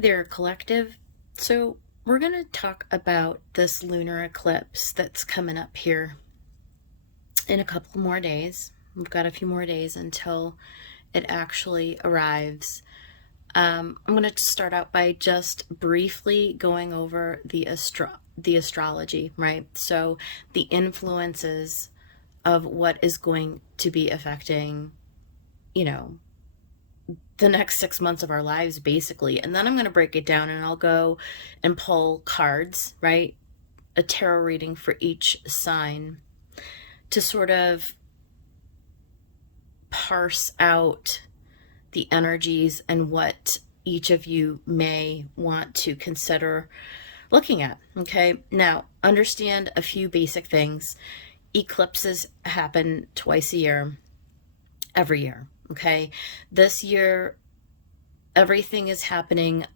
there, collective. So we're going to talk about this lunar eclipse that's coming up here in a couple more days. We've got a few more days until it actually arrives. I'm going to start out by just briefly going over the astrology, right? So the influences of what is going to be affecting, the next 6 months of our lives, basically. And then I'm going to break it down and I'll go and pull cards, right? A tarot reading for each sign to sort of parse out the energies and what each of you may want to consider looking at. Okay, now understand a few basic things. Eclipses happen twice a year, every year. Okay, this year everything is happening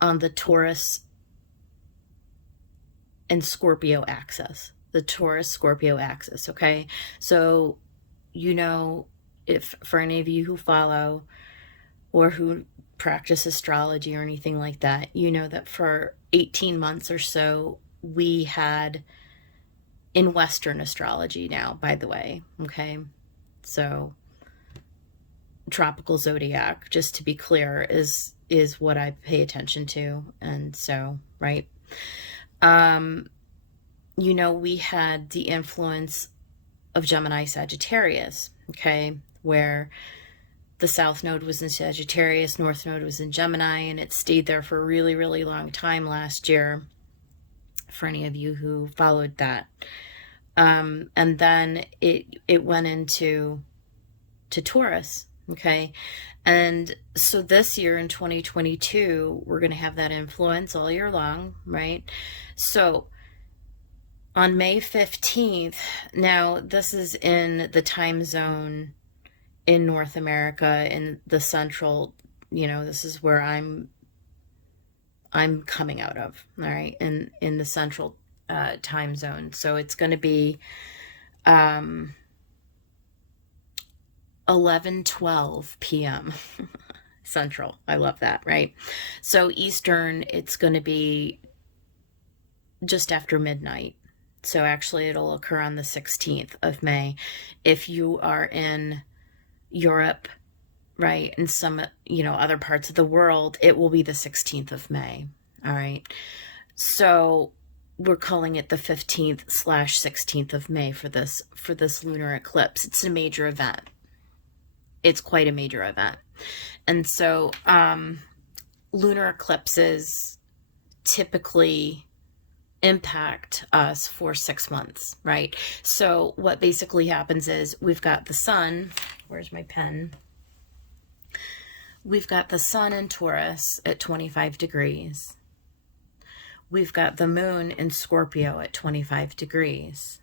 on the Taurus and Scorpio axis, the Taurus Scorpio axis. Okay, so if for any of you who follow or who practice astrology or anything like that, you know that for 18 months or so we had in Western astrology now, by the way, okay? So tropical zodiac, just to be clear, is what I pay attention to. And so, right? We had the influence of Gemini Sagittarius, okay, where the South Node was in Sagittarius, North Node was in Gemini, and it stayed there for a really, really long time last year, for any of you who followed that. And then it went into Taurus, okay? And so this year in 2022, we're going to have that influence all year long, right? So on May 15th, now this is in the time zone in North America, in the central, this is where I'm coming out of, all right, in the central time zone. So it's going to be 11:12 p.m. Central. I love that, right? So Eastern, it's going to be just after midnight. So actually it'll occur on the 16th of May. If you are in Europe, right, and some, other parts of the world, it will be the 16th of May. All right. So we're calling it the 15th/16th of May for this lunar eclipse. It's a major event. It's quite a major event. And so lunar eclipses typically impact us for 6 months, right? So what basically happens is we've got the sun. Where's my pen? We've got the sun in Taurus at 25 degrees. We've got the moon in Scorpio at 25 degrees.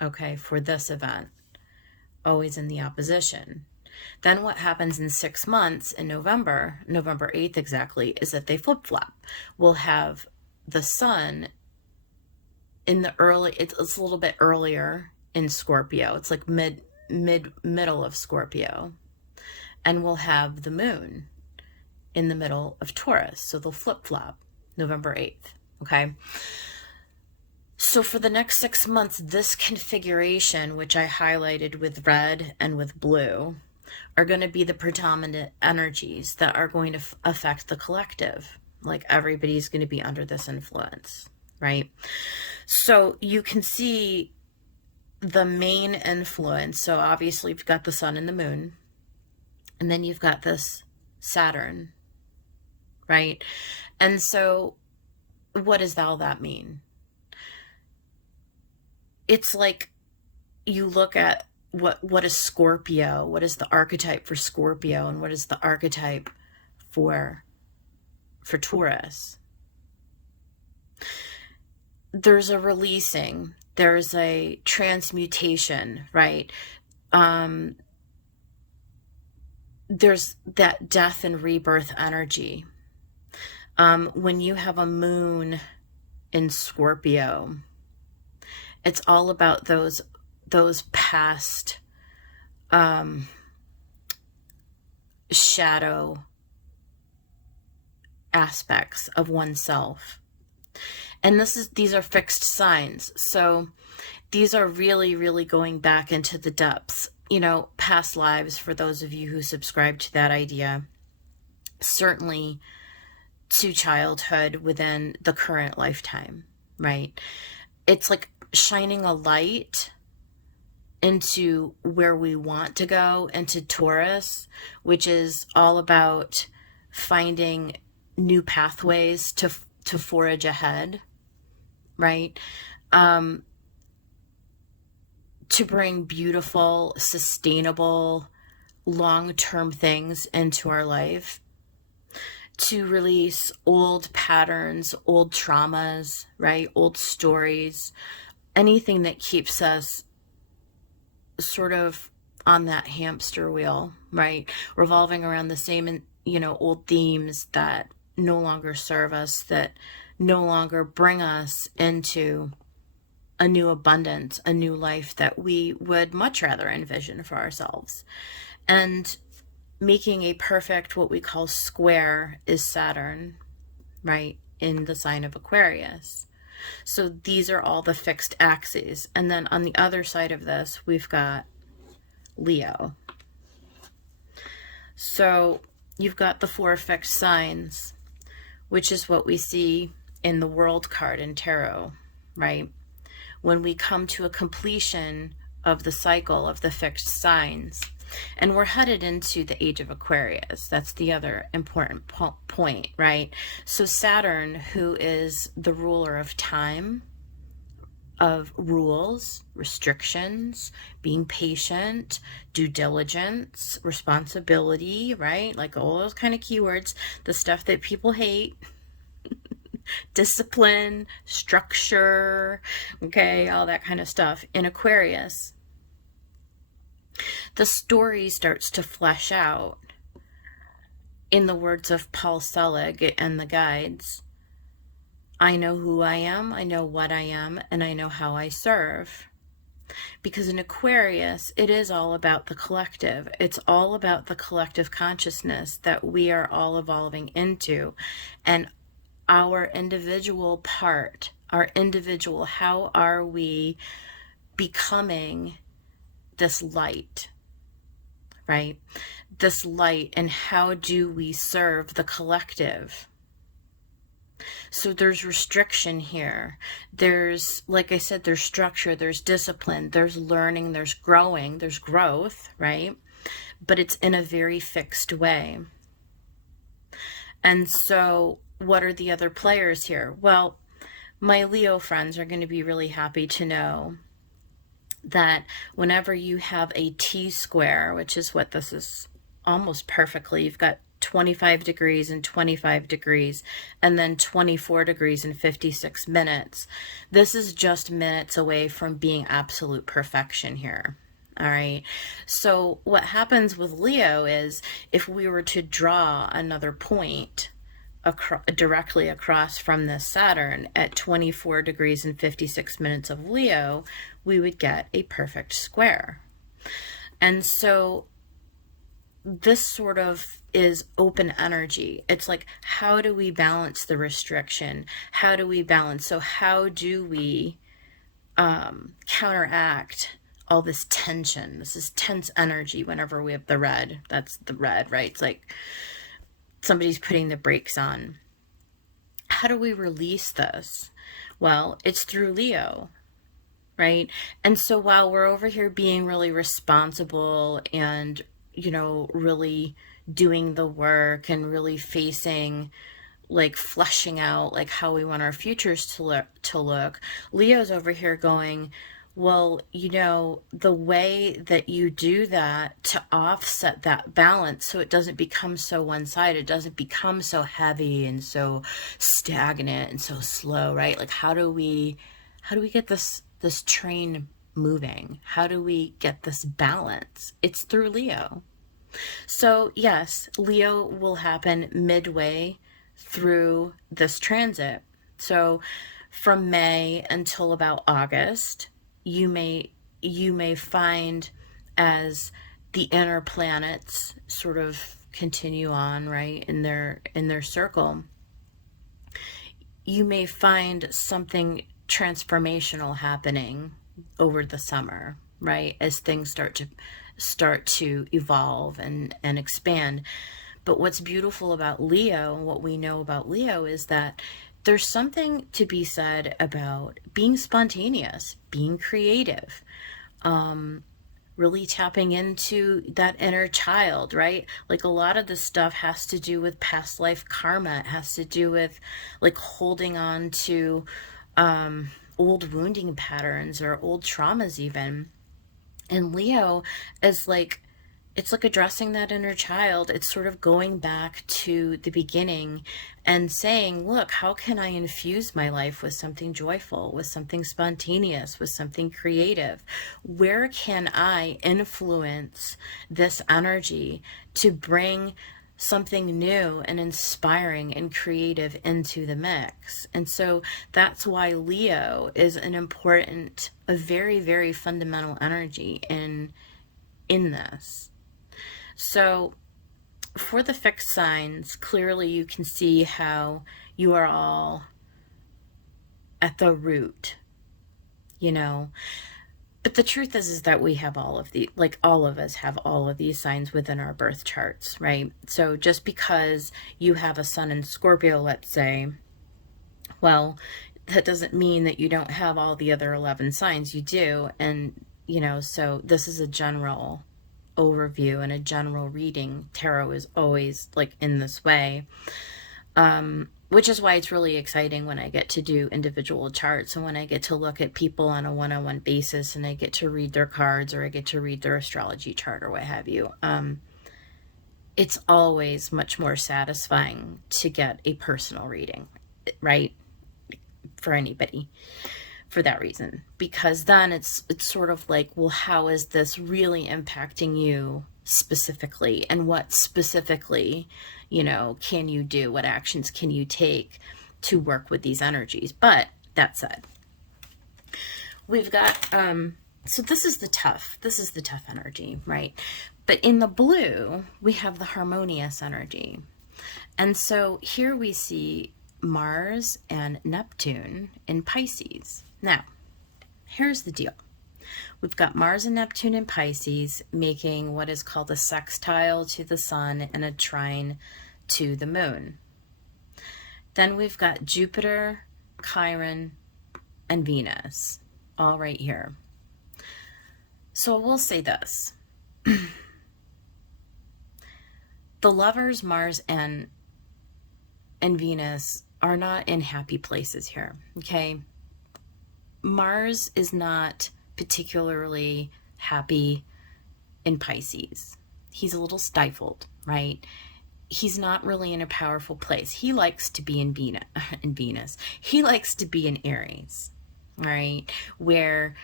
Okay, for this event, always in the opposition. Then what happens in 6 months in November 8th exactly, is that they flip-flop. We'll have the sun in the it's a little bit earlier in Scorpio. It's like middle of Scorpio. And we'll have the moon in the middle of Taurus. So they'll flip-flop November 8th. Okay. So for the next 6 months, this configuration, which I highlighted with red and with blue, are going to be the predominant energies that are going to affect the collective. Like everybody's going to be under this influence, right? So you can see the main influence. So obviously you've got the sun and the moon, and then you've got this Saturn, right? And so what does all that mean? It's like you look at what is Scorpio, what is the archetype for Scorpio, and what is the archetype for Taurus. There's a releasing, there's a transmutation, right? There's that death and rebirth energy. When you have a moon in Scorpio, it's all about those past shadow aspects of oneself. And these are fixed signs. So these are really, really going back into the depths, past lives, for those of you who subscribe to that idea, certainly to childhood within the current lifetime, right? It's like shining a light into where we want to go, into Taurus, which is all about finding new pathways to forage ahead, right? To bring beautiful, sustainable, long-term things into our life, to release old patterns, old traumas, right? Old stories, anything that keeps us sort of on that hamster wheel, right? Revolving around the same, old themes that no longer serve us, that no longer bring us into a new abundance, a new life that we would much rather envision for ourselves. And making a perfect, what we call square, is Saturn, right, in the sign of Aquarius. So these are all the fixed axes. And then on the other side of this, we've got Leo. So you've got the 4 fixed signs, which is what we see in the World card in tarot, right? When we come to a completion of the cycle of the fixed signs, and we're headed into the age of Aquarius. That's the other important point, right? So Saturn, who is the ruler of time, of rules, restrictions, being patient, due diligence, responsibility, right? Like all those kind of keywords, the stuff that people hate. Discipline, structure, okay, all that kind of stuff. In Aquarius, the story starts to flesh out. In the words of Paul Selig and the guides, I know who I am, I know what I am, and I know how I serve. Because in Aquarius, it is all about the collective. It's all about the collective consciousness that we are all evolving into. And our individual part, how are we becoming this light, right? This light, and how do we serve the collective? So there's restriction here. There's, like I said, there's structure, there's discipline, there's learning, there's growing, there's growth, right? But it's in a very fixed way. And so what are the other players here? Well, my Leo friends are going to be really happy to know that whenever you have a T-square, which is what this is almost perfectly, you've got 25 degrees and 25 degrees, and then 24 degrees and 56 minutes. This is just minutes away from being absolute perfection here. All right. So what happens with Leo is, if we were to draw another point directly across from this Saturn at 24 degrees and 56 minutes of Leo, we would get a perfect square. And so this sort of is open energy. It's like, how do we balance the restriction? How do we balance? So how do we counteract all this tension? This is tense energy whenever we have the red. That's the red, right? It's like somebody's putting the brakes on. How do we release this? Well, it's through Leo, right? And so while we're over here being really responsible and, really doing the work and really facing, like, fleshing out, like, how we want our futures to look, Leo's over here going, well, the way that you do that to offset that balance so it doesn't become so one-sided, it doesn't become so heavy and so stagnant and so slow, right? Like, how do we get this train moving? How do we get this balance? It's through Leo. So yes, Leo will happen midway through this transit. So from May until about August, you may find, as the inner planets sort of continue on, right, in their circle, you may find something transformational happening over the summer, right? As things start to evolve and expand. But what's beautiful about Leo, what we know about Leo, is that there's something to be said about being spontaneous, being creative, really tapping into that inner child, right? Like a lot of this stuff has to do with past life karma. It has to do with like holding on to old wounding patterns or old traumas even. And Leo is like, it's like addressing that inner child. It's sort of going back to the beginning and saying, look, how can I infuse my life with something joyful, with something spontaneous, with something creative? Where can I influence this energy to bring something new and inspiring and creative into the mix? And so that's why Leo is an important, a very, very fundamental energy in this. So for the fixed signs, clearly you can see how you are all at the root, you know. But the truth is that we have all of the, like all of us have all of these signs within our birth charts, right? So just because you have a sun in Scorpio, let's say, well, that doesn't mean that you don't have all the other 11 signs. You do. And, you know, so this is a general overview and a general reading. Tarot is always like in this way, which is why it's really exciting when I get to do individual charts and when I get to look at people on a one-on-one basis and I get to read their cards or I get to read their astrology chart or what have you. It's always much more satisfying to get a personal reading, right? For anybody. For that reason, because then it's sort of like, well, how is this really impacting you specifically, and what specifically, you know, can you do, what actions can you take to work with these energies? But that said, we've got so this is the tough energy, right? But in the blue we have the harmonious energy. And so here we see Mars and Neptune in Pisces. Now, here's the deal. We've got Mars and Neptune in Pisces making what is called a sextile to the sun and a trine to the moon. Then we've got Jupiter, Chiron, and Venus all right here. So I will say this. The lovers, Mars and Venus, are not in happy places here, okay? Mars is not particularly happy in Pisces. He's a little stifled, right? He's not really in a powerful place. He likes to be in Venus. He likes to be in Aries, right? Where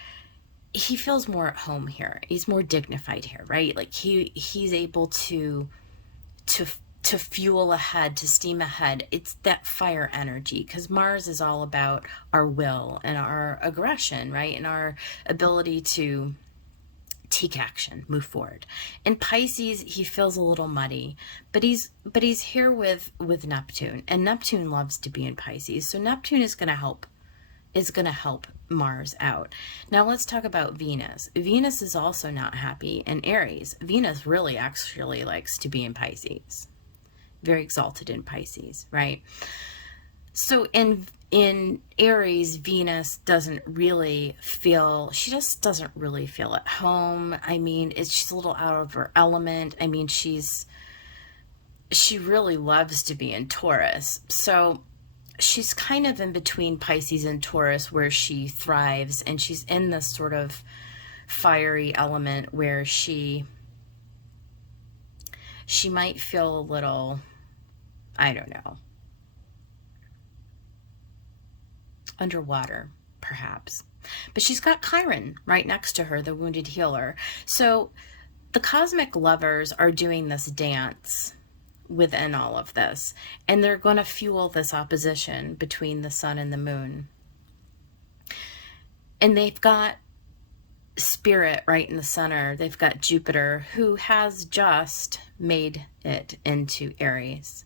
he feels more at home here. He's more dignified here, right? Like he's able to fuel ahead, to steam ahead. It's that fire energy, because Mars is all about our will and our aggression, right? And our ability to take action, move forward. In Pisces, he feels a little muddy, but he's here with Neptune, and Neptune loves to be in Pisces. So Neptune is going to help Mars out. Now let's talk about Venus. Venus is also not happy in Aries. Venus really actually likes to be in Pisces. Very exalted in Pisces, right? So in Aries, Venus doesn't really feel, she just doesn't really feel at home. I mean, she's a little out of her element. I mean, she really loves to be in Taurus. So she's kind of in between Pisces and Taurus, where she thrives, and she's in this sort of fiery element where she might feel a little, I don't know, underwater, perhaps. But she's got Chiron right next to her, the wounded healer. So the cosmic lovers are doing this dance within all of this, and they're going to fuel this opposition between the sun and the moon. And they've got Spirit right in the center. They've got Jupiter, who has just made it into Aries.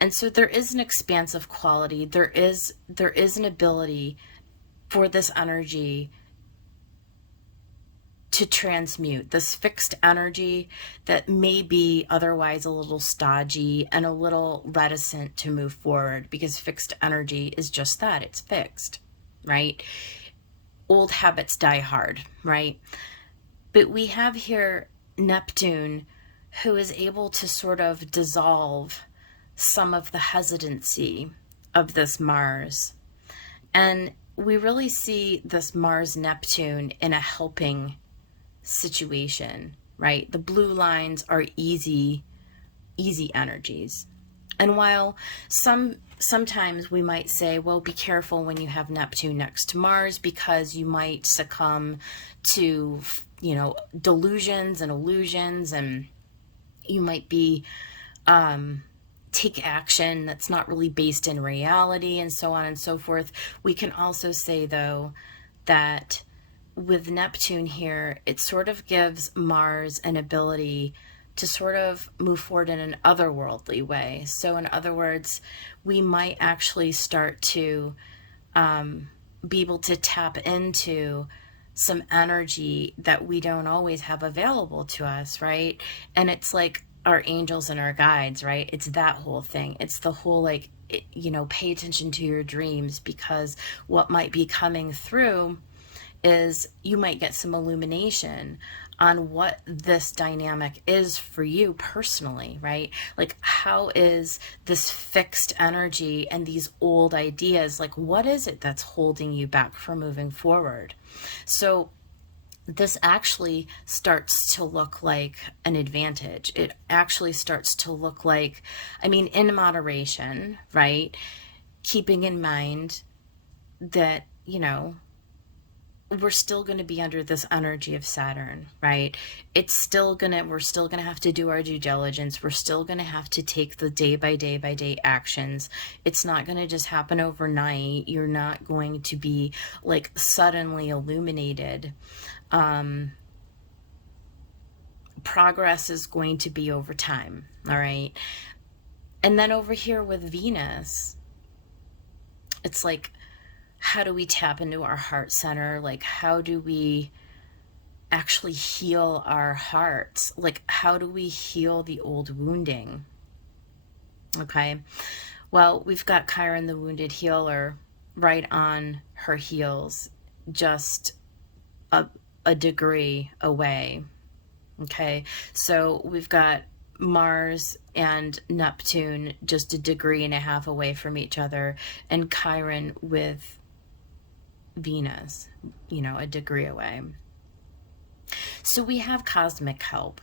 And so there is an expansive quality. There is an ability for this energy to transmute, this fixed energy that may be otherwise a little stodgy and a little reticent to move forward, because fixed energy is just that, it's fixed, right? Old habits die hard, right? But we have here Neptune, who is able to sort of dissolve some of the hesitancy of this Mars. And we really see this Mars-Neptune in a helping situation, right? The blue lines are easy energies. And while sometimes we might say, well, be careful when you have Neptune next to Mars, because you might succumb to, delusions and illusions, and you might be take action that's not really based in reality, and so on and so forth. We can also say, though, that with Neptune here, it sort of gives Mars an ability to sort of move forward in an otherworldly way. So in other words, we might actually start to be able to tap into some energy that we don't always have available to us, right? And it's like our angels and our guides, right? It's that whole thing. It's the whole, like, pay attention to your dreams, because what might be coming through is you might get some illumination on what this dynamic is for you personally, right? Like, how is this fixed energy and these old ideas, like, what is it that's holding you back from moving forward? So this actually starts to look like an advantage. It actually starts to look like, in moderation, right? Keeping in mind that, we're still going to be under this energy of Saturn, right? We're still going to have to do our due diligence. We're still going to have to take the day by day actions. It's not going to just happen overnight. You're not going to be like suddenly illuminated. Progress is going to be over time. All right. And then over here with Venus, it's like, how do we tap into our heart center? Like, how do we actually heal our hearts? Like, how do we heal the old wounding? Okay. Well, we've got Chiron, the wounded healer, right on her heels, just a degree away. Okay. So we've got Mars and Neptune just a degree and a half away from each other, and Chiron with Venus, a degree away. So we have cosmic help.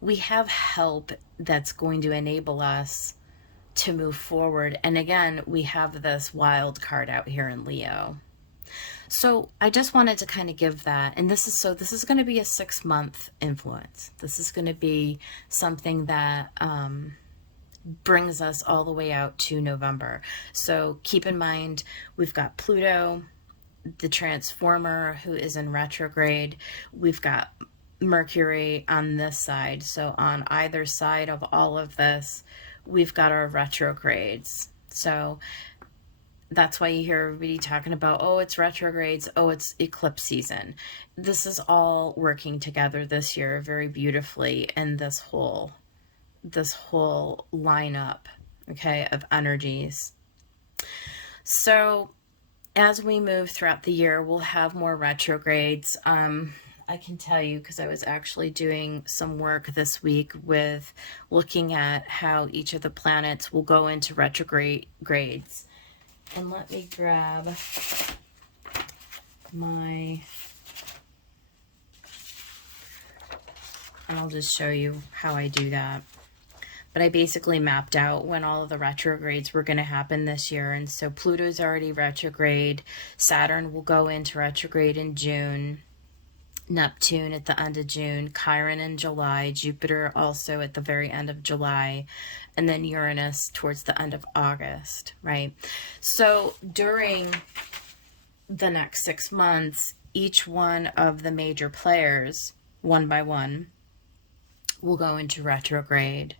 We have help that's going to enable us to move forward. And again, we have this wild card out here in Leo. So I just wanted to kind of give that. And this is going to be a 6-month influence. This is going to be something that brings us all the way out to November. So keep in mind, we've got Pluto, the transformer, who is in retrograde. We've got Mercury on this side. So on either side of all of this, we've got our retrogrades. So that's why you hear everybody talking about, oh, it's retrogrades, oh, it's eclipse season. This is all working together this year very beautifully in this whole lineup, okay, of energies. So as we move throughout the year, we'll have more retrogrades. I can tell you, because I was actually doing some work this week with looking at how each of the planets will go into retrogrades. And let me grab and I'll just show you how I do that. But I basically mapped out when all of the retrogrades were going to happen this year. And so Pluto's already retrograde. Saturn will go into retrograde in June. Neptune at the end of June. Chiron in July. Jupiter also at the very end of July. And then Uranus towards the end of August, right? So during the next 6 months, each one of the major players, one by one, will go into retrograde.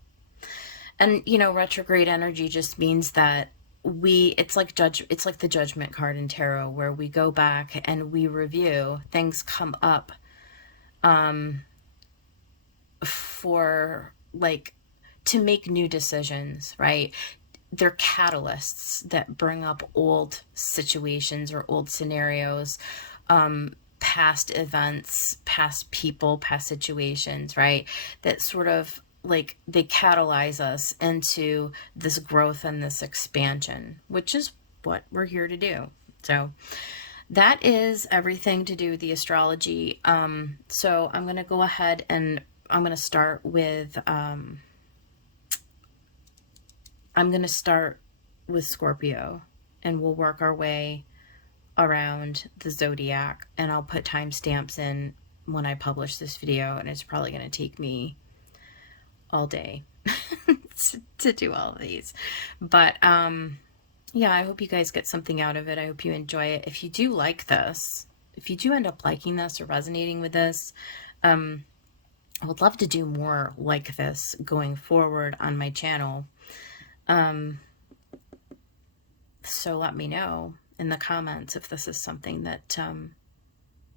And, you know, retrograde energy just means that it's like the judgment card in tarot, where we go back and we review, things come up for like to make new decisions, right? They're catalysts that bring up old situations or old scenarios, past events, past people, past situations, right? That sort of like they catalyze us into this growth and this expansion, which is what we're here to do. So that is everything to do with the astrology. So I'm going to go ahead and I'm going to start with Scorpio, and we'll work our way around the zodiac, and I'll put timestamps in when I publish this video, and it's probably going to take me all day to do all of these. But yeah, I hope you guys get something out of it. I hope you enjoy it. If you do like this, if you do end up liking this or resonating with this, I would love to do more like this going forward on my channel. So let me know in the comments if this is something that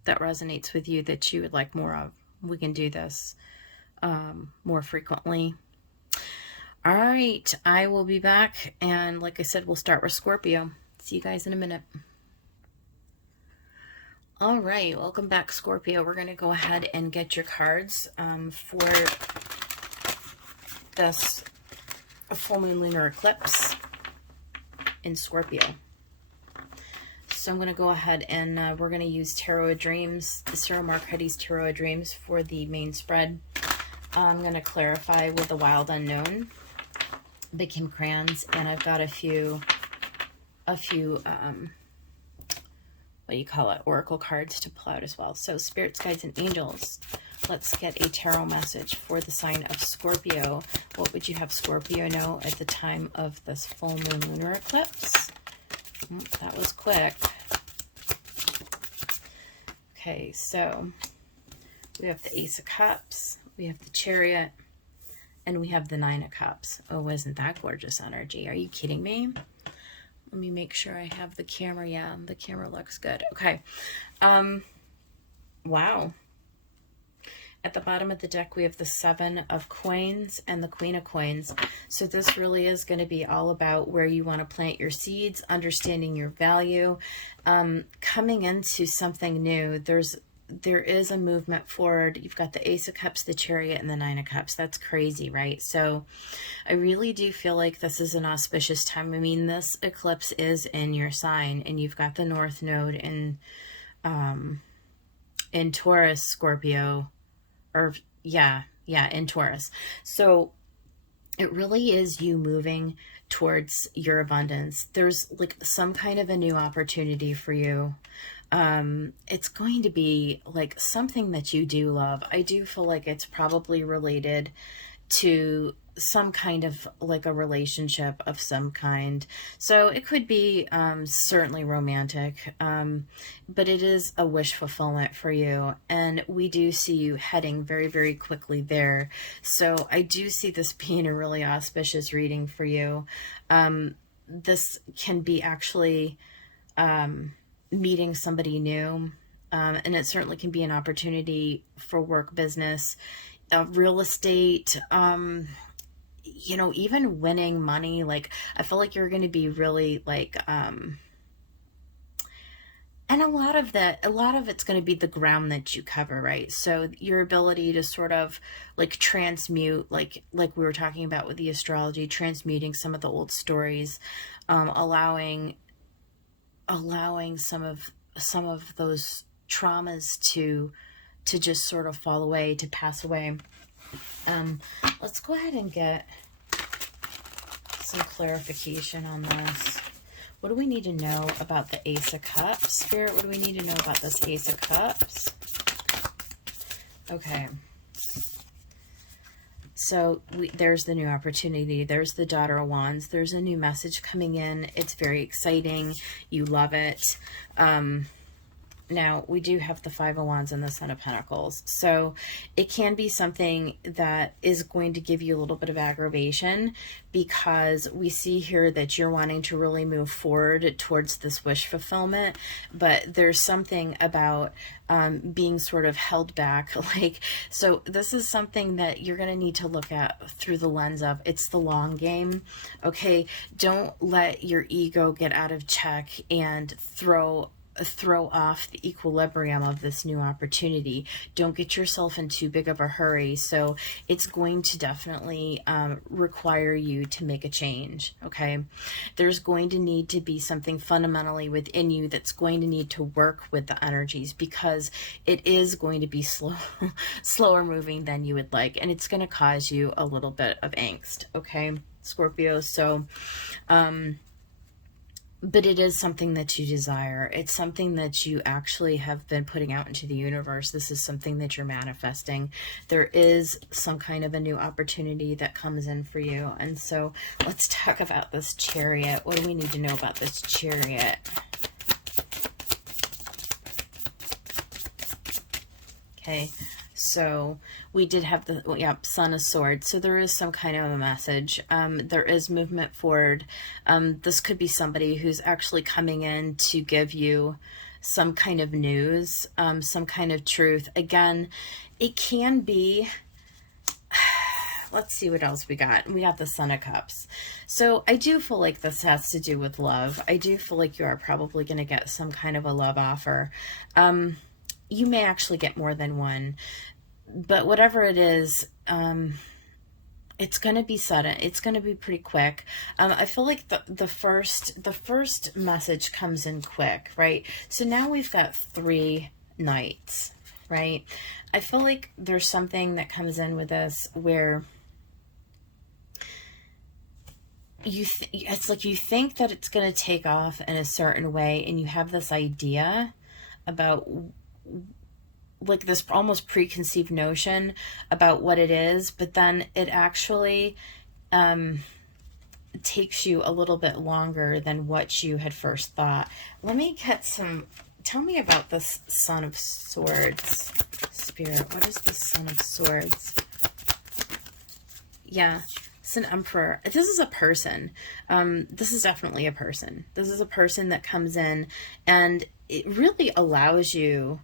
that resonates with you, that you would like more of. We can do this more frequently. All right, I will be back, and like I said, we'll start with Scorpio. See you guys in a minute. All right, welcome back, Scorpio. We're going to go ahead and get your cards for this full moon lunar eclipse in Scorpio. So I'm going to go ahead and we're going to use Tarot of Dreams, Sarah Marchetti's Tarot of Dreams for the main spread. I'm going to clarify with the Wild Unknown by Kim Kranz, and I've got a few what do you call it, oracle cards to pull out as well. So spirits, guides, and angels, let's get a tarot message for the sign of Scorpio. What would you have Scorpio know at the time of this full moon lunar eclipse? That was quick. Okay, so we have the Ace of Cups, we have the Chariot, and we have the Nine of Cups. Oh, isn't that gorgeous energy? Are you kidding me? Let me make sure I have the camera. Yeah, the camera looks good. Okay. Wow. At the bottom of the deck, we have the Seven of Coins and the Queen of Coins. So this really is going to be all about where you want to plant your seeds, understanding your value, coming into something new. There is a movement forward. You've got the Ace of Cups, the Chariot, and the Nine of Cups. That's crazy, right? So I really do feel like this is an auspicious time. I mean, this eclipse is in your sign, and you've got the North Node in Taurus, Scorpio, or in Taurus. So it really is you moving towards your abundance. There's like some kind of a new opportunity for you. It's going to be like something that you do love. I do feel like it's probably related to some kind of like a relationship of some kind. So it could be certainly romantic, but it is a wish fulfillment for you. And we do see you heading very, very quickly there. So I do see this being a really auspicious reading for you. This can be actually meeting somebody new, and it certainly can be an opportunity for work, business, real estate, you know, even winning money. Like, I feel like you're going to be really like, and a lot of it's going to be the ground that you cover, right? So your ability to sort of like transmute, like we were talking about with the astrology, transmuting some of the old stories, allowing some of those traumas to just sort of fall away, to pass away. Let's go ahead and get some clarification on this. What do we need to know about the Ace of Cups? Spirit, what do we need to know about this Ace of Cups? Okay. So there's the new opportunity. There's the Daughter of Wands. There's a new message coming in. It's very exciting. You love it. Now, we do have the Five of Wands and the Son of Pentacles. So it can be something that is going to give you a little bit of aggravation, because we see here that you're wanting to really move forward towards this wish fulfillment, but there's something about being sort of held back. Like, so this is something that you're going to need to look at through the lens of, it's the long game. Okay. Don't let your ego get out of check and throw off the equilibrium of this new opportunity. Don't get yourself in too big of a hurry. So it's going to definitely require you to make a change. Okay. There's going to need to be something fundamentally within you that's going to need to work with the energies, because it is going to be slower moving than you would like. And it's going to cause you a little bit of angst. Okay, Scorpio. So, but it is something that you desire. It's something that you actually have been putting out into the universe. This is something that you're manifesting. There is some kind of a new opportunity that comes in for you. And so let's talk about this Chariot. What do we need to know about this Chariot? Okay. So we did have the Son of Swords. So there is some kind of a message. There is movement forward. This could be somebody who's actually coming in to give you some kind of news, some kind of truth. Again, it can be, let's see what else we got. We got the Son of Cups. So I do feel like this has to do with love. I do feel like you are probably going to get some kind of a love offer. You may actually get more than one, but whatever it is, it's going to be sudden. It's going to be pretty quick. I feel like the first message comes in quick, right? So now we've got 3 nights, right? I feel like there's something that comes in with this where it's like you think that it's going to take off in a certain way, and you have this idea about, like, this almost preconceived notion about what it is, but then it actually takes you a little bit longer than what you had first thought. Let me get some, tell me about this Son of Swords. Spirit, what is the Son of Swords? Yeah, it's an Emperor. This is a person. This is definitely a person. This is a person that comes in, and it really allows you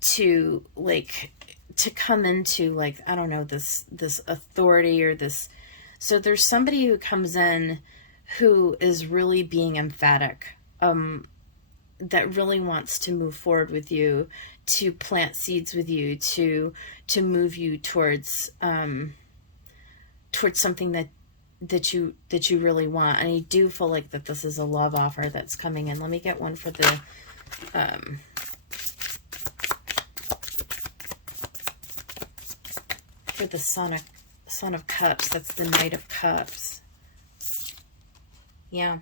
to, like, to come into, like, I don't know, this authority or this. So there's somebody who comes in who is really being emphatic, that really wants to move forward with you, to plant seeds with you, to move you towards something that you really want. And I do feel like that this is a love offer that's coming in. Let me get one for the Son of Cups. That's the Knight of Cups. Yeah.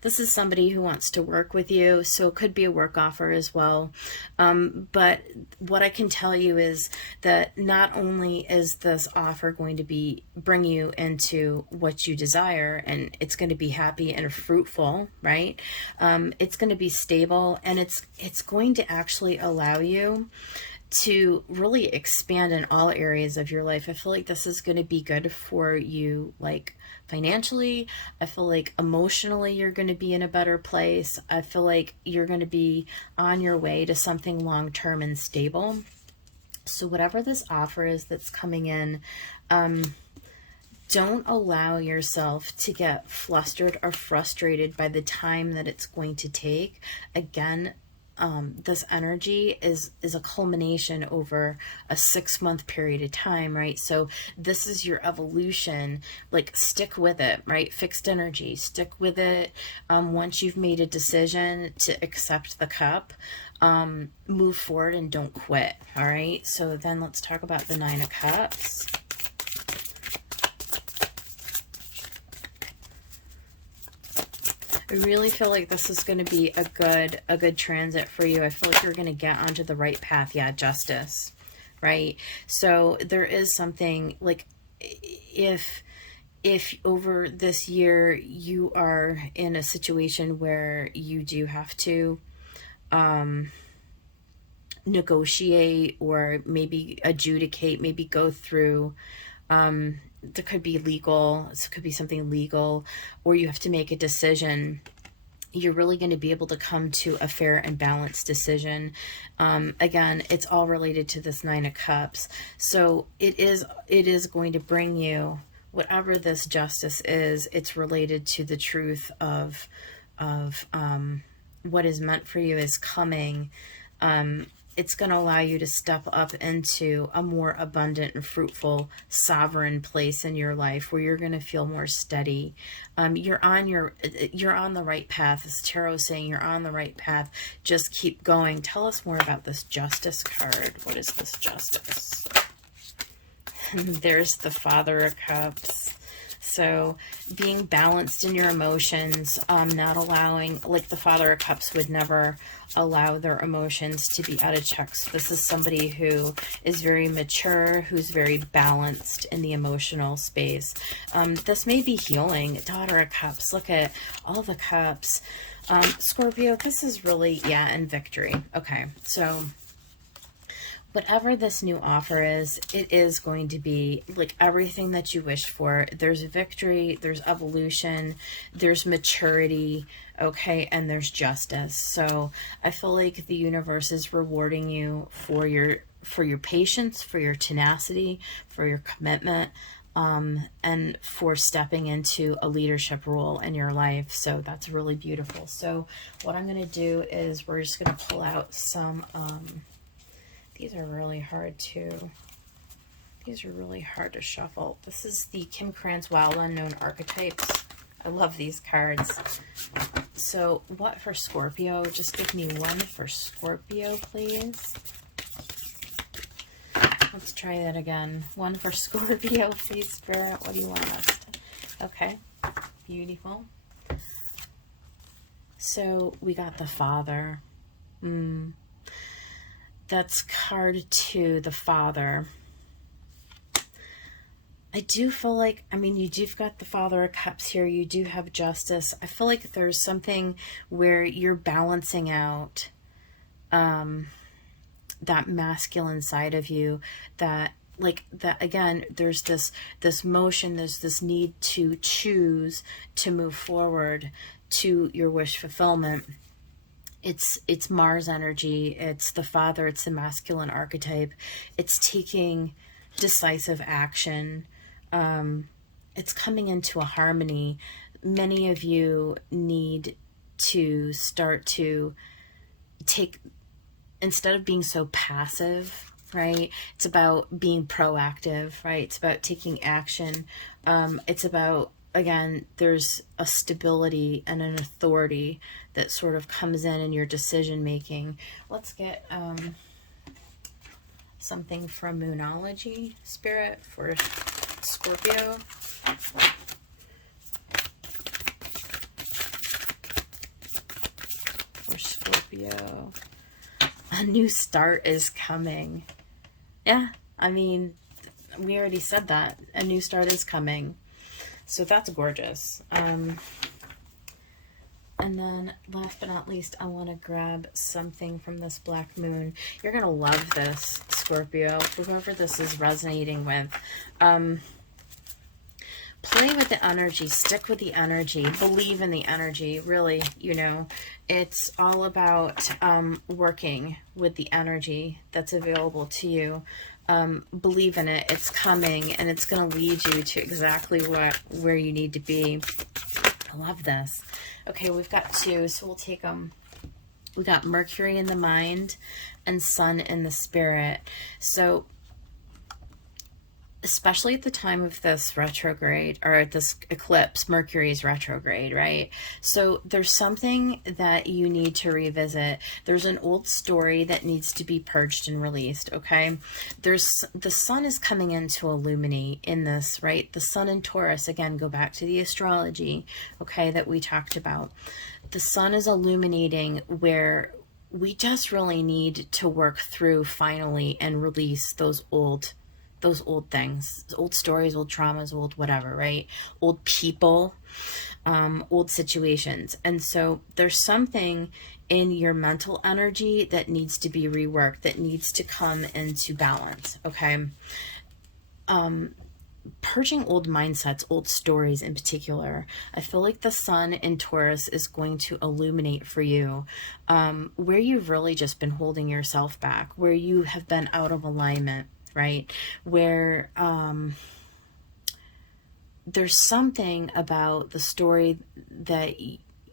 This is somebody who wants to work with you, so it could be a work offer as well. But what I can tell you is that not only is this offer going to bring you into what you desire, and it's going to be happy and fruitful, right? It's going to be stable, and it's going to actually allow you to really expand in all areas of your life. I feel like this is going to be good for you, like financially. I feel like emotionally you're going to be in a better place. I feel like you're going to be on your way to something long-term and stable. So whatever this offer is that's coming in, don't allow yourself to get flustered or frustrated by the time that it's going to take. Again, this energy is a culmination over a 6-month period of time, right? So this is your evolution. Like, stick with it, right? Fixed energy, stick with it. Once you've made a decision to accept the cup, move forward and don't quit. All right. So then let's talk about the Nine of Cups. I really feel like this is going to be a good transit for you. I feel like you're going to get onto the right path. Yeah, justice, right? So there is something like, if over this year you are in a situation where you do have to negotiate or maybe adjudicate, maybe go through. There could be legal, it could be something legal, or you have to make a decision. You're really going to be able to come to a fair and balanced decision. Again, it's all related to this Nine of Cups. So it is going to bring you, whatever this justice is, it's related to the truth of what is meant for you is coming. It's going to allow you to step up into a more abundant and fruitful, sovereign place in your life where you're going to feel more steady. You're on the right path. As Tarot is saying, you're on the right path. Just keep going. Tell us more about this Justice card. What is this Justice? There's the Father of Cups. So being balanced in your emotions, not allowing, like the Father of Cups would never allow their emotions to be out of check. So this is somebody who is very mature, who's very balanced in the emotional space. This may be healing. Daughter of Cups, look at all the cups. Scorpio, this is really, yeah, and victory. Okay, so whatever this new offer is, it is going to be like everything that you wish for. There's victory, there's evolution, there's maturity, okay, and there's justice. So I feel like the universe is rewarding you for your patience, for your tenacity, for your commitment, and for stepping into a leadership role in your life. So that's really beautiful. So what I'm going to do is we're just going to pull out some these are really hard to shuffle. This is the Kim Krantz Wild Unknown Archetypes. I love these cards. So what for Scorpio? Just give me one for Scorpio, please. Let's try that again. One for Scorpio, please, Spirit. What do you want us to? Okay, beautiful. So we got the Father. That's card 2, the Father. I do feel like, I mean, you've got the Father of Cups here. You do have justice. I feel like there's something where you're balancing out that masculine side of you, that again, there's this motion, there's this need to choose to move forward to your wish fulfillment. It's Mars energy, it's the Father, it's the masculine archetype. It's taking decisive action. It's coming into a harmony. Many of you need to start to take, instead of being so passive, right? It's about being proactive, right? It's about taking action. It's about, again, there's a stability and an authority that sort of comes in your decision making. Let's get something from Moonology, Spirit, for Scorpio. For Scorpio. A new start is coming. Yeah, I mean, we already said that. A new start is coming. So that's gorgeous. And then last but not least, I want to grab something from this Black Moon. You're going to love this, Scorpio. Whoever this is resonating with. Play with the energy. Stick with the energy. Believe in the energy. Really, you know, it's all about working with the energy that's available to you. Believe in it. It's coming, and it's going to lead you to exactly where you need to be. I love this. Okay, we've got 2, so we'll take them. We got Mercury in the mind and Sun in the spirit. So especially at the time of this retrograde, or this eclipse, Mercury's retrograde, right? So there's something that you need to revisit. There's an old story that needs to be purged and released, okay? The sun is coming in to illuminate in this, right? The sun in Taurus, again, go back to the astrology, okay, that we talked about. The sun is illuminating where we just really need to work through finally and release those old those old things, old stories, old traumas, old whatever, right? Old people, old situations. And so there's something in your mental energy that needs to be reworked, that needs to come into balance, okay? Purging old mindsets, old stories in particular. I feel like the sun in Taurus is going to illuminate for you where you've really just been holding yourself back, where you have been out of alignment, right? Where there's something about the story that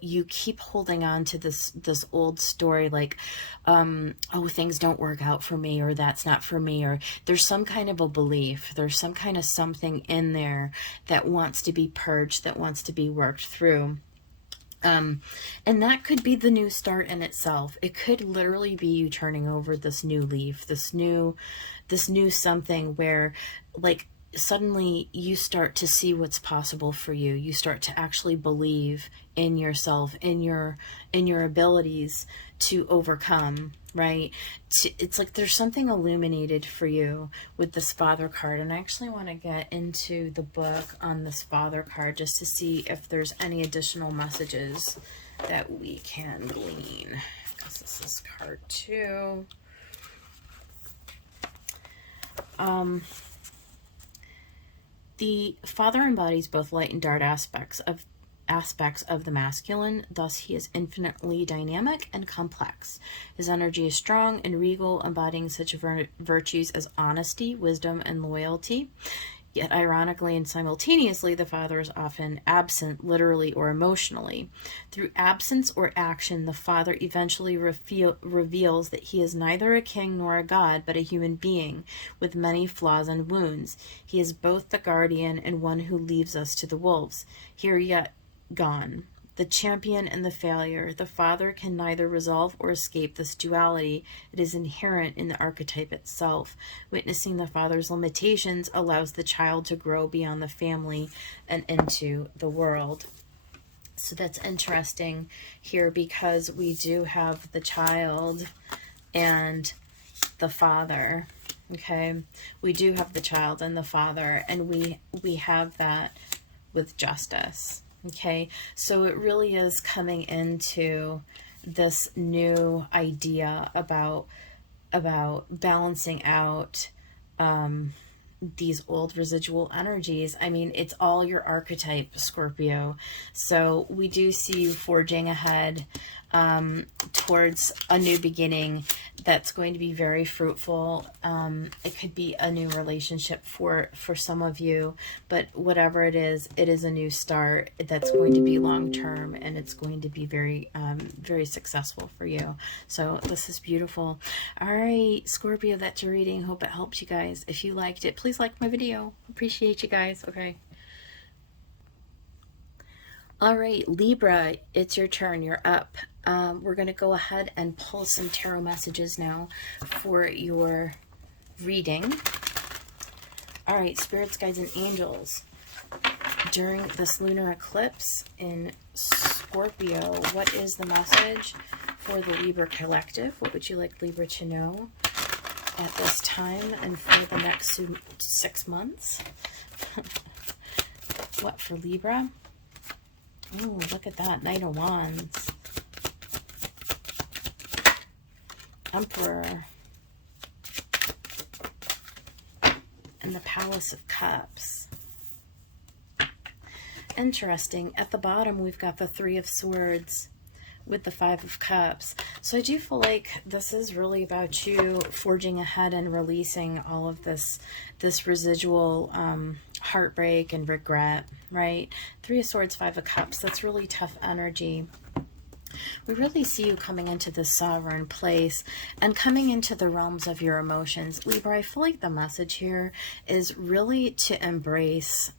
you keep holding on to, this old story, like, oh, things don't work out for me, or that's not for me, or there's some kind of a belief, there's some kind of something in there that wants to be purged, that wants to be worked through. And that could be the new start in itself. It could literally be you turning over this new leaf, this new something where, like, suddenly you start to see what's possible for you. You start to actually believe in yourself, in your abilities to overcome, right? It's like there's something illuminated for you with this Father card. And I actually want to get into the book on this Father card just to see if there's any additional messages that we can glean, because this is card 2. The Father embodies both light and dark aspects of the masculine, thus he is infinitely dynamic and complex. His energy is strong and regal, embodying such virtues as honesty, wisdom, and loyalty. Yet, ironically and simultaneously, the Father is often absent, literally or emotionally. Through absence or action, the Father eventually reveals that he is neither a king nor a god, but a human being with many flaws and wounds. He is both the guardian and one who leaves us to the wolves, here yet gone. The champion and the failure. The Father can neither resolve or escape this duality. It is inherent in the archetype itself. Witnessing the Father's limitations allows the child to grow beyond the family and into the world. So that's interesting here, because we do have the child and the Father. Okay, we do have the child and the Father, and we have that with justice. Okay, so it really is coming into this new idea about balancing out these old residual energies. I mean, it's all your archetype, Scorpio. So we do see you forging ahead towards a new beginning that's going to be very fruitful. It could be a new relationship for some of you, but whatever it is a new start that's going to be long-term, and it's going to be very, very successful for you. So this is beautiful. All right, Scorpio, that's your reading. Hope it helped you guys. If you liked it, please like my video. Appreciate you guys. Okay. All right, Libra, it's your turn. You're up. We're going to go ahead and pull some tarot messages now for your reading. All right, spirits, guides, and angels. During this lunar eclipse in Scorpio, what is the message for the Libra collective? What would you like Libra to know at this time and for the next 6 months? What for Libra? Oh, look at that. Knight of Wands. Emperor. And the Palace of Cups. Interesting. At the bottom, we've got the Three of Swords with the Five of Cups. So I do feel like this is really about you forging ahead and releasing all of this residual heartbreak and regret, right? Three of Swords, Five of Cups. That's really tough energy. We really see you coming into this sovereign place and coming into the realms of your emotions. Libra, I feel like the message here is really to embrace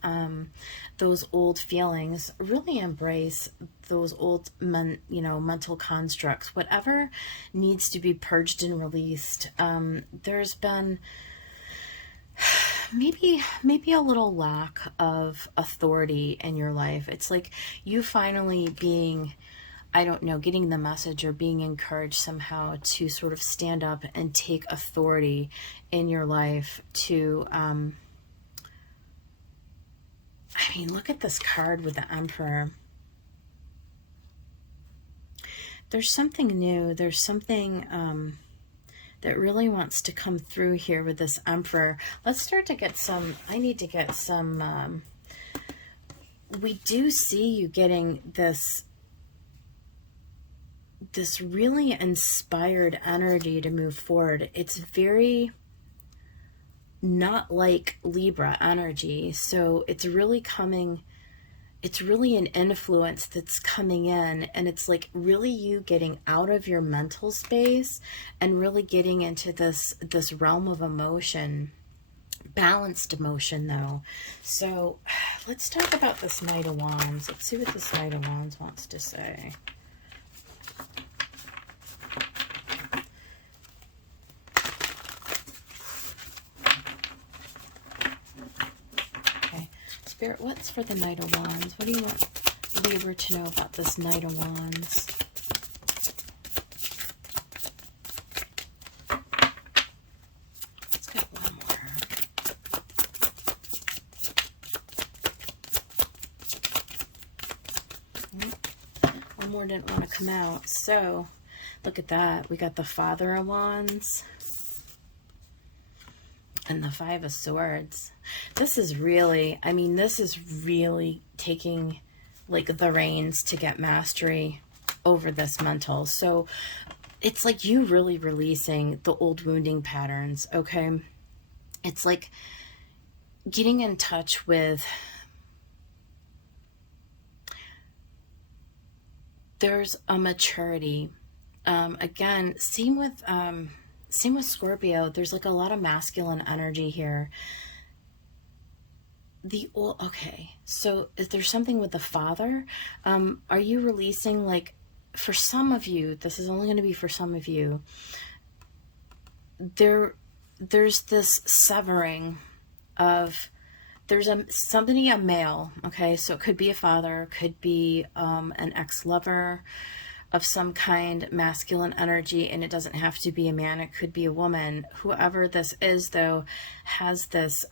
those old feelings, really embrace those old mental constructs, whatever needs to be purged and released. There's been maybe a little lack of authority in your life. It's like you finally being I don't know, getting the message or being encouraged somehow to sort of stand up and take authority in your life to, I mean, look at this card with the Emperor. There's something new. There's something that really wants to come through here with this Emperor. Let's start to get some, I need to get some, we do see you getting this really inspired energy to move forward. It's very not like Libra energy. So it's really coming, it's really an influence that's coming in, and it's like really you getting out of your mental space and really getting into this realm of emotion, balanced emotion though. So let's talk about this Knight of Wands. Let's see what this Knight of Wands wants to say. Spirit, what's for the Knight of Wands? What do you want Libra to know about this Knight of Wands? Let's get one more. One more didn't want to come out. So, look at that. We got the Father of Wands and the Five of Swords. This is really, I mean, this is really taking like the reins to get mastery over this mental. So it's like you really releasing the old wounding patterns, okay? It's like getting in touch with, there's a maturity. Again, same with Scorpio. There's like a lot of masculine energy here. Okay, so is there something with the Father? Are you releasing, like, for some of you, this is only going to be for some of you, there's this severing of, there's somebody, a male, okay, so it could be a father, could be an ex-lover of some kind, masculine energy, and it doesn't have to be a man, it could be a woman. Whoever this is, though, has this,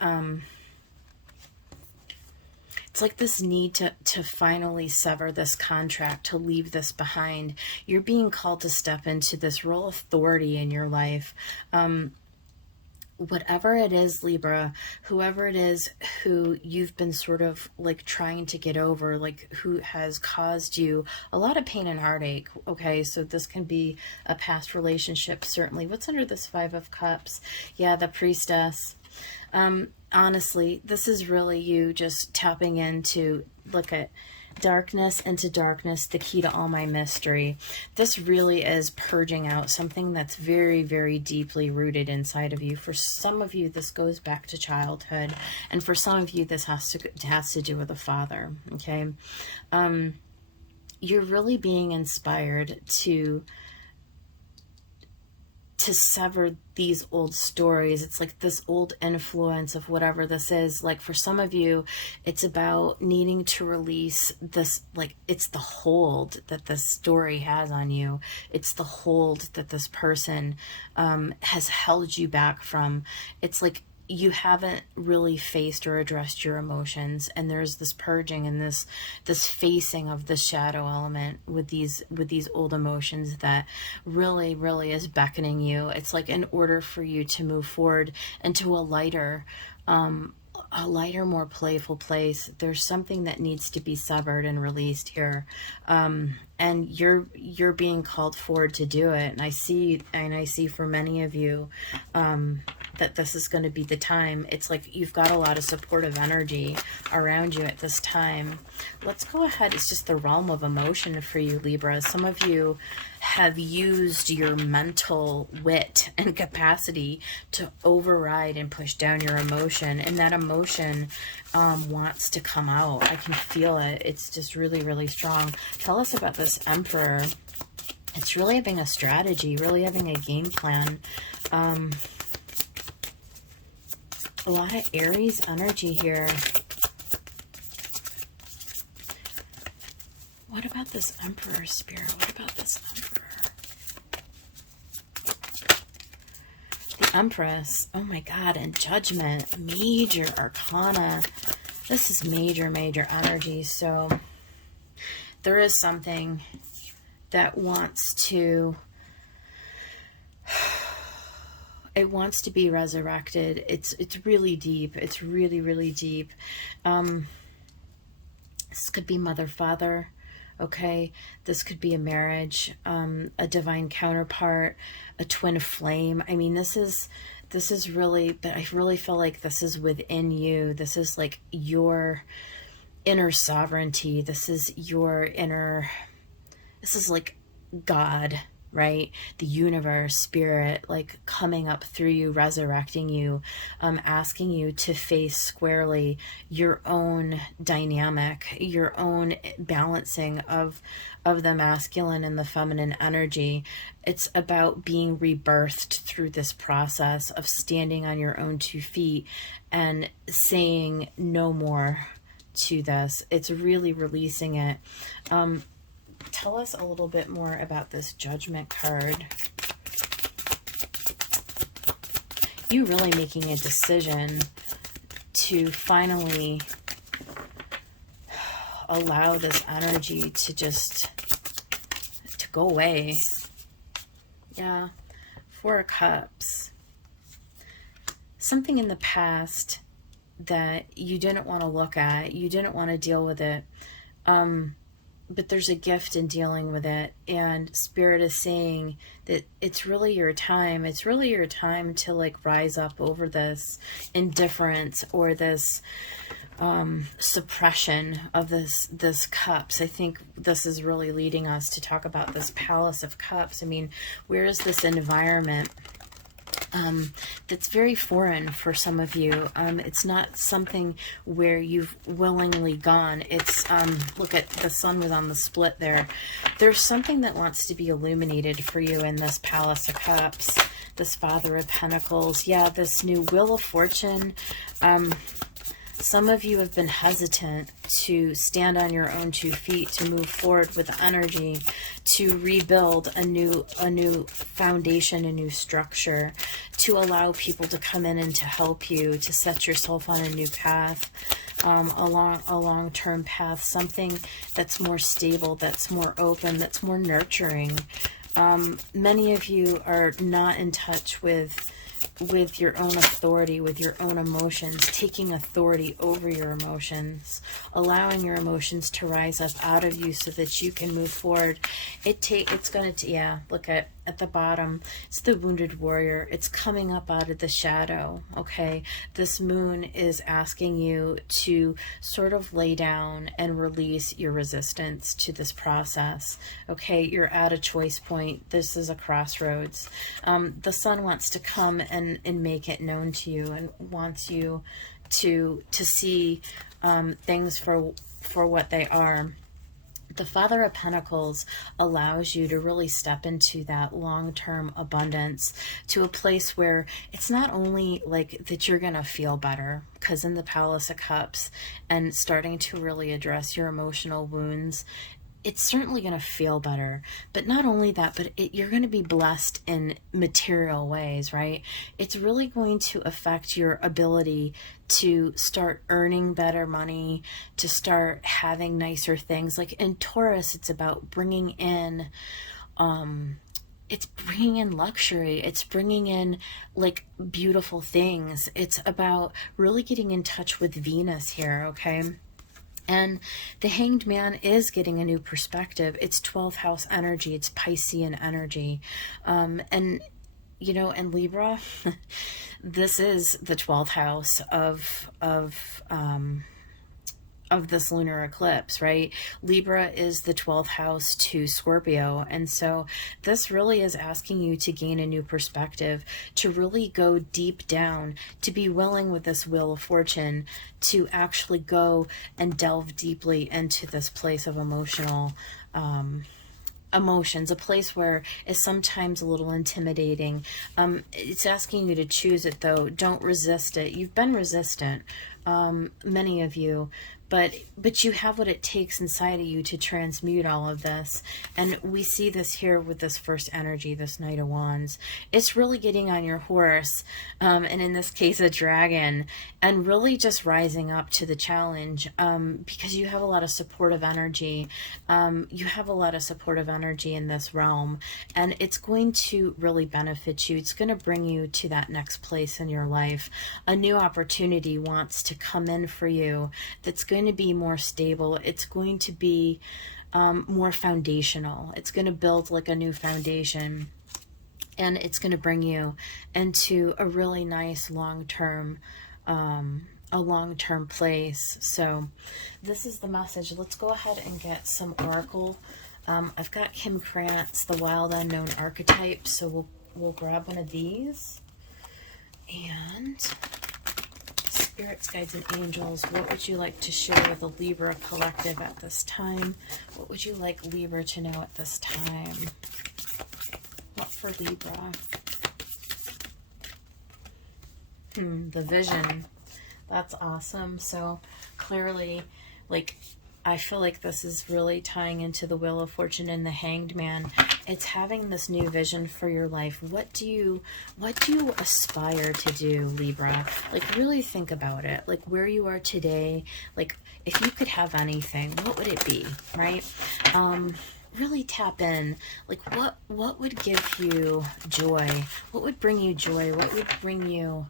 it's like this need to finally sever this contract, to leave this behind. You're being called to step into this role of authority in your life. Whatever it is, Libra, whoever it is who you've been sort of like trying to get over, like who has caused you a lot of pain and heartache. Okay, so this can be a past relationship, certainly. What's under this Five of Cups? Yeah, the Priestess. Honestly, this is really you just tapping into, look at darkness into darkness, the key to all my mystery. This really is purging out something that's very, very deeply rooted inside of you. For some of you, this goes back to childhood, and for some of you, this has to do with a father. Okay, you're really being inspired to sever these old stories. It's like this old influence of whatever this is. Like for some of you, it's about needing to release this, like it's the hold that this story has on you. It's the hold that this person has held you back from. It's like you haven't really faced or addressed your emotions, and there's this purging and this facing of the shadow element with these old emotions that really is beckoning you. It's like in order for you to move forward into a lighter, more playful place, there's something that needs to be severed and released here, and you're being called forward to do it. And I see for many of you that this is going to be the time. It's like you've got a lot of supportive energy around you at this time. Let's go ahead. It's just the realm of emotion for you, Libra. Some of you have used your mental wit and capacity to override and push down your emotion, and that emotion wants to come out. I can feel it. It's just really strong. Tell us about this Emperor. It's really having a strategy, really having a game plan. A lot of Aries energy here. What about this Emperor, Spirit? What about this Emperor? The Empress. Oh my God. And Judgment. Major Arcana. This is major, major energy. So there is something that wants to... It wants to be resurrected. It's really deep. It's really, really deep. This could be mother, father. Okay, this could be a marriage, a divine counterpart, a twin flame. I mean, this is really, but I really feel like this is within you. This is like your inner sovereignty. This is your inner, this is like God, right? The universe, spirit, like coming up through you, resurrecting you, asking you to face squarely your own dynamic, your own balancing of the masculine and the feminine energy. It's about being rebirthed through this process of standing on your own 2 feet and saying no more to this. It's really releasing it. Tell us a little bit more about this Judgment card. You really making a decision to finally allow this energy to just to go away. Yeah. 4 of Cups. Something in the past that you didn't want to look at, you didn't want to deal with it. But there's a gift in dealing with it, and Spirit is saying that it's really your time. It's really your time to like rise up over this indifference or this suppression of this cups. I think this is really leading us to talk about this Palace of Cups. I mean, where is this environment that's very foreign for some of you? It's not something where you've willingly gone. It's, look at the sun was on the split there. There's something that wants to be illuminated for you in this Palace of Cups, this Father of Pentacles. Yeah, this new Wheel of Fortune. Some of you have been hesitant to stand on your own 2 feet, to move forward with energy, to rebuild a new foundation, a new structure, to allow people to come in and to help you, to set yourself on a new path, a long-term path, something that's more stable, that's more open, that's more nurturing. Many of you are not in touch with your own authority, with your own emotions, taking authority over your emotions, allowing your emotions to rise up out of you so that you can move forward. It's going to, yeah, look at the bottom. It's the Wounded Warrior. It's coming up out of the shadow, okay? This moon is asking you to sort of lay down and release your resistance to this process, okay? You're at a choice point. This is a crossroads. The sun wants to come and make it known to you, and wants you to see things for what they are. The Father of Pentacles allows you to really step into that long-term abundance, to a place where it's not only like that you're going to feel better, because in the Palace of Cups and starting to really address your emotional wounds, it's certainly going to feel better. But not only that, but you're going to be blessed in material ways, right? It's really going to affect your ability to start earning better money, to start having nicer things. Like in Taurus, it's about bringing in, it's bringing in luxury. It's bringing in like beautiful things. It's about really getting in touch with Venus here, okay? And the Hanged Man is getting a new perspective. It's 12th house energy. It's Piscean energy. And, you know, and Libra, this is the 12th house of this lunar eclipse, right? Libra is the 12th house to Scorpio. And so this really is asking you to gain a new perspective, to really go deep down, to be willing with this Wheel of Fortune to actually go and delve deeply into this place of emotional emotions, a place where it's sometimes a little intimidating. It's asking you to choose it though. Don't resist it. You've been resistant, many of you, but you have what it takes inside of you to transmute all of this. And we see this here with this first energy, this Knight of Wands. It's really getting on your horse, and in this case a dragon, and really just rising up to the challenge, because you have a lot of supportive energy. You have a lot of supportive energy in this realm, and it's going to really benefit you. It's going to bring you to that next place in your life. A new opportunity wants to come in for you that's going to be more stable. It's going to be more foundational. It's going to build like a new foundation, and it's going to bring you into a really nice long-term place. So this is the message. Let's go ahead and get some oracle. I've got Kim Krantz, The Wild Unknown Archetype, so we'll grab one of these. And spirits, guides, and angels, what would you like to share with the Libra collective at this time? What would you like Libra to know at this time? What for Libra? The vision. That's awesome. So clearly, like, I feel like this is really tying into the Wheel of Fortune and the Hanged Man. It's having this new vision for your life. What do you aspire to do, Libra? Like, really think about it. Like, where you are today, like, if you could have anything, what would it be, right? Really tap in. Like, what would give you joy? What would bring you joy? What would bring you,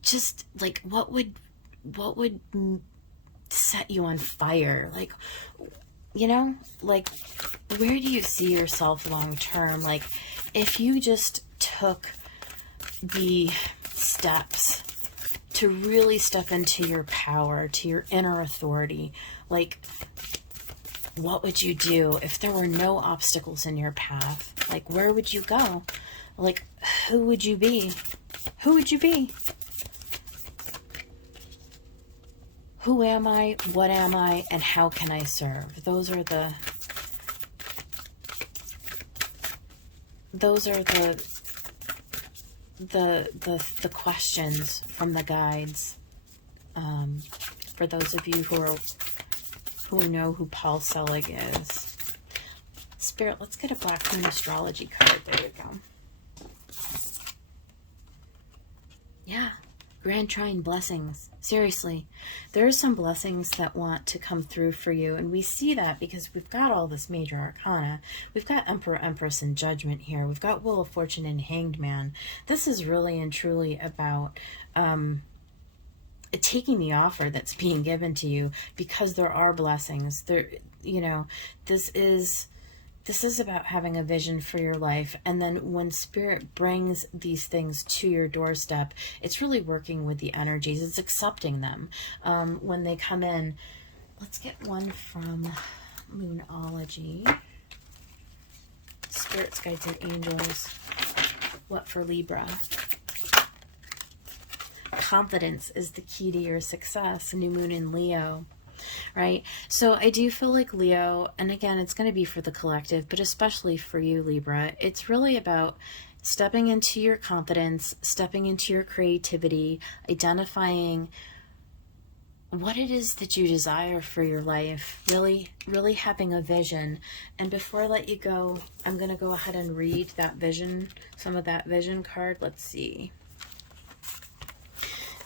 just, like, what would set you on fire? Like, you know, like, where do you see yourself long term? Like, if you just took the steps to really step into your power, to your inner authority, like, what would you do if there were no obstacles in your path? Like, where would you go? Like, who would you be? Who would you be? Who am I? What am I? And how can I serve? Those are the questions from the guides. For those of you who know who Paul Selig is. Spirit, let's get a Black Moon astrology card. There you go. Yeah. Grand Trine blessings. Seriously, there are some blessings that want to come through for you, and we see that because we've got all this major arcana. We've got Emperor, Empress, and Judgment here. We've got Wheel of Fortune and Hanged Man. This is really and truly about taking the offer that's being given to you, because there are blessings. There, you know, this is about having a vision for your life. And then when Spirit brings these things to your doorstep, it's really working with the energies. It's accepting them when they come in. Let's get one from Moonology. Spirits, guides, and angels. What for Libra? Confidence is the key to your success. New moon in Leo. Right? So I do feel like Leo, and again, it's going to be for the collective, but especially for you, Libra, it's really about stepping into your confidence, stepping into your creativity, identifying what it is that you desire for your life, really having a vision. And before I let you go, I'm going to go ahead and read that vision, some of that vision card. Let's see.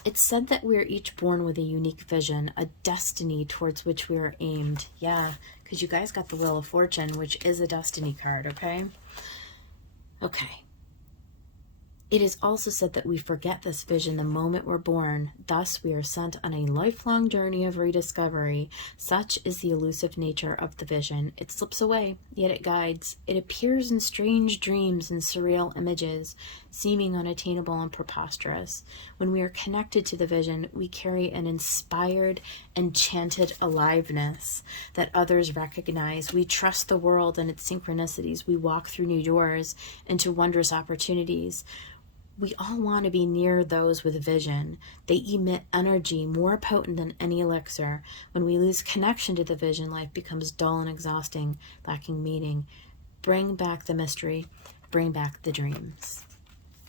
It's said that we're each born with a unique vision, a destiny towards which we are aimed. Yeah, because you guys got the Wheel of Fortune, which is a destiny card, okay? Okay. It is also said that we forget this vision the moment we're born. Thus, we are sent on a lifelong journey of rediscovery. Such is the elusive nature of the vision. It slips away, yet it guides. It appears in strange dreams and surreal images, seeming unattainable and preposterous. When we are connected to the vision, we carry an inspired, enchanted aliveness that others recognize. We trust the world and its synchronicities. We walk through new doors into wondrous opportunities. We all want to be near those with vision. They emit energy more potent than any elixir. When we lose connection to the vision, life becomes dull and exhausting, lacking meaning. Bring back the mystery. Bring back the dreams.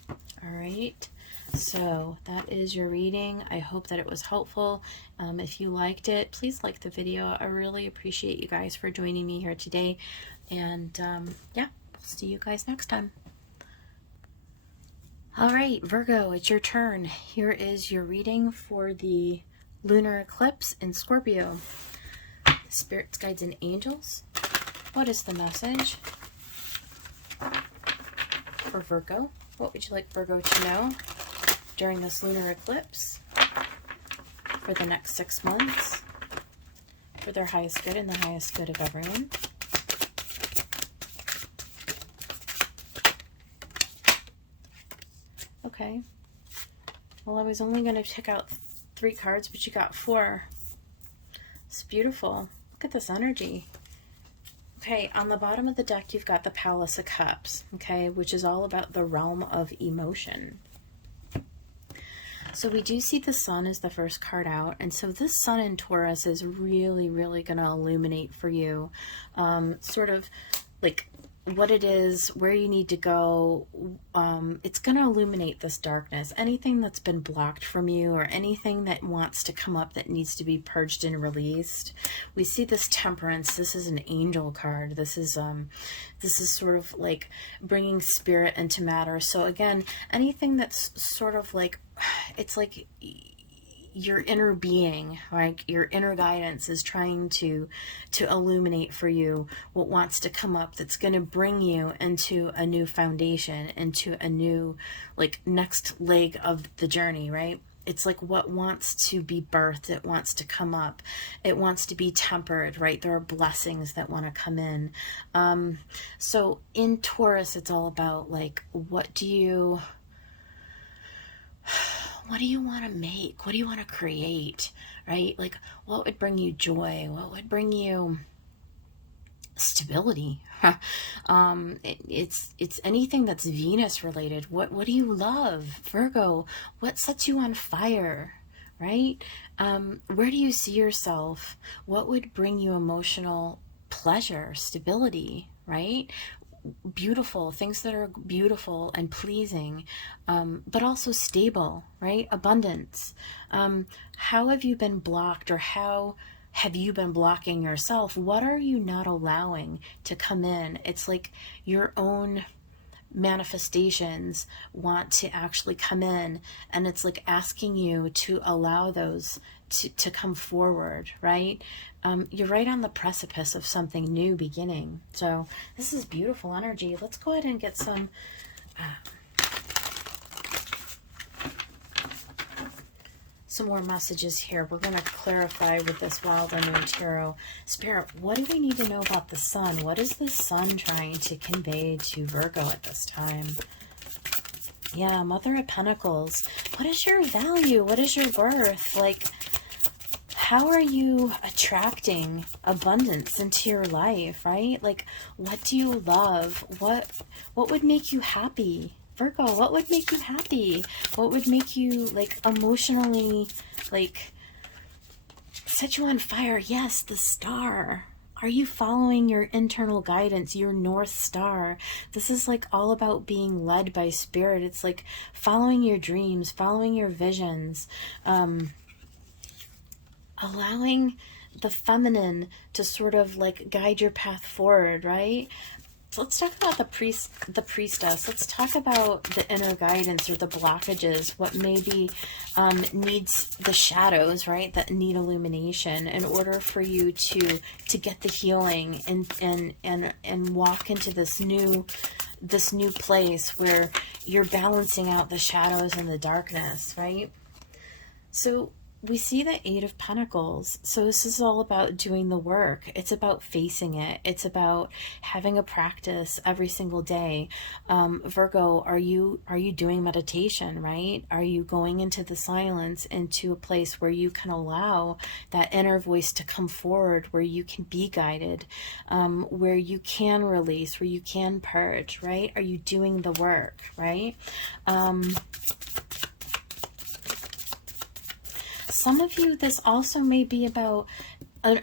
All right. So that is your reading. I hope that it was helpful. If you liked it, please like the video. I really appreciate you guys for joining me here today. And yeah, we'll see you guys next time. All right, Virgo, it's your turn. Here is your reading for the lunar eclipse in Scorpio. Spirits, guides, and angels. What is the message for Virgo? What would you like Virgo to know during this lunar eclipse for the next 6 months for their highest good and the highest good of everyone? Okay. Well, I was only going to pick out 3 cards, but you got 4. It's beautiful. Look at this energy. Okay, on the bottom of the deck, you've got the Palace of Cups, okay, which is all about the realm of emotion. So we do see the sun as the first card out, and so this sun in Taurus is really, really going to illuminate for you sort of like what it is, where you need to go. It's going to illuminate this darkness, anything that's been blocked from you or anything that wants to come up that needs to be purged and released. We see this Temperance. This is an angel card. This is sort of like bringing spirit into matter. So again, anything that's sort of like, it's like your inner being, like your inner guidance is trying to illuminate for you what wants to come up that's going to bring you into a new foundation, into a new like next leg of the journey, right? It's like what wants to be birthed, it wants to come up, it wants to be tempered, right? There are blessings that want to come in. So in Taurus, it's all about like, what do you want to make? What do you want to create, right? Like, what would bring you joy? What would bring you stability? It's anything that's Venus related. What do you love, Virgo? What sets you on fire, right? Where do you see yourself? What would bring you emotional pleasure, stability, right? Beautiful things that are beautiful and pleasing, but also stable, right? Abundance. How have you been blocked, or how have you been blocking yourself? What are you not allowing to come in? It's like your own manifestations want to actually come in, and it's like asking you to allow those to come forward, right? You're right on the precipice of something new beginning. So this is beautiful energy. Let's go ahead and get some more messages here. We're going to clarify with this Wild Unknown Tarot. Spirit, what do we need to know about the sun? What is the sun trying to convey to Virgo at this time? Yeah, Mother of Pentacles. What is your value? What is your worth? Like, how are you attracting abundance into your life, right? Like, what do you love? What would make you happy? Virgo, what would make you happy? What would make you, like, emotionally, like, set you on fire? Yes, the star. Are you following your internal guidance, your North Star? This is like all about being led by spirit. It's like following your dreams, following your visions, allowing the feminine to sort of like guide your path forward, right? So let's talk about the priestess. Let's talk about the inner guidance or the blockages, what maybe needs the shadows, right, that need illumination in order for you to get the healing and walk into this new place where you're balancing out the shadows and the darkness, right? So we see the Eight of Pentacles. So this is all about doing the work. It's about facing it. It's about having a practice every single day. Virgo, are you doing meditation, right? Are you going into the silence, into a place where you can allow that inner voice to come forward, where you can be guided, where you can release, where you can purge, right? Are you doing the work, right? Some of you, this also may be about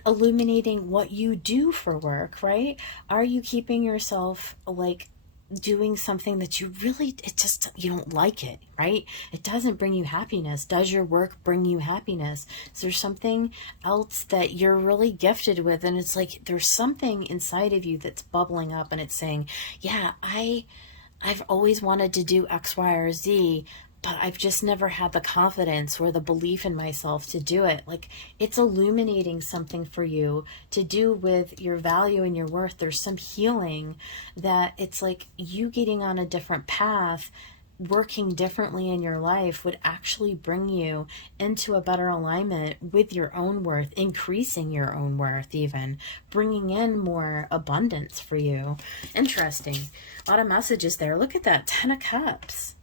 illuminating what you do for work, right? Are you keeping yourself like doing something that you really, it just, you don't like it, right? It doesn't bring you happiness. Does your work bring you happiness? Is there something else that you're really gifted with? And it's like, there's something inside of you that's bubbling up and it's saying, yeah, I've always wanted to do X, Y, or Z, but I've just never had the confidence or the belief in myself to do it. Like, it's illuminating something for you to do with your value and your worth. There's some healing that it's like you getting on a different path, working differently in your life would actually bring you into a better alignment with your own worth, increasing your own worth, even bringing in more abundance for you. Interesting. A lot of messages there. Look at that 10 of Cups.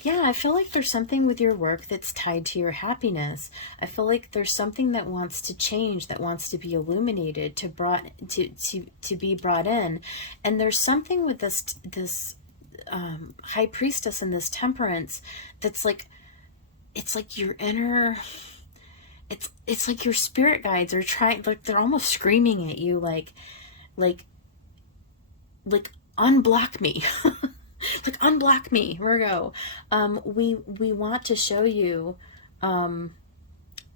Yeah, I feel like there's something with your work that's tied to your happiness. I feel like there's something that wants to change, that wants to be illuminated, to be brought in. And there's something with this high priestess and this temperance that's like, it's like your inner, it's like your spirit guides are trying, like they're almost screaming at you, like unblock me. Like, unblock me, Virgo. We want to show you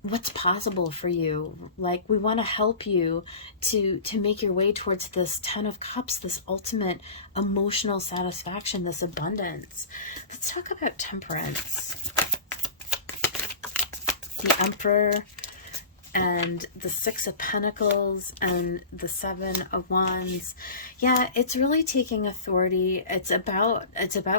what's possible for you. Like, we want to help you to make your way towards this 10 of Cups, this ultimate emotional satisfaction, this abundance. Let's talk about temperance. The Emperor and the 6 of Pentacles and the 7 of Wands. Yeah, it's really taking authority. It's about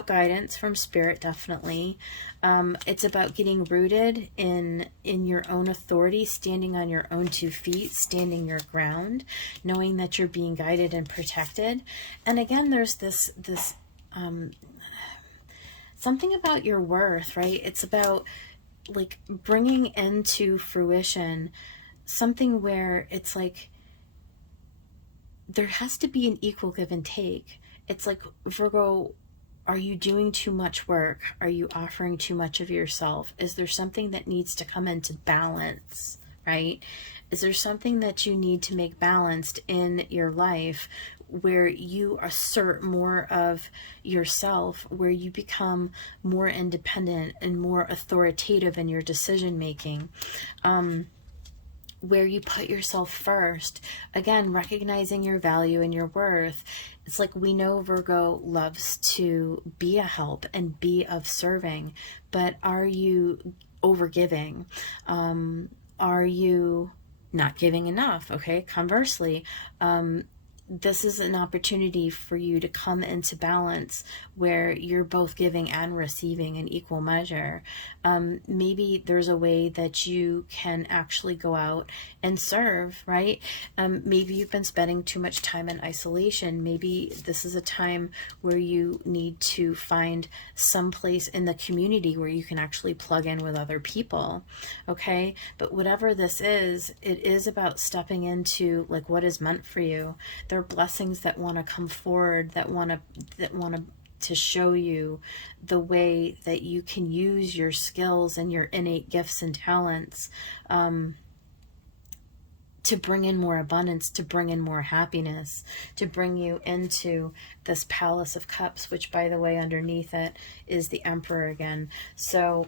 guidance from spirit, definitely. It's about getting rooted in your own authority, standing on your own 2 feet, standing your ground, knowing that you're being guided and protected. And again, there's this something about your worth, right? It's about like bringing into fruition something where it's like there has to be an equal give and take. It's like, Virgo, are you doing too much work? Are you offering too much of yourself? Is there something that needs to come into balance, right? Is there something that you need to make balanced in your life where you assert more of yourself, where you become more independent and more authoritative in your decision making, where you put yourself first? Again, recognizing your value and your worth. It's like, we know Virgo loves to be a help and be of serving, but are you overgiving? Are you not giving enough? Okay, conversely, this is an opportunity for you to come into balance where you're both giving and receiving in equal measure. Maybe there's a way that you can actually go out and serve, right? Maybe you've been spending too much time in isolation. Maybe this is a time where you need to find some place in the community where you can actually plug in with other people, okay? But whatever this is, it is about stepping into like what is meant for you. There are blessings that want to come forward, that want to show you the way that you can use your skills and your innate gifts and talents to bring in more abundance, to bring in more happiness, to bring you into this Palace of Cups, which, by the way, underneath it is the Emperor again. So,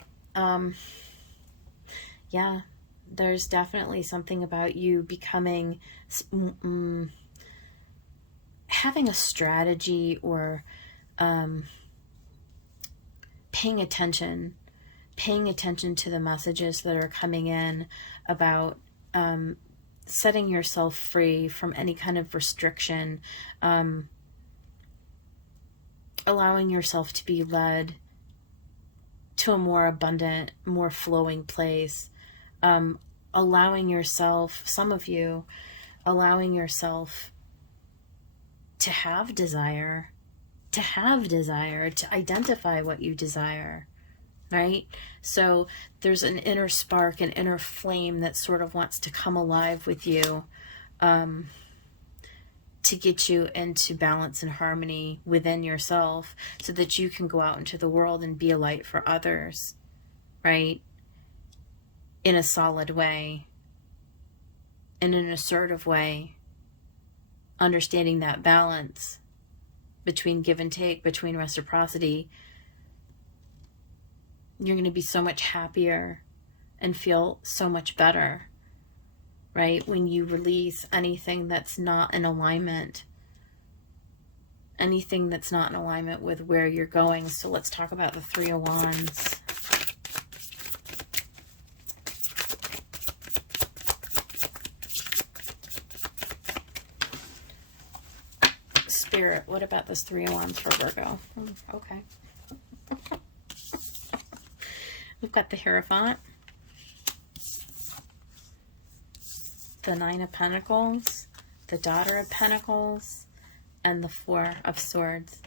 yeah, there's definitely something about you becoming, having a strategy or paying attention to the messages that are coming in about setting yourself free from any kind of restriction, allowing yourself to be led to a more abundant, more flowing place, allowing yourself, some of you, allowing yourself to have desire, to identify what you desire, right? So there's an inner spark, an inner flame that sort of wants to come alive with you, to get you into balance and harmony within yourself so that you can go out into the world and be a light for others, right? In a solid way, in an assertive way, understanding that balance. between give and take, between reciprocity, you're going to be so much happier and feel so much better, right? When you release anything that's not in alignment, anything that's not in alignment with where you're going. So let's talk about the Three of Wands. Spirit, what about this Three of Wands for Virgo? Okay. We've got the Hierophant, the Nine of Pentacles, the Daughter of Pentacles, and the Four of Swords.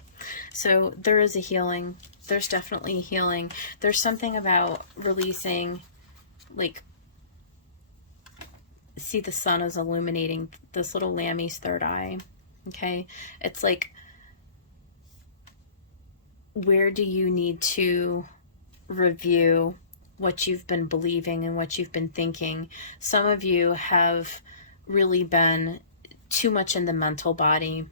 So there is a healing. There's definitely a healing. There's something about releasing, like, see the sun is illuminating this little lammy's third eye. Okay, it's like, where do you need to review what you've been believing and what you've been thinking? Some of you have really been too much in the mental body,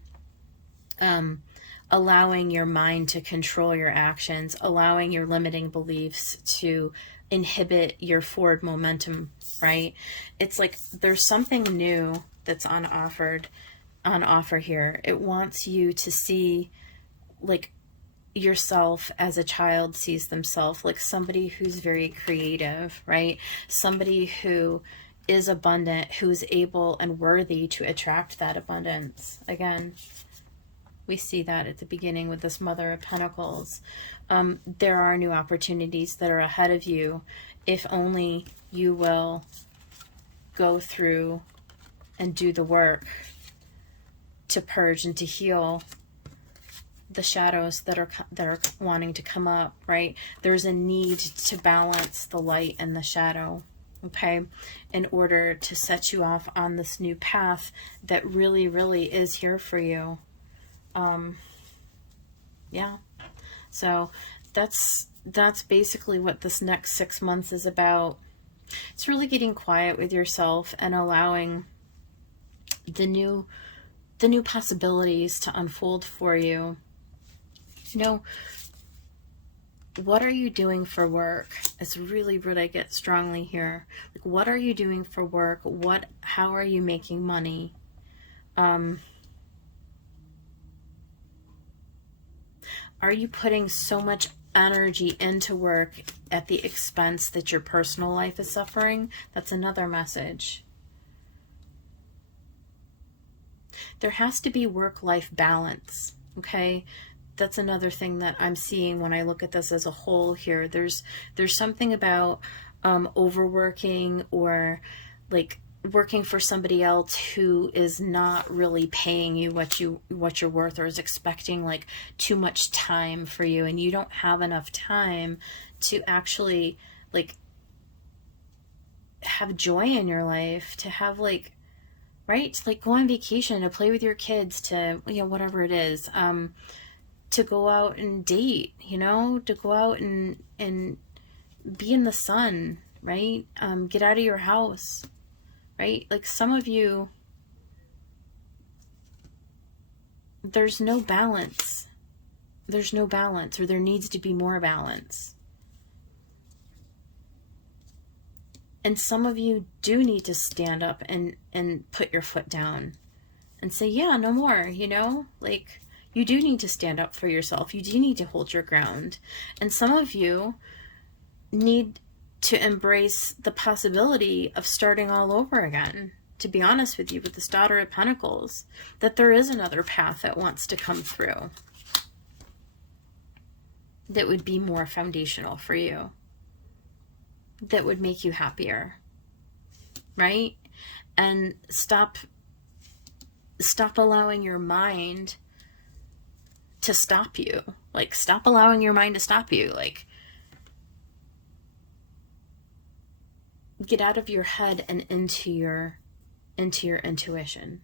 allowing your mind to control your actions, allowing your limiting beliefs to inhibit your forward momentum, right? It's like there's something new that's on offer here. It wants you to see, like, yourself as a child sees themselves, like somebody who's very creative, right? Somebody who is abundant, who's able and worthy to attract that abundance. Again, we see that at the beginning with this Mother of Pentacles. There are new opportunities that are ahead of you if only you will go through and do the work to purge and to heal the shadows that are wanting to come up, right? There's a need to balance the light and the shadow, okay, in order to set you off on this new path that really, really is here for you. Yeah. So that's basically what this next 6 months is about. It's really getting quiet with yourself and allowing the new possibilities to unfold for you. You know, what are you doing for work? It's really what I get strongly here. Like, what are you doing for work? How are you making money? Are you putting so much energy into work at the expense that your personal life is suffering? That's another message. There has to be work-life balance, okay? That's another thing that I'm seeing when I look at this as a whole here. There's something about overworking, or like working for somebody else who is not really paying you what you're worth, or is expecting like too much time for you, and you don't have enough time to actually like have joy in your life, to have like, right, to like go on vacation, to play with your kids, to, you know, whatever it is, to go out and date, you know, to go out and be in the sun, right? Get out of your house, right? Like, some of you, there's no balance. There's no balance, or there needs to be more balance. And some of you do need to stand up and put your foot down and say, yeah, no more, you know, like, you do need to stand up for yourself. You do need to hold your ground. And some of you need to embrace the possibility of starting all over again. To be honest with you, with this Daughter of Pentacles, that there is another path that wants to come through that would be more foundational for you, that would make you happier, right? And stop allowing your mind to stop you. Like, stop allowing your mind to stop you. Like, get out of your head and into your intuition.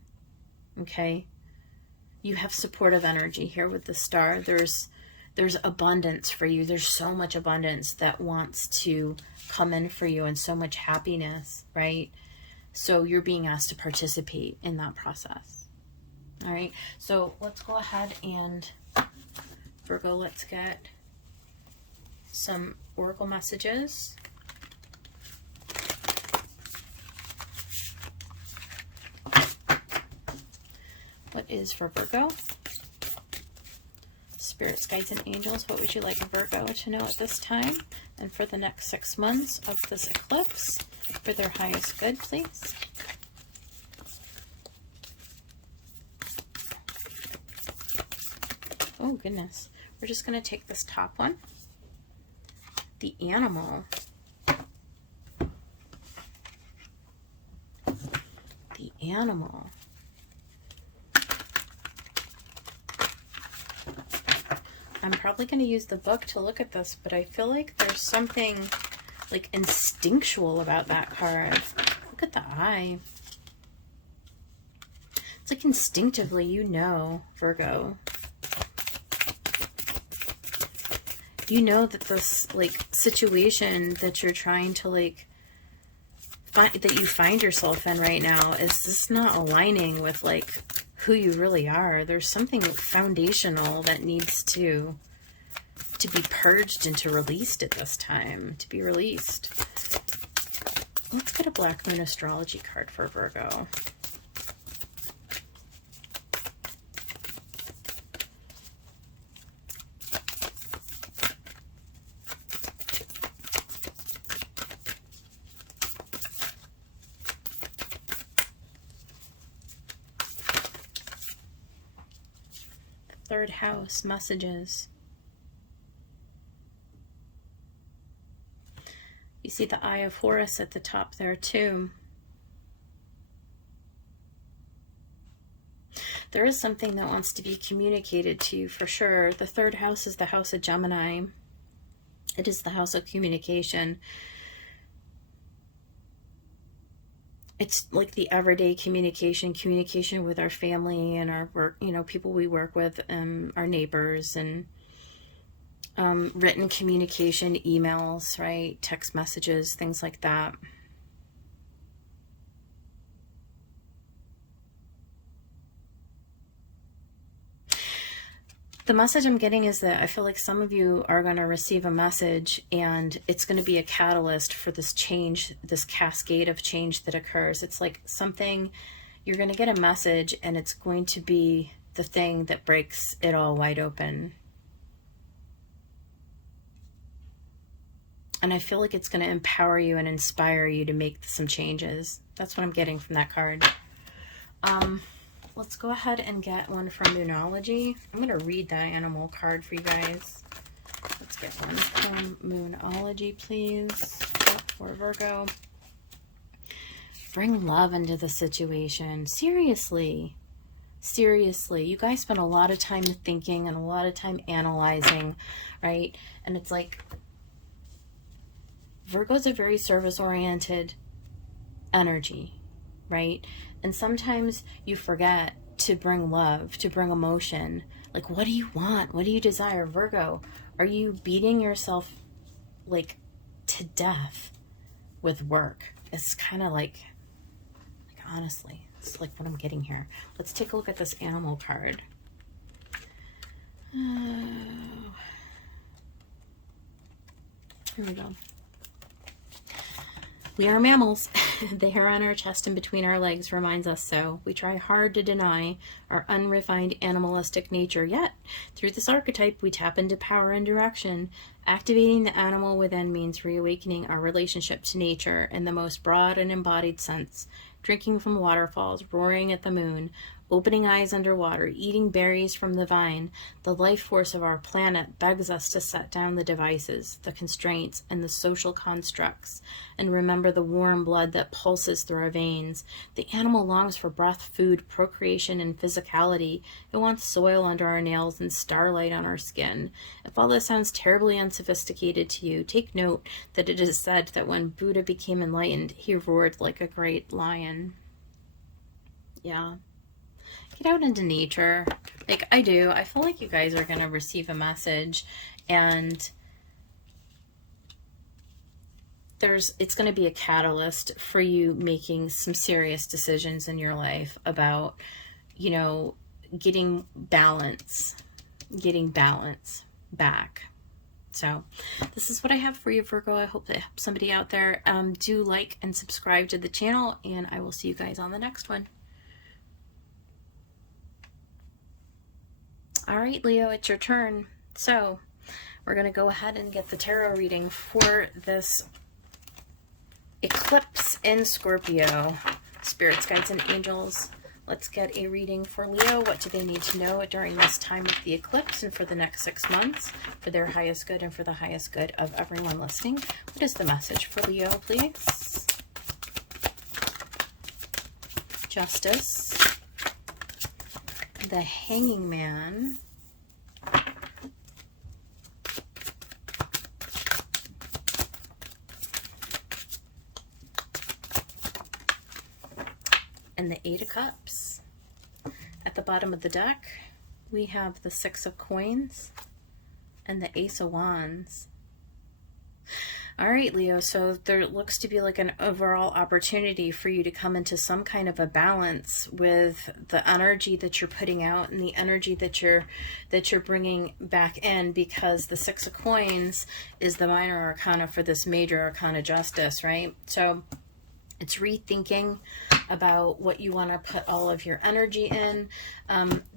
Okay? You have supportive energy here with the Star. There's abundance for you. There's so much abundance that wants to come in for you, and so much happiness, right? So you're being asked to participate in that process. All right, so let's go ahead and, Virgo, let's get some oracle messages. What is for Virgo? Spirits, guides, and angels, what would you like Virgo to know at this time and for the next 6 months of this eclipse for their highest good, please? Oh, goodness. We're just going to take this top one. The animal. The animal. I'm probably going to use the book to look at this, but I feel like there's something like instinctual about that card. Look at the eye. It's like instinctively, you know, Virgo. You know that this like situation that you're trying to like that you find yourself in right now is just not aligning with like who you really are. There's something foundational that needs to be purged and to released at this time, to be released. Let's get a Black Moon astrology card for Virgo. Third house messages. You see the Eye of Horus at the top there too. There is something that wants to be communicated to you for sure. The third house is the house of Gemini. It is the house of communication. It's like the everyday communication with our family and our work, you know, people we work with, our neighbors, and written communication, emails, right? Text messages, things like that. The message I'm getting is that I feel like some of you are going to receive a message and it's going to be a catalyst for this change, this cascade of change that occurs. It's like something, you're going to get a message and it's going to be the thing that breaks it all wide open. And I feel like it's going to empower you and inspire you to make some changes. That's what I'm getting from that card. Let's go ahead and get one from Moonology. I'm going to read that animal card for you guys. Let's get one from Moonology, please, for Virgo. Bring love into the situation. Seriously. Seriously. You guys spend a lot of time thinking and a lot of time analyzing, right? And it's like, Virgo's a very service-oriented energy, right? And sometimes you forget to bring love, to bring emotion. Like, what do you want? What do you desire? Virgo, are you beating yourself like to death with work? It's kind of like honestly, it's like what I'm getting here. Let's take a look at this animal card. Here we go. We are mammals. The hair on our chest and between our legs reminds us so. We try hard to deny our unrefined animalistic nature, yet through this archetype we tap into power and direction. Activating the animal within means reawakening our relationship to nature in the most broad and embodied sense. Drinking from waterfalls, roaring at the moon, opening eyes underwater, eating berries from the vine, the life force of our planet begs us to set down the devices, the constraints, and the social constructs, and remember the warm blood that pulses through our veins. The animal longs for breath, food, procreation, and physicality. It wants soil under our nails and starlight on our skin. If all this sounds terribly unsophisticated to you, take note that it is said that when Buddha became enlightened, he roared like a great lion. Yeah. Get out into nature. Like I do. I feel like you guys are going to receive a message and it's going to be a catalyst for you making some serious decisions in your life about, you know, getting balance back. So this is what I have for you, Virgo. I hope that helps somebody out there. Do like and subscribe to the channel, and I will see you guys on the next one. All right, Leo, it's your turn. So we're going to go ahead and get the tarot reading for this eclipse in Scorpio. Spirits, guides, and angels, let's get a reading for Leo. What do they need to know during this time of the eclipse and for the next 6 months, for their highest good and for the highest good of everyone listening? What is the message for Leo, please? Justice. The Hanging Man. And the Eight of Cups. At the bottom of the deck, we have the Six of Coins and the Ace of Wands. All right, Leo, so there looks to be like an overall opportunity for you to come into some kind of a balance with the energy that you're putting out and the energy that you're bringing back in, because the Six of Coins is the minor arcana for this major arcana, Justice, right? So it's rethinking about what you want to put all of your energy in.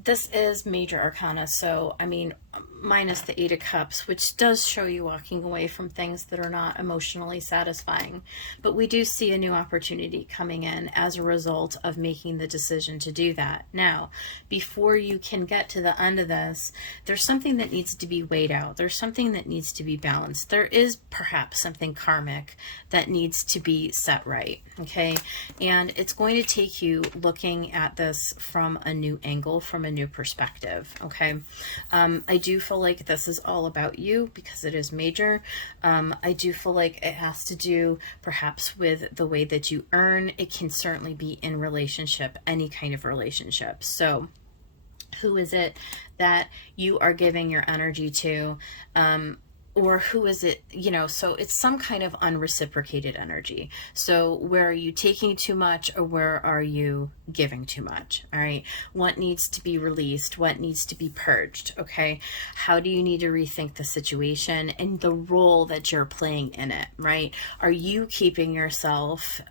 This is major arcana, so I mean, minus the Eight of Cups, which does show you walking away from things that are not emotionally satisfying. But we do see a new opportunity coming in as a result of making the decision to do that. Now, before you can get to the end of this, there's something that needs to be weighed out. There's something that needs to be balanced. There is perhaps something karmic that needs to be set right, okay? And it's going to take you looking at this from a new angle, from a new perspective, okay? I do feel like this is all about you because it is major. I do feel like it has to do perhaps with the way that you earn. It can certainly be in relationship, any kind of relationship. So who is it that you are giving your energy to? Or who is it, you know, so it's some kind of unreciprocated energy. So where are you taking too much, or where are you giving too much? All right. What needs to be released? What needs to be purged? Okay. How do you need to rethink the situation and the role that you're playing in it, right? Are you keeping yourself,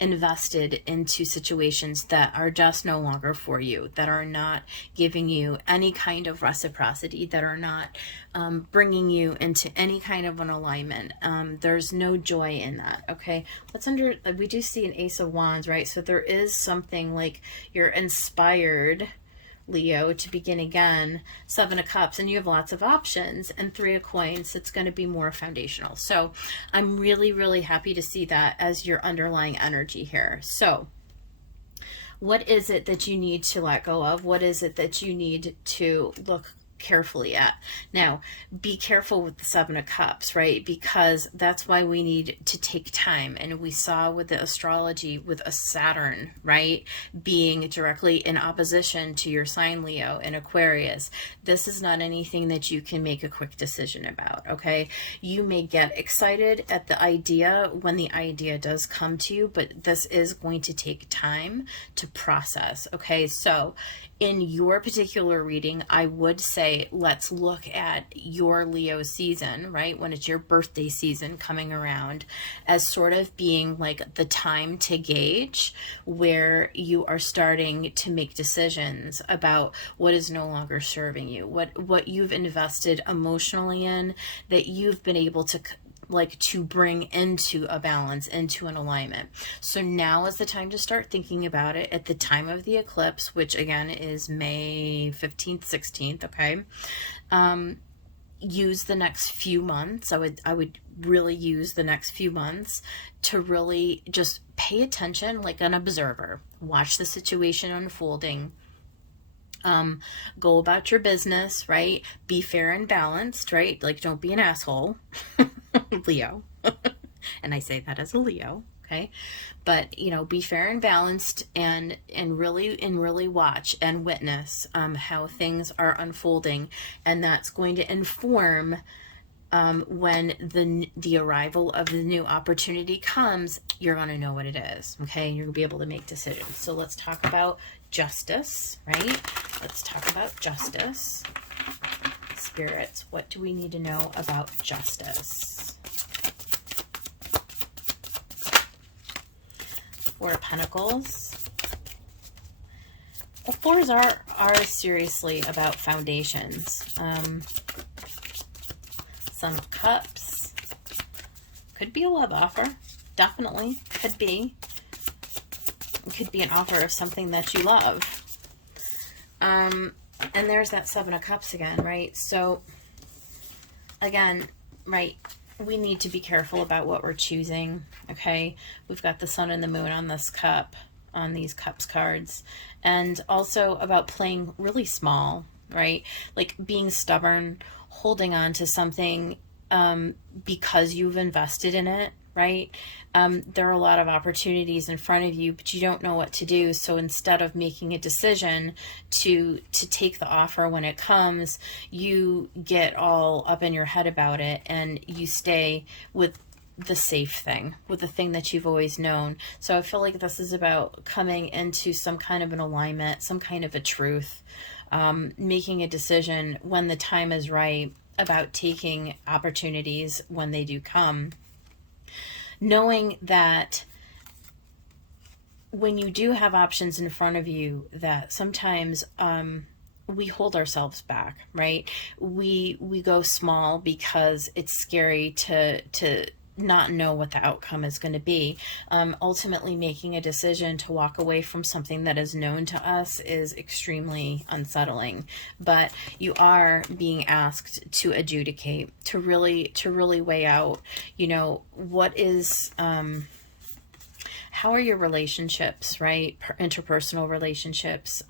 invested into situations that are just no longer for you, that are not giving you any kind of reciprocity, that are not bringing you into any kind of an alignment? There's no joy in that, okay? What's under, we do see an Ace of Wands, right? So there is something like you're inspired, Leo, to begin again. Seven of Cups, and you have lots of options, and Three of Coins. It's going to be more foundational. So I'm really, really happy to see that as your underlying energy here. So what is it that you need to let go of? What is it that you need to look carefully at? Now, be careful with the Seven of Cups, right? Because that's why we need to take time. And we saw with the astrology with a Saturn, right, being directly in opposition to your sign, Leo, in Aquarius. This is not anything that you can make a quick decision about, okay? You may get excited at the idea when the idea does come to you, but this is going to take time to process, okay? So in your particular reading, I would say let's look at your Leo season, right? When it's your birthday season coming around, as sort of being like the time to gauge where you are starting to make decisions about what is no longer serving you, what you've invested emotionally in, that you've been able to bring into a balance, into an alignment. So now is the time to start thinking about it at the time of the eclipse, which again is May 15th, 16th, okay? Use the next few months. I would really use the next few months to really just pay attention like an observer. Watch the situation unfolding. Go about your business, right? Be fair and balanced, right? Like, don't be an asshole. Leo. And I say that as a Leo, okay? But, you know, be fair and balanced, and really watch and witness how things are unfolding, and that's going to inform when the arrival of the new opportunity comes, you're going to know what it is, okay? You're going to be able to make decisions. So let's talk about justice, right? Let's talk about justice. Spirits, what do we need to know about justice? Four of Pentacles. Well, fours are seriously about foundations. Son of Cups. Could be a love offer. Definitely. Could be. It could be an offer of something that you love. And there's that Seven of Cups again, right? So, again, right, we need to be careful about what we're choosing, okay? We've got the Sun and the Moon on this cup, on these Cups cards. And also about playing really small, right? Like being stubborn, holding on to something because you've invested in it, right? There are a lot of opportunities in front of you, but you don't know what to do. So instead of making a decision to take the offer when it comes, you get all up in your head about it and you stay with the safe thing, with the thing that you've always known. So I feel like this is about coming into some kind of an alignment, some kind of a truth, making a decision when the time is right about taking opportunities when they do come. Knowing that when you do have options in front of you, that sometimes we hold ourselves back, right? We go small because it's scary to not know what the outcome is going to be. Ultimately, making a decision to walk away from something that is known to us is extremely unsettling. But you are being asked to adjudicate, to really weigh out, you know, what is, how are your relationships, right? Interpersonal relationships,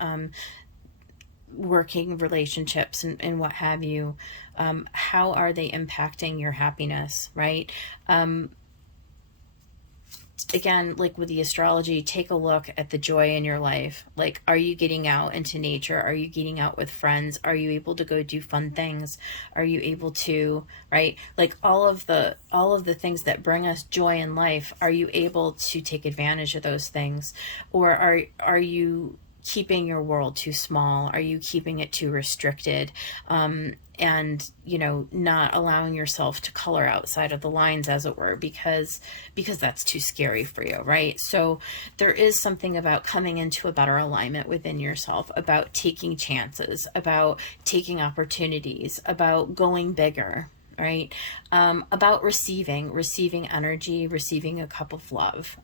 working relationships and what have you. How are they impacting your happiness, right? Again, like with the astrology, take a look at the joy in your life. Like, are you getting out into nature? Are you getting out with friends? Are you able to go do fun things? Are you able to, right? Like all of the things that bring us joy in life, are you able to take advantage of those things? Or are you keeping your world too small? Are you keeping it too restricted? And, you know, not allowing yourself to color outside of the lines, as it were, because that's too scary for you, right? So there is something about coming into a better alignment within yourself, about taking chances, about taking opportunities, about going bigger, right? About receiving energy, receiving a cup of love,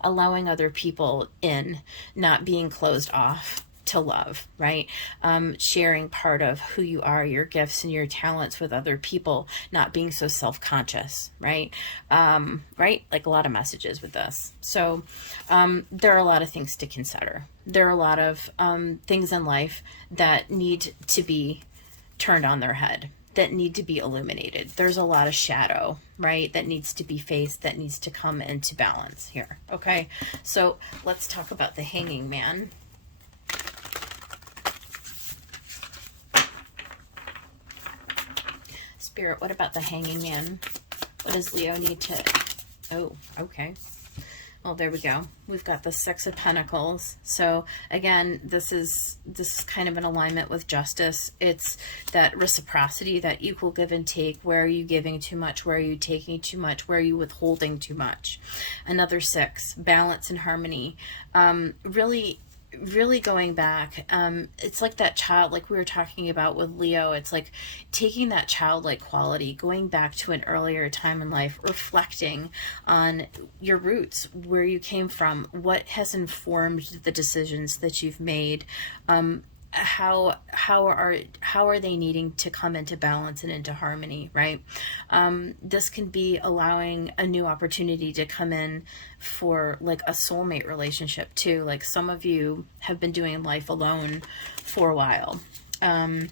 allowing other people in, not being closed off to love, right? Sharing part of who you are, your gifts and your talents with other people, not being so self-conscious, right? Right? Like a lot of messages with this. So there are a lot of things to consider. There are a lot of things in life that need to be turned on their head, that need to be illuminated. There's a lot of shadow, right, that needs to be faced, that needs to come into balance here, okay? So let's talk about the Hanging Man. Spirit, what about the Hanging Man? What does Leo need to... Oh, okay. Well, there we go. We've got the Six of Pentacles. So again, this is kind of in alignment with justice. It's that reciprocity, that equal give and take. Where are you giving too much? Where are you taking too much? Where are you withholding too much? Another six, balance and harmony. Really going back, it's like that child, like we were talking about with Leo, it's like taking that childlike quality, going back to an earlier time in life, reflecting on your roots, where you came from, what has informed the decisions that you've made, how are they needing to come into balance and into harmony, right? This can be allowing a new opportunity to come in for like a soulmate relationship too. Like some of you have been doing life alone for a while. And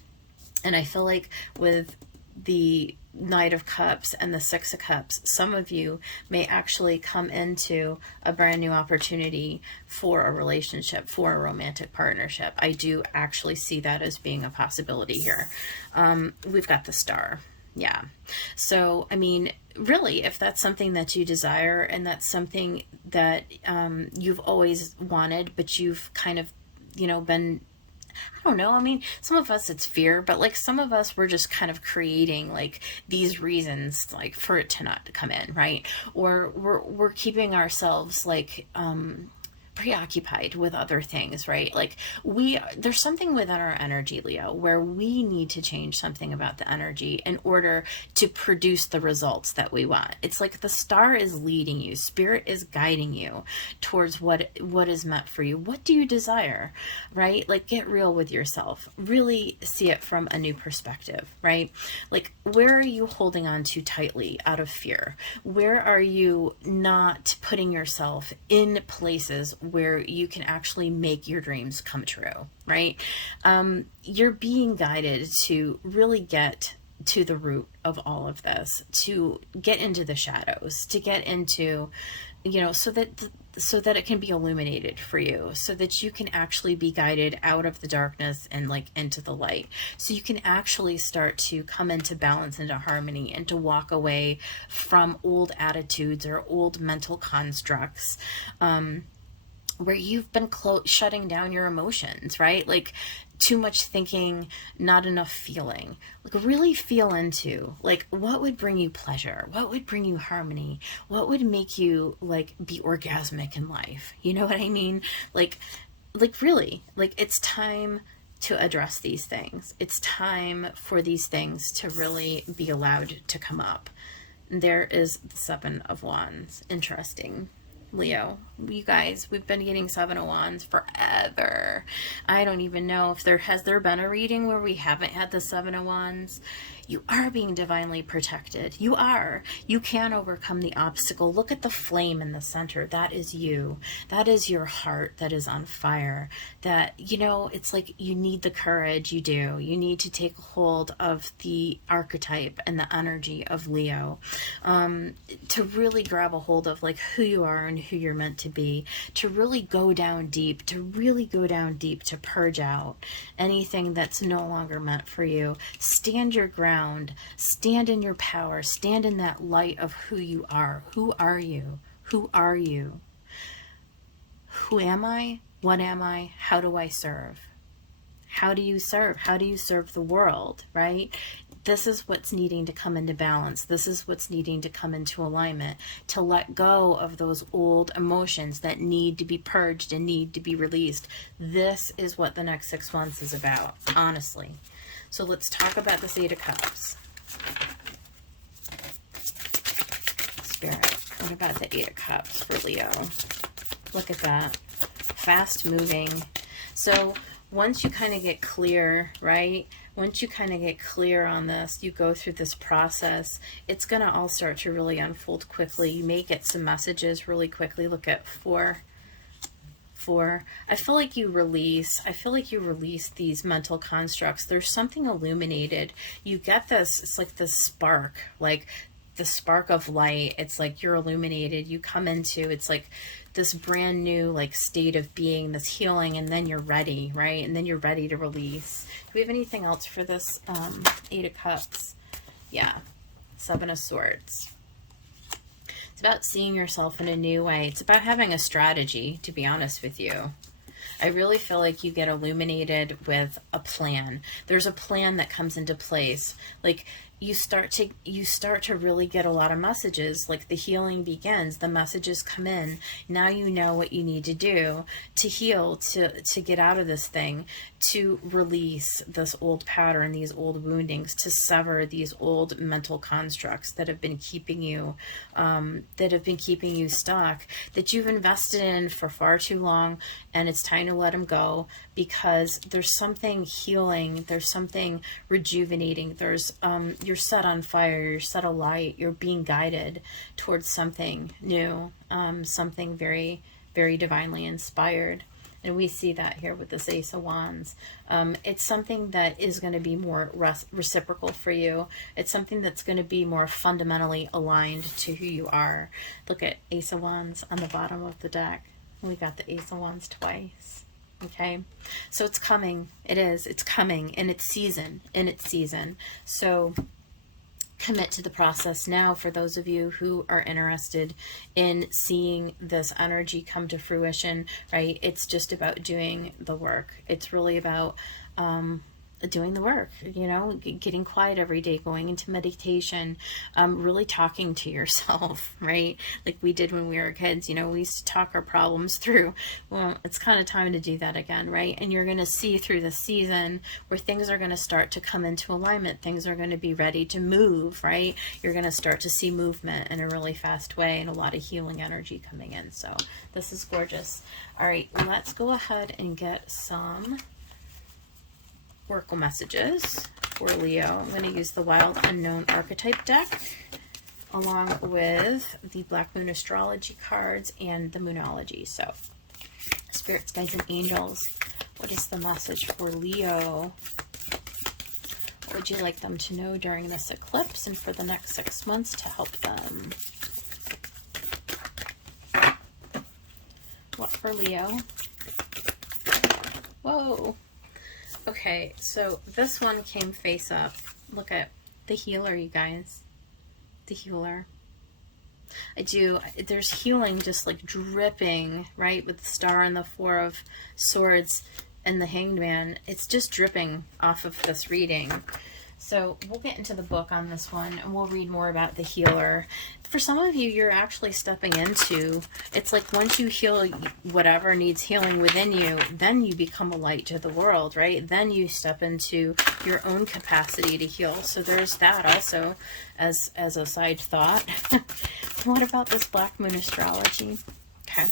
I feel like with the Knight of Cups and the Six of Cups, some of you may actually come into a brand new opportunity for a relationship, for a romantic partnership. I do actually see that as being a possibility here. We've got the Star. Yeah. So, I mean, really, if that's something that you desire and that's something that you've always wanted, but you've kind of, been, I don't know. I mean, some of us it's fear, but like some of us we're just kind of creating like these reasons like for it to not come in, right? Or we're keeping ourselves like preoccupied with other things, right? Like there's something within our energy, Leo, where we need to change something about the energy in order to produce the results that we want. It's like the star is leading you, spirit is guiding you towards what is meant for you. What do you desire, right? Like get real with yourself. Really see it from a new perspective, right? Like where are you holding on too tightly out of fear? Where are you not putting yourself in places where you can actually make your dreams come true, right? You're being guided to really get to the root of all of this, to get into the shadows, to get into, so that it can be illuminated for you, so that you can actually be guided out of the darkness and like into the light, so you can actually start to come into balance, into harmony, and to walk away from old attitudes or old mental constructs, where you've been shutting down your emotions, right? Like too much thinking, not enough feeling. Like really feel into like what would bring you pleasure, what would bring you harmony, what would make you like be orgasmic in life. You know what I mean? Like really, like it's time to address these things. It's time for these things to really be allowed to come up. There is the Seven of Wands. Interesting. Leo, you guys, we've been getting Seven of Wands forever. I don't even know if has there been a reading where we haven't had the Seven of Wands. You are being divinely protected. You are. You can overcome the obstacle. Look at the flame in the center. That is you. That is your heart that is on fire. That, it's like you need the courage. You do. You need to take hold of the archetype and the energy of Leo, to really grab a hold of like who you are and who you're meant to be, to really go down deep, to purge out anything that's no longer meant for you. Stand your ground. Stand in your power. Stand in that light of who you are. Who are you? Who are you? Who am I? What am I? How do I serve? How do you serve? How do you serve the world, right? This is what's needing to come into balance. This is what's needing to come into alignment, to let go of those old emotions that need to be purged and need to be released. This is what the next 6 months is about, honestly. So let's talk about this Eight of Cups. Spirit, what about the Eight of Cups for Leo? Look at that. Fast moving. So once you kind of get clear, right? Once you kind of get clear on this, you go through this process, it's going to all start to really unfold quickly. You may get some messages really quickly. Look at four. I feel like you release these mental constructs. There's something illuminated. You get this, it's like this spark, like the spark of light. It's like you're illuminated. You come into, it's like this brand new like state of being, this healing, and then you're ready, right? And then you're ready to release. Do we have anything else for this Eight of Cups? Yeah. Seven of Swords. It's about seeing yourself in a new way. It's about having a strategy, to be honest with you. I really feel like you get illuminated with a plan. There's a plan that comes into place. Like you start to really get a lot of messages. Like the healing begins, the messages come in. Now you know what you need to do to heal, to get out of this thing, to release this old pattern, these old woundings, to sever these old mental constructs that have been keeping you stuck, that you've invested in for far too long, and it's time to let them go, because there's something healing, there's something rejuvenating, there's you're set on fire, you're set alight, you're being guided towards something new, something very, very divinely inspired. And we see that here with this Ace of Wands. It's something that is going to be more reciprocal for you. It's something that's going to be more fundamentally aligned to who you are. Look at Ace of Wands on the bottom of the deck. We got the Ace of Wands twice. Okay, so it's coming. It's coming in its season. So commit to the process now. For those of you who are interested in seeing this energy come to fruition, right? It's just about doing the work. It's really about doing the work, you know, getting quiet every day, going into meditation, really talking to yourself, right? Like we did when we were kids, you know, we used to talk our problems through. Well, it's kind of time to do that again, right? And you're going to see through the season where things are going to start to come into alignment. Things are going to be ready to move, right? You're going to start to see movement in a really fast way and a lot of healing energy coming in. So this is gorgeous. All right, let's go ahead and get some oracle messages for Leo. I'm going to use the Wild Unknown Archetype deck along with the Black Moon Astrology cards and the Moonology. So, spirits, guides, and angels, what is the message for Leo? What would you like them to know during this eclipse and for the next 6 months to help them? What for Leo? Whoa. Okay, so this one came face up. Look at the healer, you guys. The healer. There's healing just like dripping, right? With the Star and the Four of Swords and the Hanged Man. It's just dripping off of this reading. So we'll get into the book on this one and we'll read more about the healer. For some of you, you're actually stepping into, it's like once you heal whatever needs healing within you, then you become a light to the world, right? Then you step into your own capacity to heal. So there's that also as a side thought. What about this Black Moon Astrology? Okay.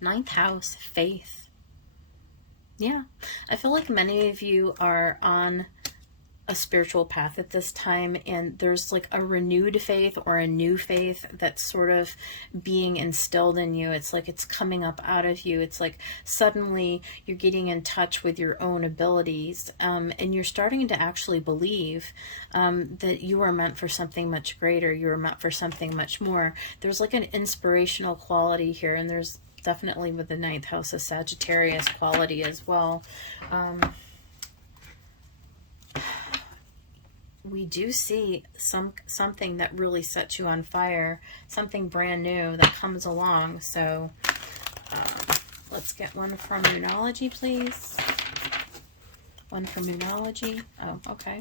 9th house, faith. Yeah, I feel like many of you are on a spiritual path at this time, and there's like a renewed faith or a new faith that's sort of being instilled in you. It's like it's coming up out of you. It's like suddenly you're getting in touch with your own abilities, and you're starting to actually believe that you are meant for something much greater. You are meant for something much more. There's like an inspirational quality here, and there's definitely with the 9th house a Sagittarius quality as well. We do see something that really sets you on fire, something brand new that comes along. So let's get one from Moonology, please. One from Moonology. Oh, okay.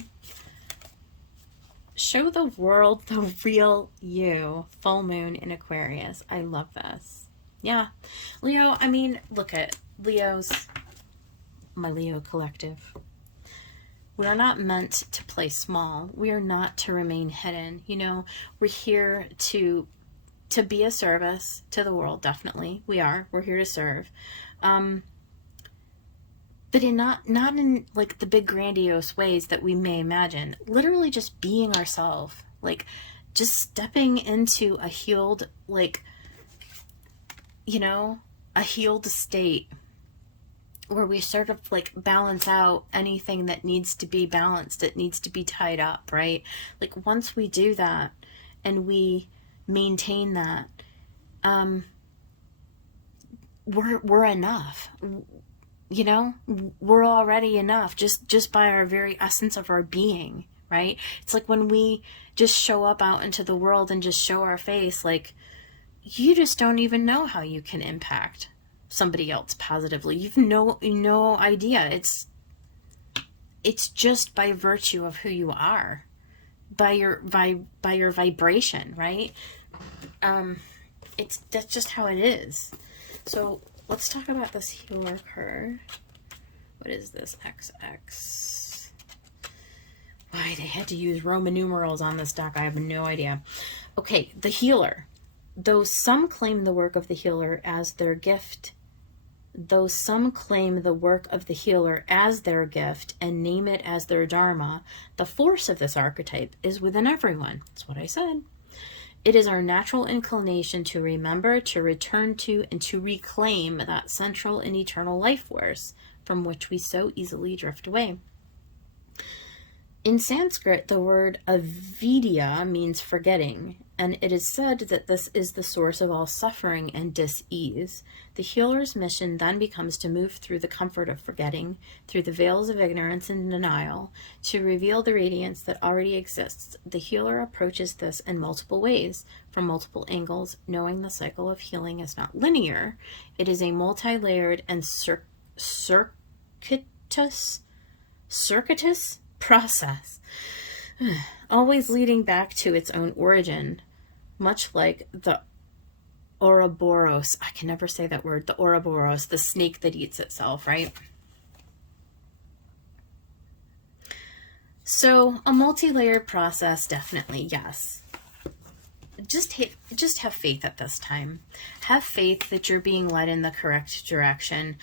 Show the world the real you. Full moon in Aquarius. I love this. Yeah, Leo, I mean, look at Leo's, my Leo collective. We are not meant to play small. We are not to remain hidden. You know, we're here to be a service to the world, definitely. We are. We're here to serve. But in not in like the big grandiose ways that we may imagine. Literally just being ourselves. Like just stepping into a healed, like, you know, a healed state where we sort of like balance out anything that needs to be balanced, that needs to be tied up, right? Like once we do that and we maintain that, we're enough. You know, we're already enough just by our very essence of our being, right? It's like when we just show up out into the world and just show our face, like, you just don't even know how you can impact somebody else positively. You've no idea. It's just by virtue of who you are, by your vibration, right? That's just how it is. So let's talk about this healer card. What is this? XX. Why they had to use Roman numerals on this deck, I have no idea. Okay, the healer. Though some claim the work of the healer as their gift, and name it as their dharma, the force of this archetype is within everyone. That's what I said. It is our natural inclination to remember, to return to, and to reclaim that central and eternal life force from which we so easily drift away. In Sanskrit, the word avidya means forgetting, and it is said that this is the source of all suffering and dis-ease. The healer's mission then becomes to move through the comfort of forgetting, through the veils of ignorance and denial, to reveal the radiance that already exists. The healer approaches this in multiple ways, from multiple angles, knowing the cycle of healing is not linear. It is a multi-layered and circuitous process, always leading back to its own origin, much like the Ouroboros. I can never say that word. The Ouroboros, the snake that eats itself, right? So a multi-layered process, definitely, yes. Just have faith at this time. Have faith that you're being led in the correct direction.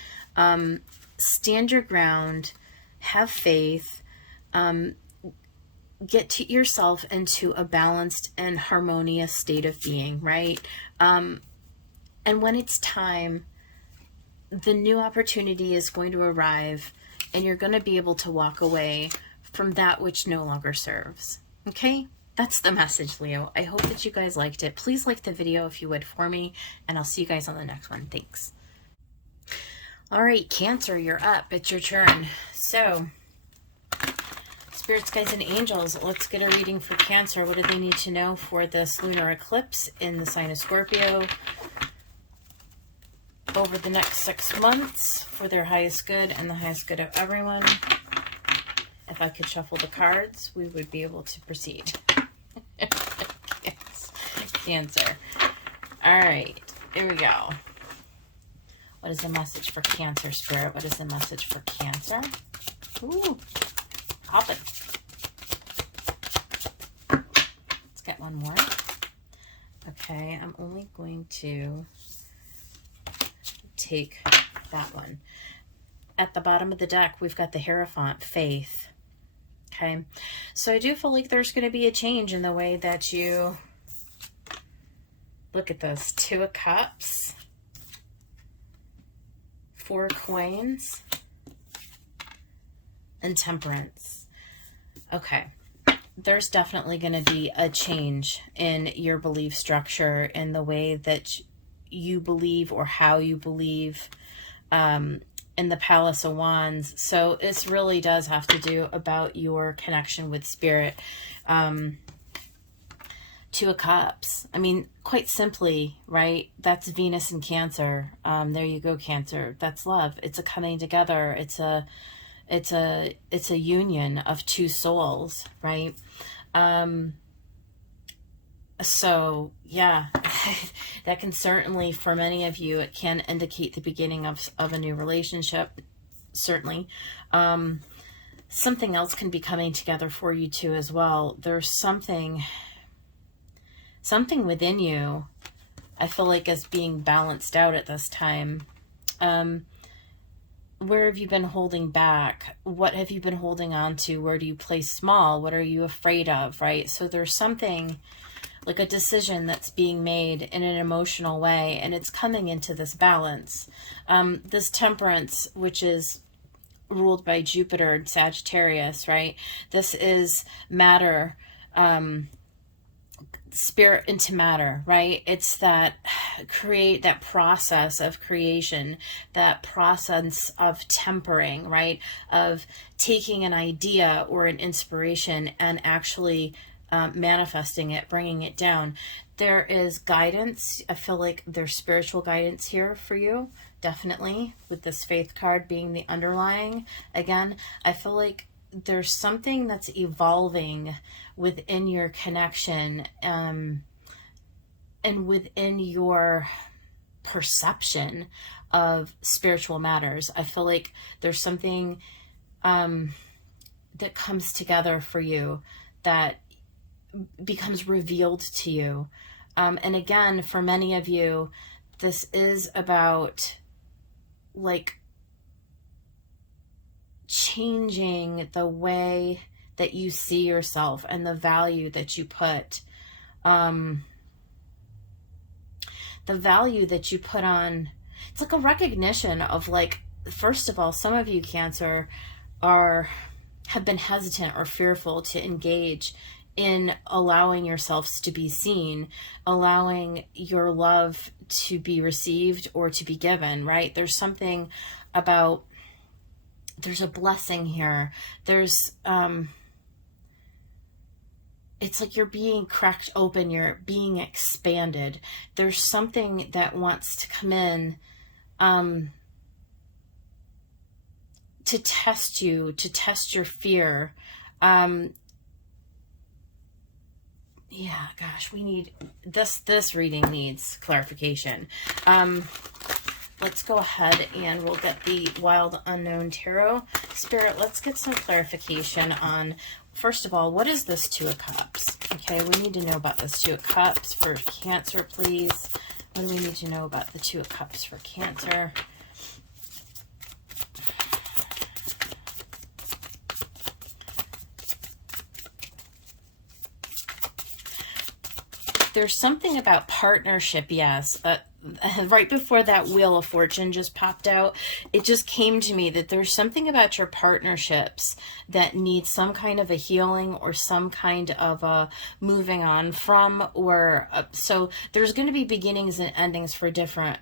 Stand your ground. Have faith. Get yourself into a balanced and harmonious state of being, right? And when it's time, the new opportunity is going to arrive, and you're going to be able to walk away from that which no longer serves. Okay? That's the message, Leo. I hope that you guys liked it. Please like the video if you would for me, and I'll see you guys on the next one. Thanks. All right, Cancer, you're up. It's your turn. So, Spirits, Guides, and Angels, let's get a reading for Cancer. What do they need to know for this lunar eclipse in the sign of Scorpio over the next 6 months for their highest good and the highest good of everyone? If I could shuffle the cards, we would be able to proceed. Cancer. All right, here we go. What is the message for Cancer, Spirit? What is the message for Cancer? Ooh, hopping. Let's get one more. Okay, I'm only going to take that one. At the bottom of the deck, we've got the Hierophant, Faith. Okay, so I do feel like there's going to be a change in the way that you look at this. 2 of Cups, 4 coins, and Temperance. Okay, there's definitely going to be a change in your belief structure, in the way that you believe or how you believe, in the Palace of Wands. So this really does have to do about your connection with Spirit. 2 of Cups. I mean, quite simply, right? That's Venus and Cancer. There you go, Cancer. That's love. It's a coming together. It's a union of 2 souls, right? So yeah, that can certainly, for many of you, it can indicate the beginning of a new relationship. Certainly. Something else can be coming together for you too as well. There's something within you, I feel like, is being balanced out at this time. Where have you been holding back? What have you been holding on to? Where do you play small? What are you afraid of, right? So there's something like a decision that's being made in an emotional way, and it's coming into this balance. This Temperance, which is ruled by Jupiter and Sagittarius, right? This is matter, spirit into matter, right? It's that process of creation, that process of tempering, right? Of taking an idea or an inspiration and actually manifesting it, bringing it down. There is guidance. I feel like there's spiritual guidance here for you, definitely, with this Faith card being the underlying. Again, I feel like there's something that's evolving within your connection, and within your perception of spiritual matters. I feel like there's something that comes together for you, that becomes revealed to you. And again, for many of you, this is about like changing the way that you see yourself and the value that you put, the value that you put on. It's like a recognition of, like, first of all, some of you, Cancer, have been hesitant or fearful to engage in allowing yourselves to be seen, allowing your love to be received or to be given, right? There's something about, there's a blessing here. There's, it's like you're being cracked open, you're being expanded. There's something that wants to come in, to test you, to test your fear. Yeah, gosh, we need this reading needs clarification. Let's go ahead and we'll get the Wild Unknown Tarot. Spirit, let's get some clarification on, first of all, what is this Two of Cups? Okay, we need to know about this Two of Cups for Cancer, please. What do we need to know about the Two of Cups for Cancer? There's something about partnership, yes. Right before that Wheel of Fortune just popped out, it just came to me that there's something about your partnerships that need some kind of a healing or some kind of a moving on from, or so there's going to be beginnings and endings for different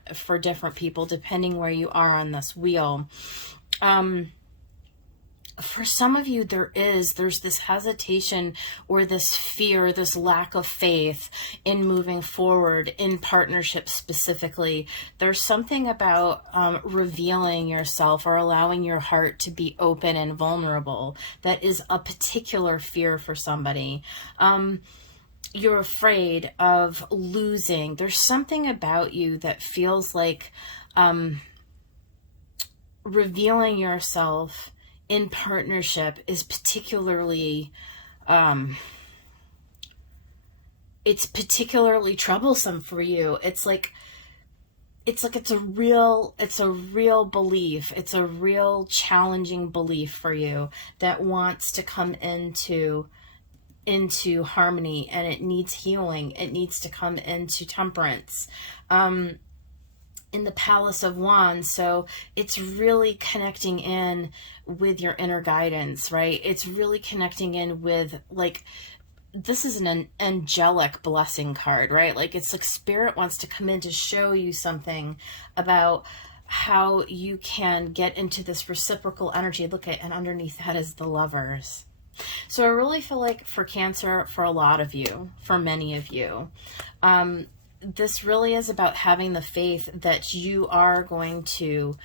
people depending where you are on this wheel. For some of you, there's this hesitation or this fear, this lack of faith in moving forward in partnership specifically. There's something about revealing yourself or allowing your heart to be open and vulnerable that is a particular fear for somebody. You're afraid of losing. There's something about you that feels like revealing yourself in partnership is particularly, it's particularly troublesome for you. It's a real belief. It's a real challenging belief for you that wants to come into harmony, and it needs healing. It needs to come into temperance. In the Palace of Wands, so it's really connecting in with your inner guidance, right? It's really connecting in with, like, this is an angelic blessing card, right? Like, it's like Spirit wants to come in to show you something about how you can get into this reciprocal energy. Look at, and underneath that is the Lovers. So I really feel like for Cancer, for a lot of you, for many of you, this really is about having the faith that you are going to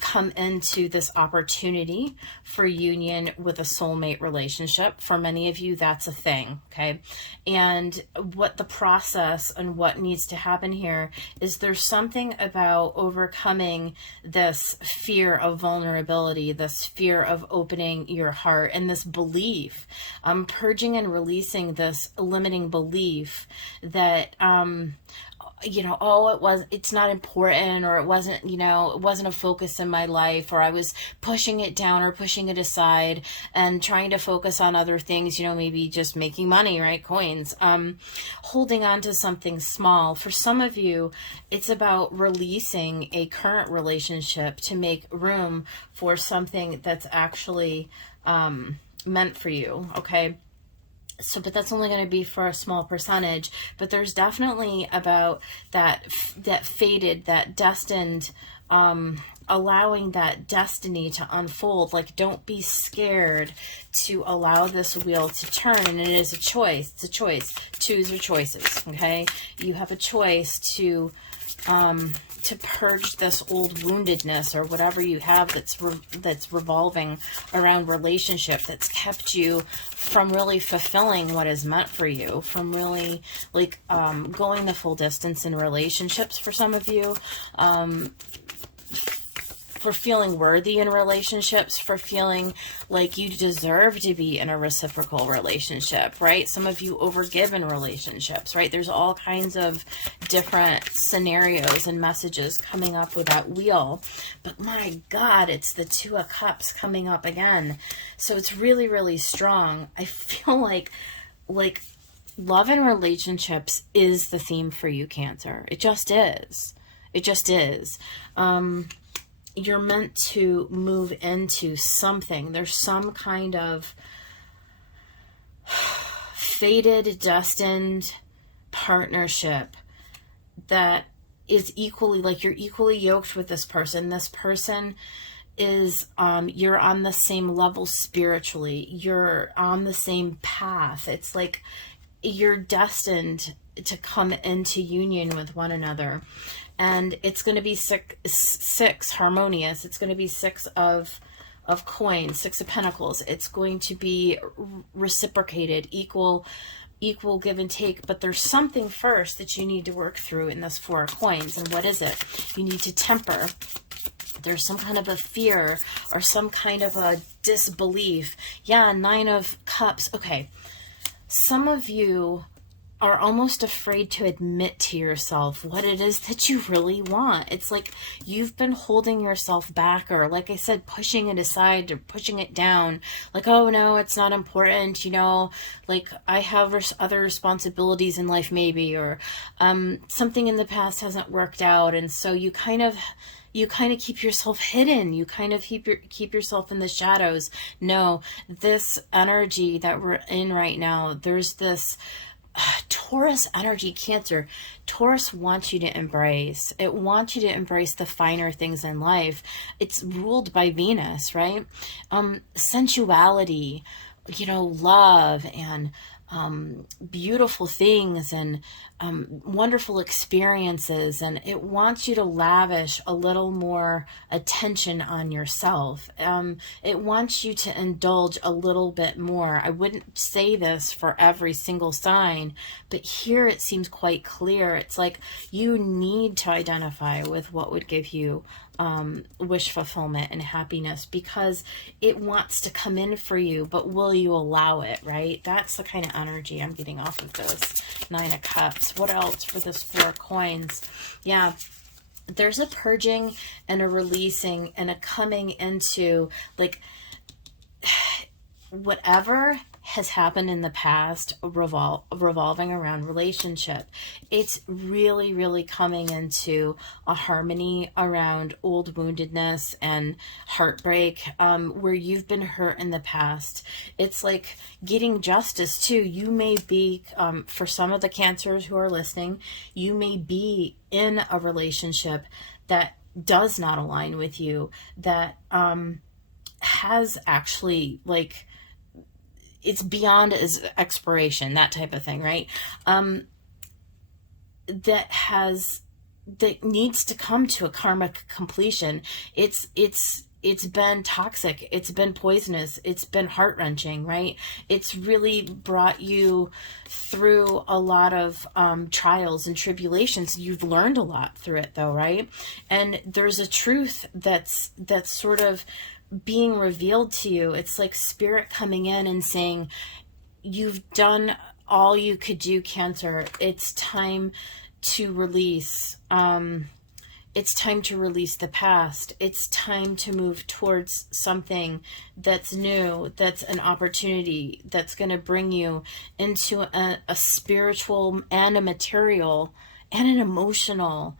come into this opportunity for union with a soulmate relationship. For many of you, that's a thing, okay? And what the process and what needs to happen here is there's something about overcoming this fear of vulnerability, this fear of opening your heart, and this belief, purging and releasing this limiting belief that, it's not important, or it wasn't a focus in my life, or I was pushing it down or pushing it aside and trying to focus on other things, maybe just making money, right? Coins, holding on to something small. For some of you, it's about releasing a current relationship to make room for something that's actually, meant for you. Okay. So, but that's only going to be for a small percentage, but there's definitely about that fated, that destined, allowing that destiny to unfold. Like, don't be scared to allow this wheel to turn. And it is a choice. It's a choice. Choose your choices. Okay. You have a choice to purge this old woundedness or whatever you have that's revolving around relationship, that's kept you from really fulfilling what is meant for you, from really going the full distance in relationships for some of you, for feeling worthy in relationships, for feeling like you deserve to be in a reciprocal relationship, right? Some of you overgive in relationships, right? There's all kinds of different scenarios and messages coming up with that wheel. But my God, it's the Two of Cups coming up again. So it's really, really strong. I feel like love and relationships is the theme for you, Cancer. It just is. It just is. You're meant to move into something. There's some kind of, fated, destined partnership that is equally, like, you're equally yoked with this person. This person is, you're on the same level spiritually. You're on the same path. It's like you're destined to come into union with one another. And it's going to be six harmonious. It's going to be six of coins, six of pentacles. It's going to be reciprocated, equal give and take. But there's something first that you need to work through in this four of coins. And what is it? You need to temper. There's some kind of a fear or some kind of a disbelief. Yeah, Nine of Cups. Okay. Some of you are almost afraid to admit to yourself what it is that you really want. It's like you've been holding yourself back, or like I said, pushing it aside or pushing it down. Like, oh no, it's not important, you know, like I have other responsibilities in life maybe, or something in the past hasn't worked out. And so you kind of keep yourself hidden. You kind of keep yourself in the shadows. No, this energy that we're in right now, there's this Taurus energy, Cancer. Taurus wants you to embrace. It wants you to embrace the finer things in life. It's ruled by Venus, right? Sensuality, you know, love and beautiful things and wonderful experiences, and it wants you to lavish a little more attention on yourself. It wants you to indulge a little bit more. I wouldn't say this for every single sign, but here it seems quite clear. It's like you need to identify with what would give you wish fulfillment and happiness, because it wants to come in for you, but will you allow it, right? That's the kind of energy I'm getting off of this Nine of Cups. What else for this Four of Coins? Yeah, there's a purging and a releasing and a coming into, like, whatever has happened in the past revolving around relationship. It's really, really coming into a harmony around old woundedness and heartbreak, where you've been hurt in the past. It's like getting justice too. You may be, for some of the Cancers who are listening, you may be in a relationship that does not align with you, that has actually, like, it's beyond its expiration, that type of thing, right? That needs to come to a karmic completion. It's been toxic. It's been poisonous. It's been heart-wrenching, right? It's really brought you through a lot of trials and tribulations. You've learned a lot through it though, right? And there's a truth that's sort of being revealed to you. It's like spirit coming in and saying, you've done all you could do, Cancer. It's time to release. It's time to release the past. It's time to move towards something that's new, that's an opportunity, that's going to bring you into a spiritual and a material and an emotional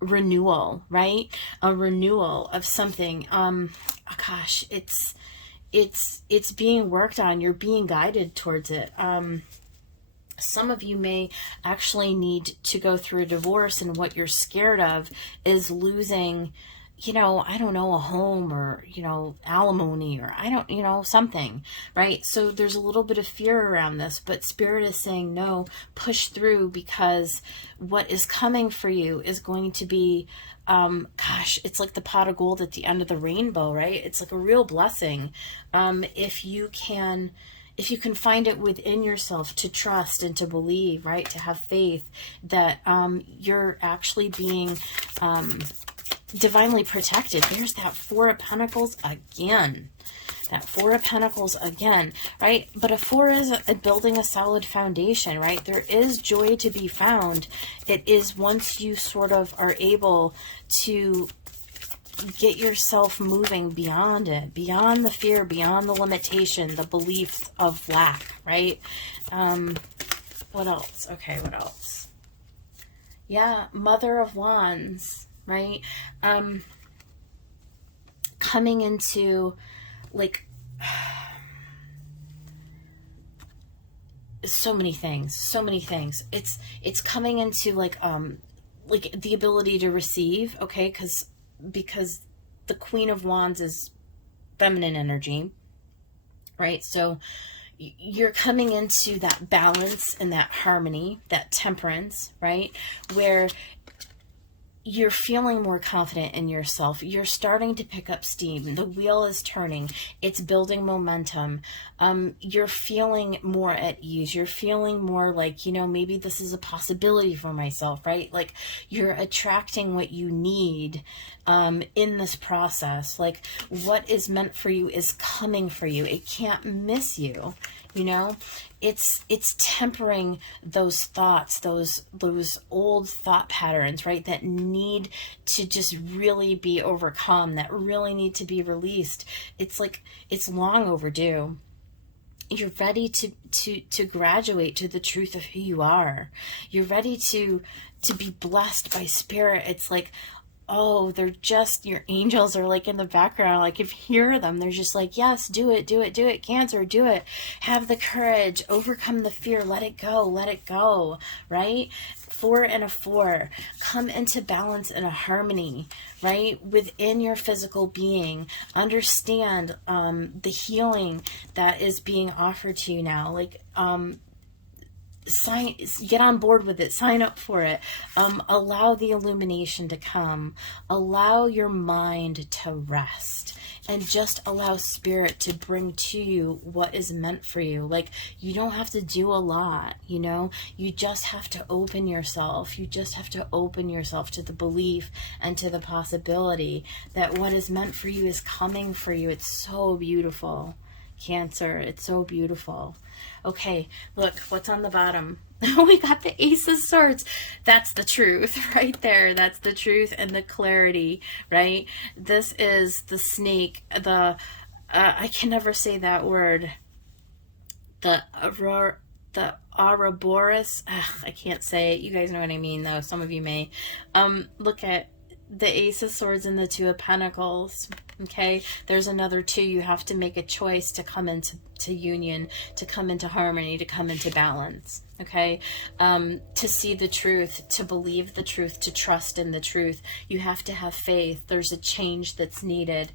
renewal, right? A renewal of something. Gosh, it's being worked on. You're being guided towards it. Some of you may actually need to go through a divorce, and what you're scared of is losing, you know, I don't know, a home, or, you know, alimony, or I don't, you know, something, right? So there's a little bit of fear around this, but Spirit is saying, no, push through, because what is coming for you is going to be, gosh, it's like the pot of gold at the end of the rainbow, right? It's like a real blessing. If you can find it within yourself to trust and to believe, right? To have faith that you're actually being divinely protected. There's that Four of Pentacles again. That Four of Pentacles again, right? But a four is building a solid foundation, right? There is joy to be found. It is once you sort of are able to get yourself moving beyond it, beyond the fear, beyond the limitation, the beliefs of lack, right? What else? Okay, what else? Yeah, Mother of Wands, right? Coming into, like, so many things, so many things. It's coming into like the ability to receive, okay? Because the Queen of Wands is feminine energy, right? So you're coming into that balance and that harmony, that temperance, right? Where you're feeling more confident in yourself. You're starting to pick up steam. The wheel is turning. It's building momentum. You're feeling more at ease. You're feeling more like, you know, maybe this is a possibility for myself, right? Like you're attracting what you need in this process. Like what is meant for you is coming for you. It can't miss you. You know, it's tempering those thoughts, those old thought patterns, right? That need to just really be overcome, that really need to be released. It's like, it's long overdue. You're ready to graduate to the truth of who you are. You're ready to be blessed by spirit. It's like, oh, they're just, your angels are like in the background. Like if you hear them, they're just like, yes, do it, do it, do it. Cancer, do it. Have the courage, overcome the fear, let it go, right? 4 and a 4, come into balance and a harmony, right? Within your physical being, understand the healing that is being offered to you now. Like, get on board with it, sign up for it, allow the illumination to come, allow your mind to rest, and just allow spirit to bring to you what is meant for you. Like you don't have to do a lot, you know, you just have to open yourself. You just have to open yourself to the belief and to the possibility that what is meant for you is coming for you. It's so beautiful, Cancer. It's so beautiful. Okay, look, what's on the bottom? We got the Ace of Swords. That's the truth right there. That's the truth and the clarity, right? This is the snake, I can never say that word. The Ouroboros. I can't say it. You guys know what I mean, though. Some of you may. Look at the Ace of Swords and the Two of Pentacles. Okay, there's another 2. You have to make a choice to come into union, to come into harmony, to come into balance. Okay, to see the truth, to believe the truth, to trust in the truth. You have to have faith. There's a change that's needed.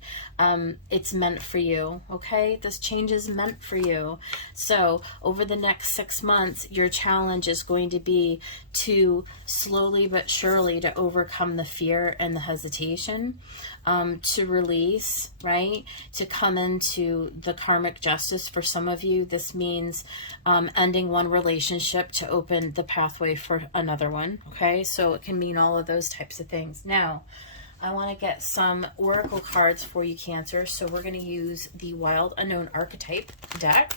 It's meant for you. Okay, this change is meant for you. So over the next 6 months, your challenge is going to be to slowly but surely to overcome the fear and the hesitation, to release, right? To come into the karmic justice. For some of you, this means ending one relationship to open the pathway for another one. Okay, so it can mean all of those types of things. Now, I want to get some oracle cards for you, Cancer. So we're going to use the Wild Unknown Archetype deck.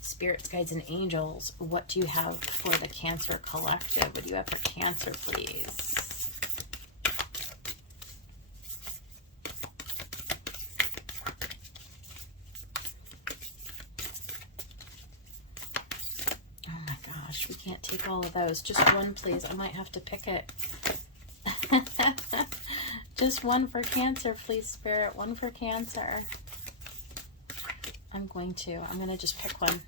Spirits, guides, and angels, what do you have for the Cancer collective? What do you have for Cancer, please? Oh my gosh, we can't take all of those. Just one, please. I might have to pick it. Just one for Cancer, please, Spirit. One for Cancer. I'm going to just pick one.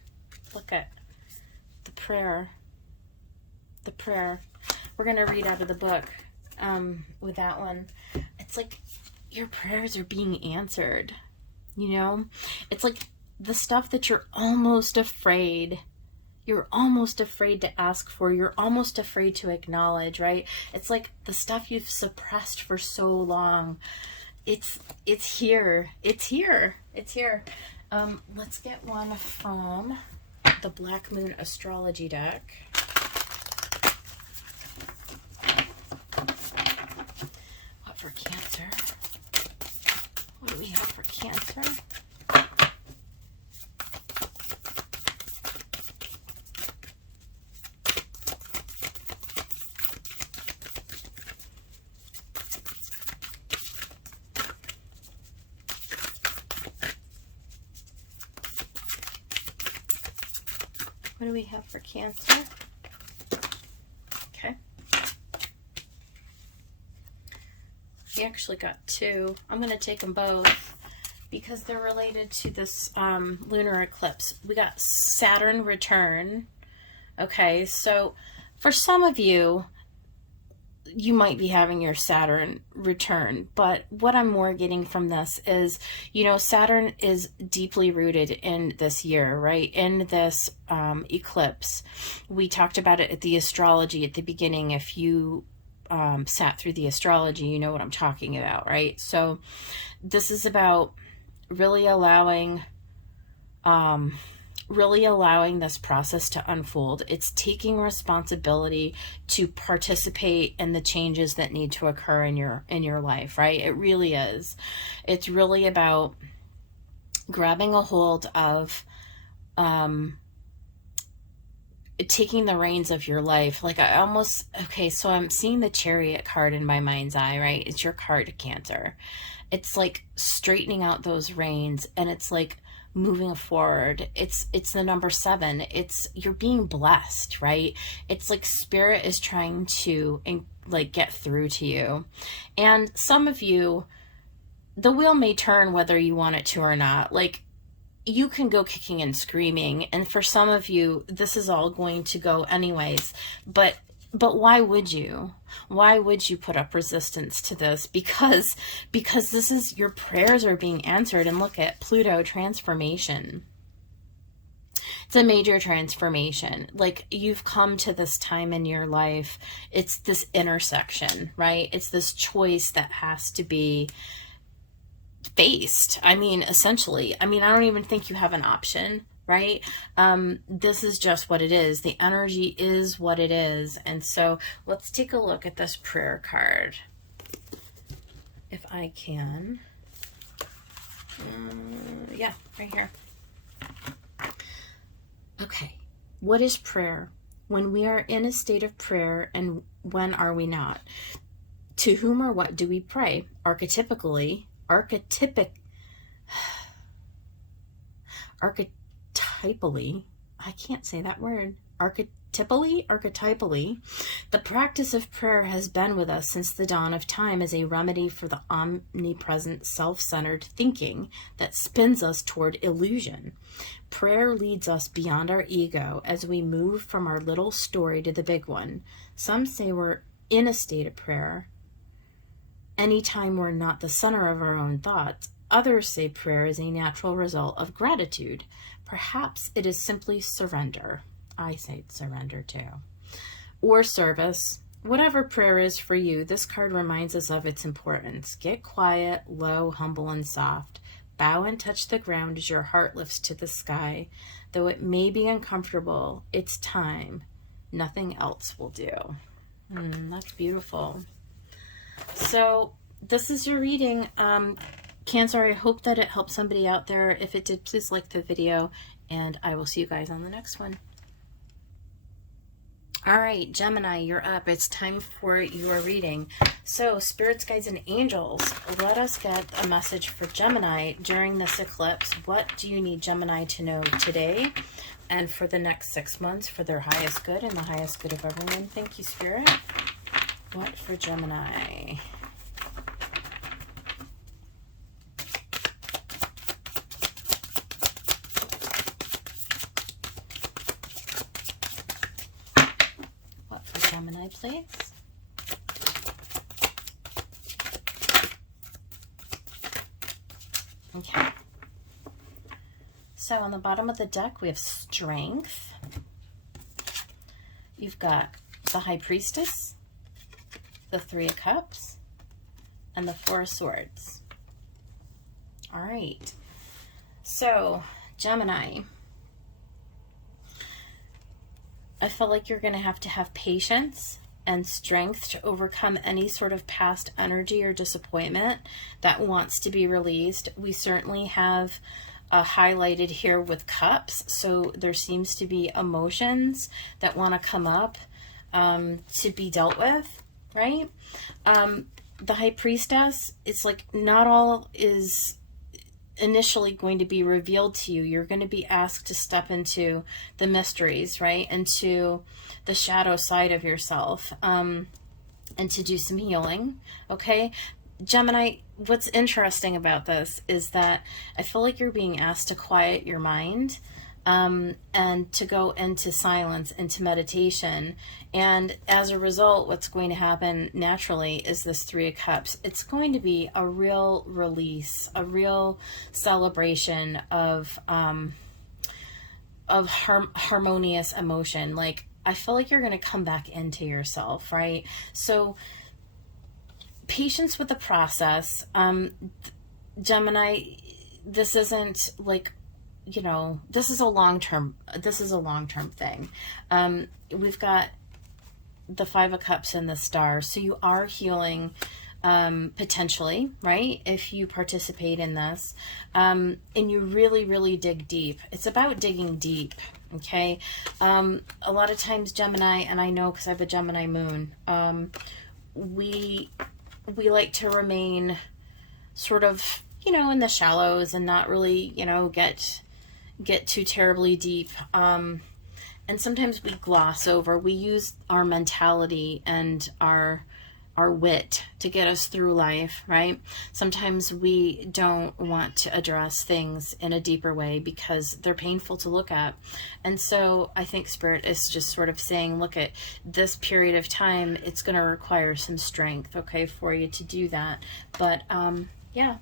Look at the prayer. The prayer. We're going to read out of the book with that one. It's like your prayers are being answered. You know? It's like the stuff that you're almost afraid. You're almost afraid to ask for. You're almost afraid to acknowledge, right? It's like the stuff you've suppressed for so long. It's here. It's here. It's here. Let's get one from the Black Moon Astrology deck. What for Cancer? What do we have for Cancer? What do we have for Cancer? Okay. We actually got 2. I'm going to take them both because they're related to this lunar eclipse. We got Saturn return. Okay, so for some of you, you might be having your Saturn return, but what I'm more getting from this is, you know, Saturn is deeply rooted in this year, right? In this eclipse. We talked about it at the astrology at the beginning. If you sat through the astrology, you know what I'm talking about, right? So this is about really allowing this process to unfold. It's taking responsibility to participate in the changes that need to occur in your life, right? It really is. It's really about grabbing a hold of taking the reins of your life. Like okay, so I'm seeing the Chariot card in my mind's eye, right? It's your card, Cancer. It's like straightening out those reins, and it's like moving forward. It's the number 7. It's, you're being blessed, right? It's like Spirit is trying to like get through to you. And some of you, the wheel may turn whether you want it to or not. Like, you can go kicking and screaming, and for some of you, this is all going to go anyways. But why would you? Why would you put up resistance to this? Because this is, your prayers are being answered. And look at Pluto transformation. It's a major transformation. Like, you've come to this time in your life. It's this intersection, right? It's this choice that has to be faced. I mean, essentially, I don't even think you have an option, right? This is just what it is. The energy is what it is. And so let's take a look at this prayer card. If I can. Yeah, right here. Okay. What is prayer? When we are in a state of prayer, and when are we not? To whom or what do we pray? Archetypally, I can't say that word. Archetypally, the practice of prayer has been with us since the dawn of time as a remedy for the omnipresent self-centered thinking that spins us toward illusion. Prayer leads us beyond our ego as we move from our little story to the big one. Some say we're in a state of prayer anytime we're not the center of our own thoughts. Others say prayer is a natural result of gratitude. Perhaps it is simply surrender. I say surrender too. Or service. Whatever prayer is for you, this card reminds us of its importance. Get quiet, low, humble, and soft. Bow and touch the ground as your heart lifts to the sky. Though it may be uncomfortable, it's time. Nothing else will do. That's beautiful. So this is your reading. Cancer, I hope that it helped somebody out there. If it did, please like the video, and I will see you guys on the next one. All right, Gemini, you're up. It's time for your reading. So, spirits, guides, and angels, let us get a message for Gemini during this eclipse. What do you need Gemini to know today and for the next 6 months for their highest good and the highest good of everyone? Thank you, Spirit. What for Gemini? What for Gemini, please? Okay. So on the bottom of the deck, we have Strength. You've got the High Priestess, the Three of Cups, and the Four of Swords. All right. So, Gemini, I feel like you're going to have patience and strength to overcome any sort of past energy or disappointment that wants to be released. We certainly have highlighted here with cups, so there seems to be emotions that want to come up to be dealt with, right? The High Priestess, it's like not all is initially going to be revealed to you. You're going to be asked to step into the mysteries, right? Into the shadow side of yourself, and to do some healing, okay? Gemini, what's interesting about this is that I feel like you're being asked to quiet your mind, and to go into silence, into meditation. And as a result, what's going to happen naturally is this Three of Cups. It's going to be a real release, a real celebration of harmonious emotion. Like, I feel like you're going to come back into yourself, right? So patience with the process. Gemini, this isn't like, you know, this is a long-term thing. We've got the Five of Cups and the Star. So you are healing, potentially, right? If you participate in this, and you really, really dig deep. It's about digging deep. Okay. A lot of times Gemini, and I know because I have a Gemini moon, we like to remain sort of, you know, in the shallows and not really, you know, get too terribly deep. And sometimes we gloss over, we use our mentality and our wit to get us through life, right? Sometimes we don't want to address things in a deeper way because they're painful to look at. And so I think Spirit is just sort of saying, look, at this period of time, it's going to require some strength, okay, for you to do that. But yeah,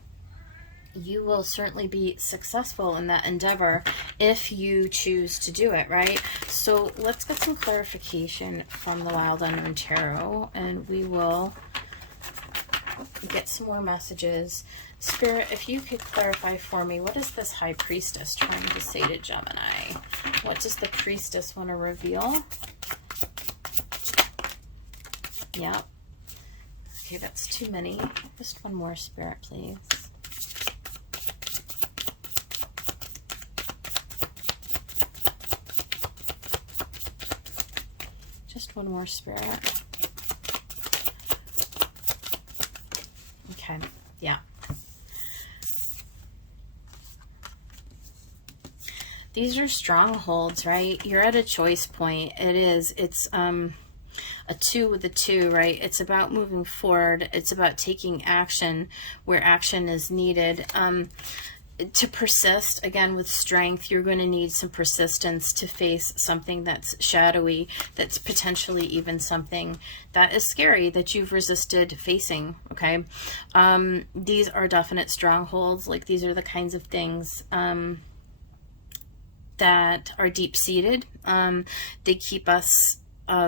you will certainly be successful in that endeavor if you choose to do it, right? So let's get some clarification from the Wild Unknown Tarot, and we will get some more messages. Spirit, if you could clarify for me, what is this High Priestess trying to say to Gemini? What does the Priestess want to reveal? Yeah. Okay, that's too many. Just one more, Spirit, please. Just one more, Spirit. Okay, yeah. These are strongholds, right? You're at a choice point. It is. It's a 2 with a 2, right? It's about moving forward. It's about taking action where action is needed. To persist, again, with strength, you're going to need some persistence to face something that's shadowy, that's potentially even something that is scary that you've resisted facing, okay? These are definite strongholds. Like, these are the kinds of things that are deep-seated. They keep us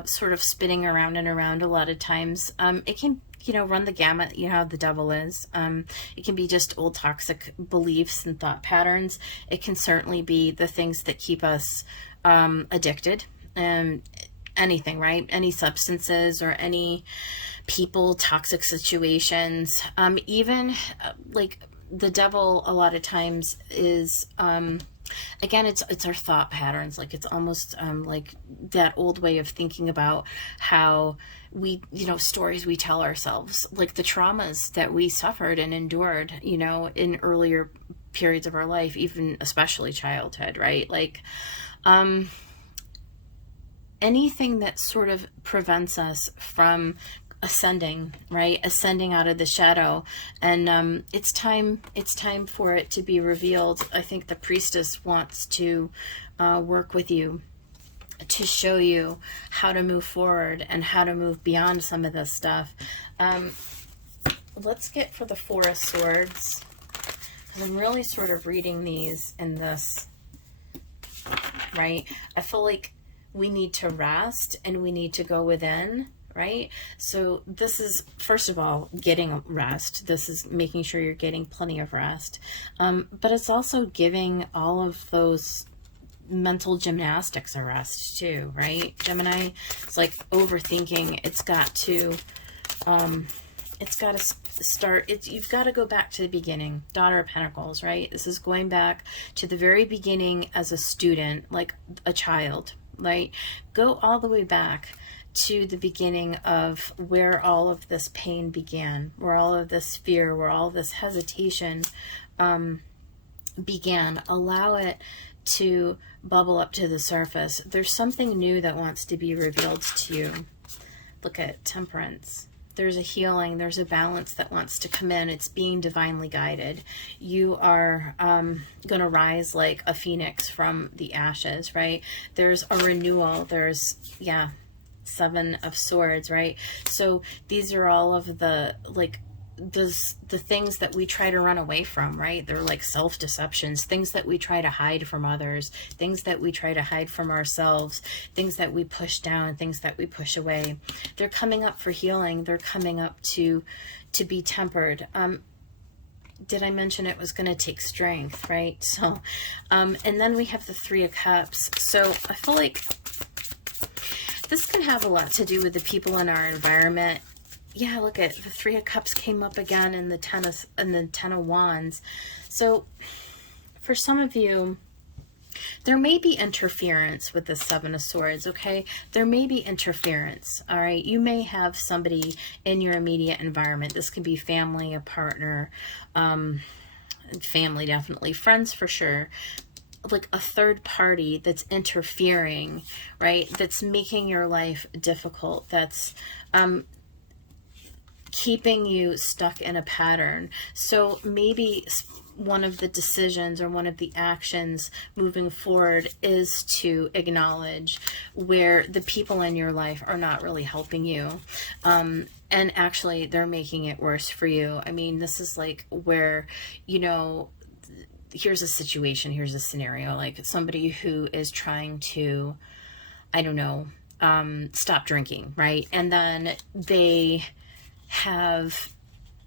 sort of spinning around and around a lot of times. It can, you know, run the gamut. You know how the devil is. It can be just old toxic beliefs and thought patterns. It can certainly be the things that keep us addicted. Anything, right? Any substances or any people, toxic situations. Even like the devil a lot of times is... again, it's our thought patterns. Like, it's almost like that old way of thinking about how we, you know, stories we tell ourselves, like the traumas that we suffered and endured, you know, in earlier periods of our life, even especially childhood, right? Like, anything that sort of prevents us from ascending, right? Ascending out of the shadow. And it's time for it to be revealed. I think the Priestess wants to work with you to show you how to move forward and how to move beyond some of this stuff. Let's get for the Four of Swords, because I'm really sort of reading these in this, right? I feel like we need to rest and we need to go within, right? So this is, first of all, getting rest. This is making sure you're getting plenty of rest. But it's also giving all of those mental gymnastics a rest too, right? Gemini, it's like overthinking. It's got to start, you've got to go back to the beginning. Daughter of Pentacles, right? This is going back to the very beginning as a student, like a child, right? Go all the way back to the beginning of where all of this pain began, where all of this fear, where all of this hesitation began. Allow it to bubble up to the surface. There's something new that wants to be revealed to you. Look at Temperance. There's a healing, there's a balance that wants to come in. It's being divinely guided. You are going to rise like a phoenix from the ashes, right? There's a renewal. There's, yeah, 7 of Swords, right? So these are all of the, like, the things that we try to run away from, right? They're like self-deceptions, things that we try to hide from others, things that we try to hide from ourselves, things that we push down, things that we push away. They're coming up for healing. They're coming up to be tempered. Did I mention it was going to take strength, right? So, and then we have the 3 of Cups. So I feel like this can have a lot to do with the people in our environment. Yeah, look at the 3 of Cups came up again in the 10 of Wands. So for some of you, there may be interference with the 7 of Swords, okay? There may be interference, all right? You may have somebody in your immediate environment. This could be family, a partner, family definitely, friends for sure, like a third party that's interfering, right? That's making your life difficult, that's keeping you stuck in a pattern. So maybe one of the decisions or one of the actions moving forward is to acknowledge where the people in your life are not really helping you. And actually they're making it worse for you. I mean, this is like where, you know, here's a situation, here's a scenario, like somebody who is trying to, I don't know, stop drinking, right? And then they have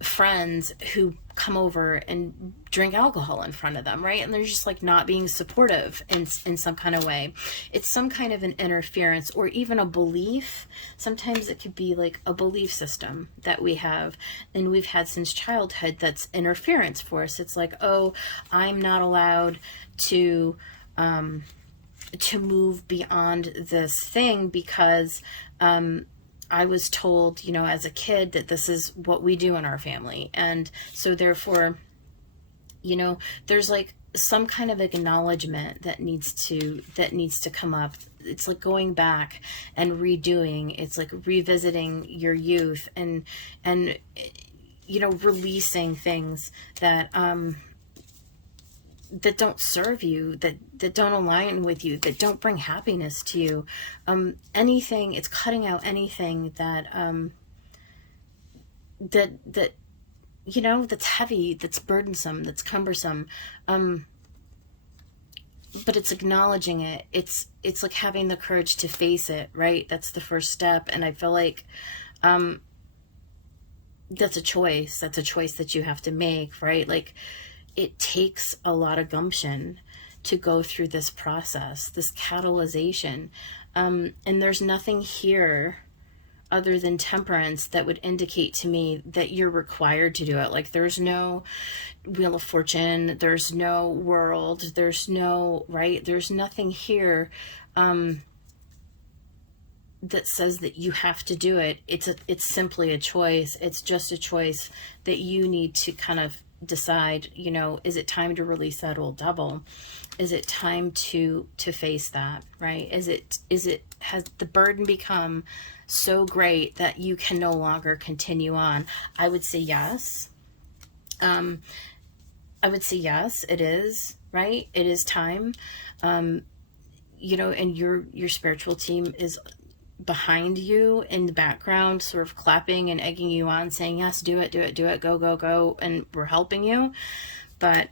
friends who come over and drink alcohol in front of them, right? And they're just like not being supportive in some kind of way. It's some kind of an interference or even a belief. Sometimes it could be like a belief system that we have and we've had since childhood that's interference for us. It's like, oh, I'm not allowed to move beyond this thing because I was told, you know, as a kid that this is what we do in our family. And so therefore, you know, there's like some kind of acknowledgement that needs to come up. It's like going back and redoing. It's like revisiting your youth and you know, releasing things that that don't serve you, that don't align with you, that don't bring happiness to you. Anything, it's cutting out anything that that you know, that's heavy, that's burdensome, that's cumbersome. But it's acknowledging it. It's like having the courage to face it, right? That's the first step. And I feel like that's a choice. That's a choice that you have to make, right? Like, it takes a lot of gumption to go through this process, this catalyzation. And there's nothing here other than temperance that would indicate to me that you're required to do it. Like, there's no Wheel of Fortune, there's no world, there's no, right? There's nothing here that says that you have to do it. It's simply a choice. It's just a choice that you need to kind of decide, you know, is it time to release that old devil? Is it time to face that, right? Has the burden become so great that you can no longer continue on? I would say yes. I would say yes, it is, right? It is time. You know, and your spiritual team is behind you in the background, sort of clapping and egging you on, saying, yes, do it, go, and we're helping you. But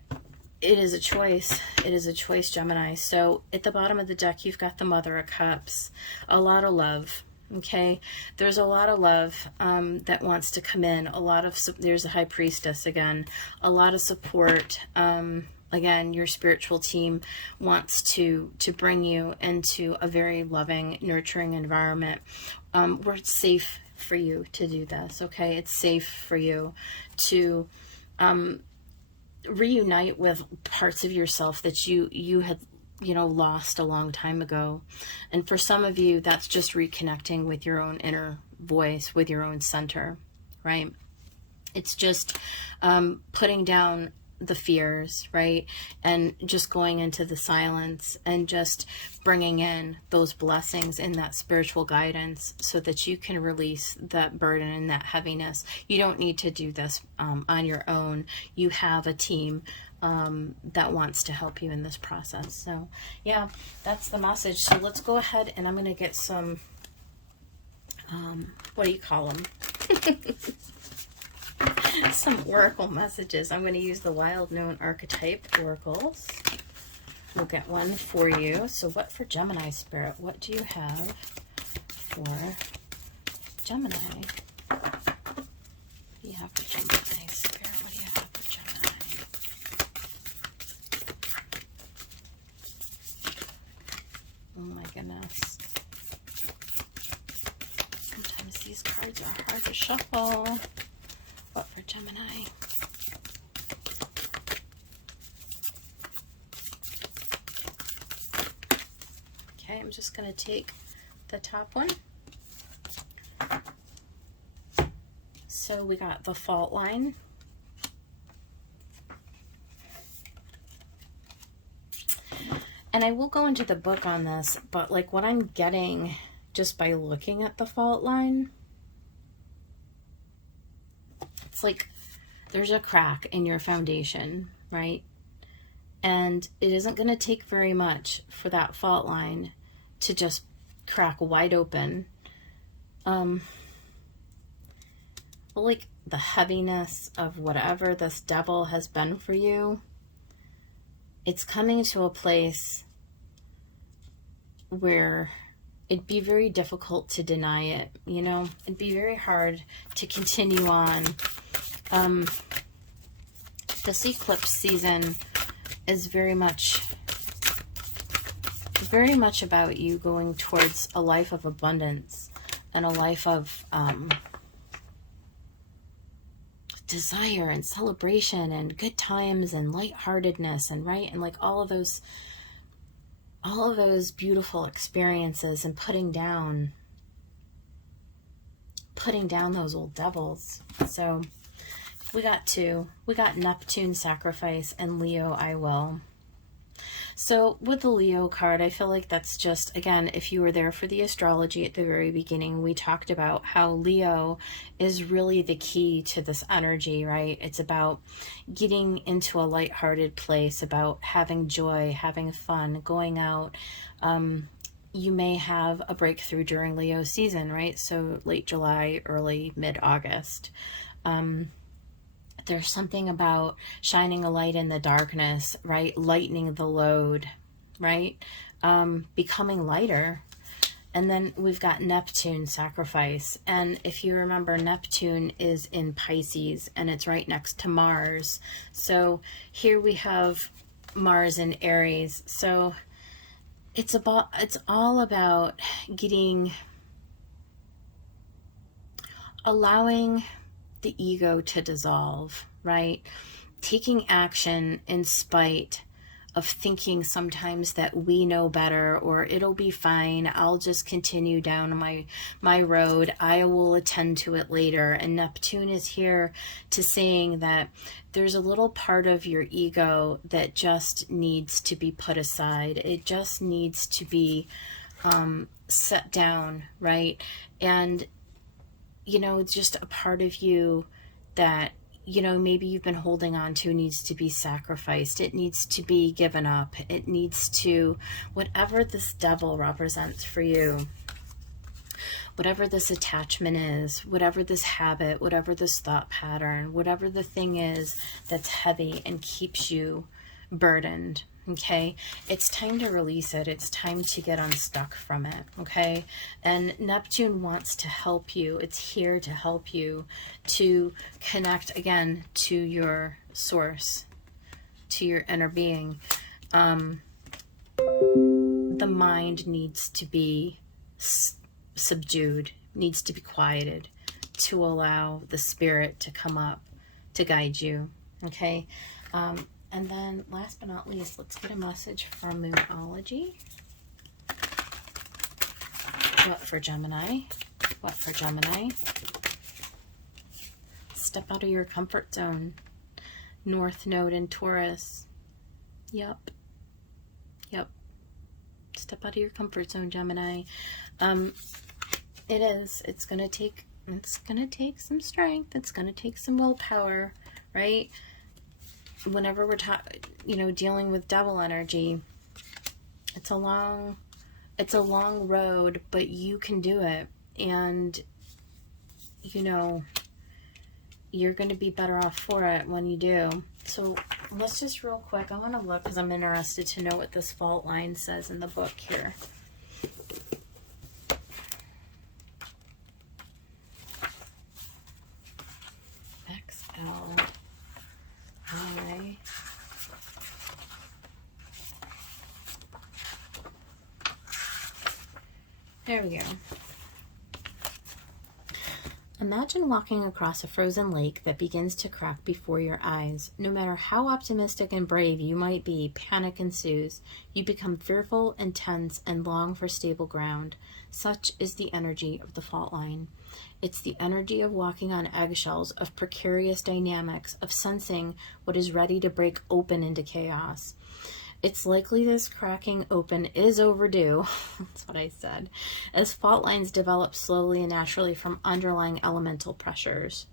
it is a choice. It is a choice, Gemini. So at the bottom of the deck, you've got the Mother of Cups, a lot of love. Okay, there's a lot of love that wants to come in. There's the High Priestess again, a lot of support. Again, your spiritual team wants to bring you into a very loving, nurturing environment where it's safe for you to do this, okay? It's safe for you to reunite with parts of yourself that you had, you know, lost a long time ago. And for some of you, that's just reconnecting with your own inner voice, with your own center, right? It's just putting down the fears, right? And just going into the silence and just bringing in those blessings and that spiritual guidance so that you can release that burden and that heaviness. You don't need to do this on your own. You have a team that wants to help you in this process. So yeah, that's the message. So let's go ahead and I'm going to get some, what do you call them? Some oracle messages. I'm going to use the Wild Known Archetype oracles. We'll get one for you. So what for Gemini, Spirit? What do you have for Gemini? What do you have for Gemini, Spirit? What do you have for Gemini? Oh my goodness. Sometimes these cards are hard to shuffle. What for Gemini? Okay, I'm just going to take the top one. So we got the fault line. And I will go into the book on this, but like what I'm getting just by looking at the fault line, it's like there's a crack in your foundation, right? And it isn't going to take very much for that fault line to just crack wide open. Like the heaviness of whatever this devil has been for you, it's coming to a place where it'd be very difficult to deny it, you know? It'd be very hard to continue on. This eclipse season is very much about you going towards a life of abundance and a life of desire and celebration and good times and lightheartedness and right and like all of those beautiful experiences, and putting down those old devils. So we got two. We got Neptune, Sacrifice, and Leo, I Will. So with the Leo card, I feel like that's just, again, if you were there for the astrology at the very beginning, we talked about how Leo is really the key to this energy, right? It's about getting into a lighthearted place, about having joy, having fun, going out. You may have a breakthrough during Leo season, right? So late July, early mid-August. There's something about shining a light in the darkness, right? Lightening the load, right? Becoming lighter. And then we've got Neptune, Sacrifice. And if you remember, Neptune is in Pisces and it's right next to Mars. So here we have Mars in Aries. So it's all about allowing the ego to dissolve, right? Taking action in spite of thinking sometimes that we know better, or it'll be fine, I'll just continue down my road, I will attend to it later. And Neptune is here to saying that there's a little part of your ego that just needs to be put aside. It just needs to be set down, right? And you know, it's just a part of you that, you know, maybe you've been holding on to needs to be sacrificed. It needs to be given up. It needs to, whatever this devil represents for you, whatever this attachment is, whatever this habit, whatever this thought pattern, whatever the thing is that's heavy and keeps you burdened, okay? It's time to release it. It's time to get unstuck from it, okay? And Neptune wants to help you. It's here to help you to connect again to your source, to your inner being. The mind needs to be subdued, needs to be quieted to allow the spirit to come up to guide you, okay? And then last but not least, let's get a message from Moonology. What for Gemini? What for Gemini? Step out of your comfort zone. North Node in Taurus. Yep. Yep. Step out of your comfort zone, Gemini. It is. It's gonna take some strength. It's gonna take some willpower, right? Whenever we're dealing with devil energy, it's a long road, but you can do it. And you're going to be better off for it when you do. So let's just real quick, I want to look because I'm interested to know what this fault line says in the book here. XLI. There we go. Imagine walking across a frozen lake that begins to crack before your eyes. No matter how optimistic and brave you might be, panic ensues. You become fearful and tense and long for stable ground. Such is the energy of the fault line. It's the energy of walking on eggshells, of precarious dynamics, of sensing what is ready to break open into chaos. It's likely this cracking open is overdue, that's what I said, as fault lines develop slowly and naturally from underlying elemental pressures.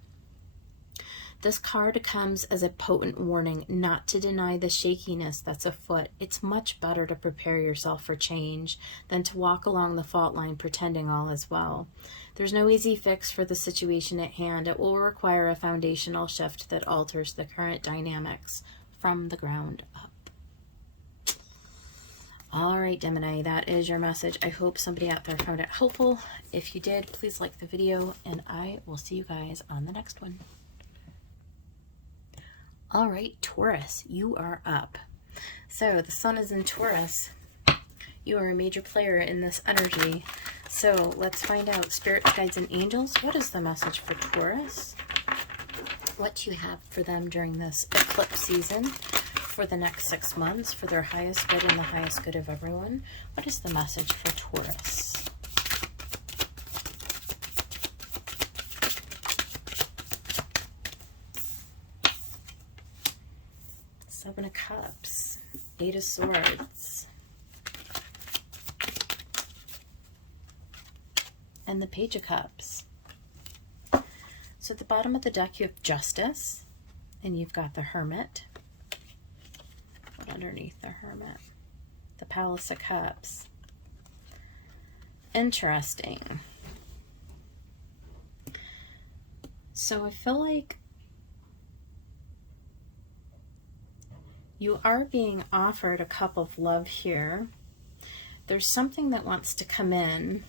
This card comes as a potent warning not to deny the shakiness that's afoot. It's much better to prepare yourself for change than to walk along the fault line pretending all is well. There's no easy fix for the situation at hand. It will require a foundational shift that alters the current dynamics from the ground up. All right, Gemini, that is your message. I hope somebody out there found it helpful. If you did, please like the video, and I will see you guys on the next one. All right, Taurus, you are up. So the sun is in Taurus. You are a major player in this energy. So let's find out, Spirit Guides and Angels, what is the message for Taurus? What do you have for them during this eclipse season? For the next 6 months, for their highest good and the highest good of everyone. What is the message for Taurus? Seven of Cups, Eight of Swords, and the Page of Cups. So at the bottom of the deck, you have Justice, and you've got the Hermit. Underneath the Hermit, the Palace of Cups. Interesting. So I feel like you are being offered a cup of love here. There's something that wants to come in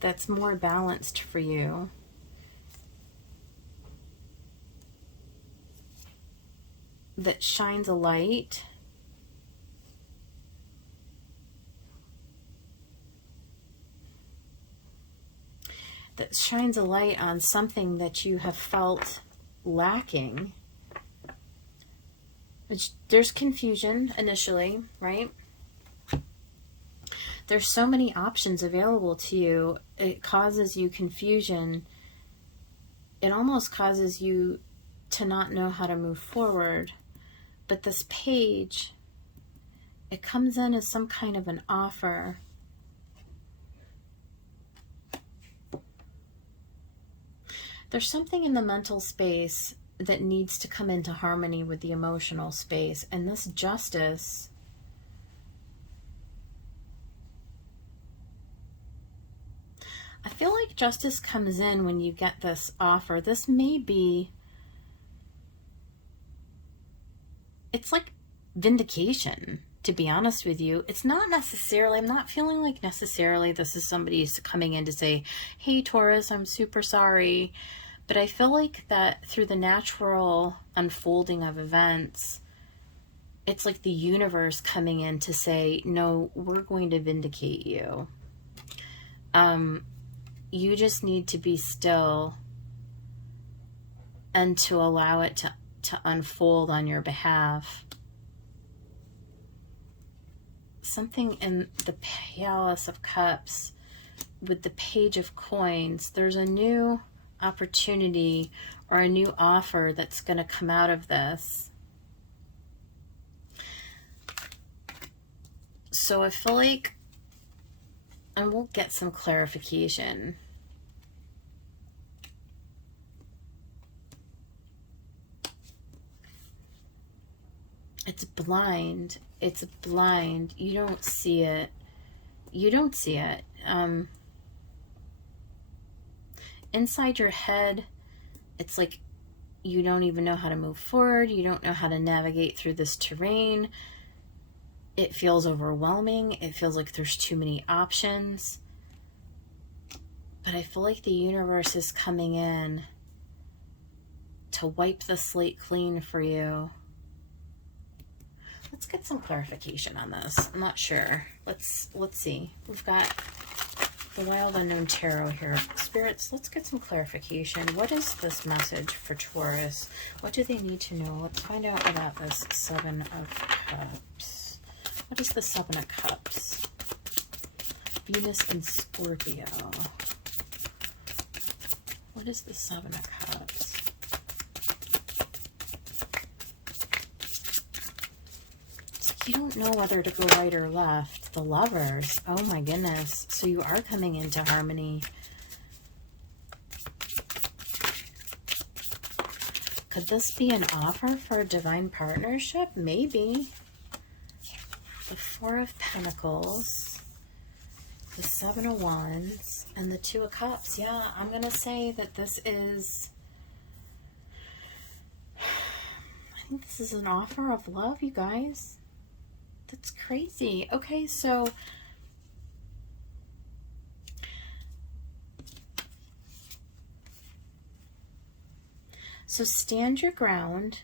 that's more balanced for you. That shines a light. That shines a light on something that you have felt lacking. There's confusion initially, right? There's so many options available to you. It causes you confusion. It almost causes you to not know how to move forward. But this page, it comes in as some kind of an offer. There's something in the mental space that needs to come into harmony with the emotional space. And this Justice, I feel like justice comes in when you get this offer. This may be, it's like vindication, to be honest with you. It's not necessarily, I'm not feeling like necessarily this is somebody coming in to say, hey Taurus, I'm super sorry. But I feel like that through the natural unfolding of events, it's like the universe coming in to say, no, we're going to vindicate you. You just need to be still and to allow it to unfold on your behalf. Something in the Palace of Cups with the Page of Coins, there's a new opportunity or a new offer that's going to come out of this. So I feel like, and we'll get some clarification. It's blind. It's blind. You don't see it. You don't see it. Inside your head, it's like you don't even know how to move forward. You don't know how to navigate through this terrain. It feels overwhelming. It feels like there's too many options. But I feel like the universe is coming in to wipe the slate clean for you. Let's get some clarification on this. I'm not sure. Let's see. We've got the Wild Unknown Tarot here. Spirits, let's get some clarification. What is this message for Taurus? What do they need to know? Let's find out about this Seven of Cups. What is the Seven of Cups? Venus and Scorpio. What is the Seven of Cups? You don't know whether to go right or left. The Lovers. Oh my goodness. So you are coming into harmony. Could this be an offer for a divine partnership? Maybe. The Four of Pentacles. The Seven of Wands. And the Two of Cups. Yeah, I'm going to say that this is... I think this is an offer of love, you guys. That's crazy. Okay, so stand your ground.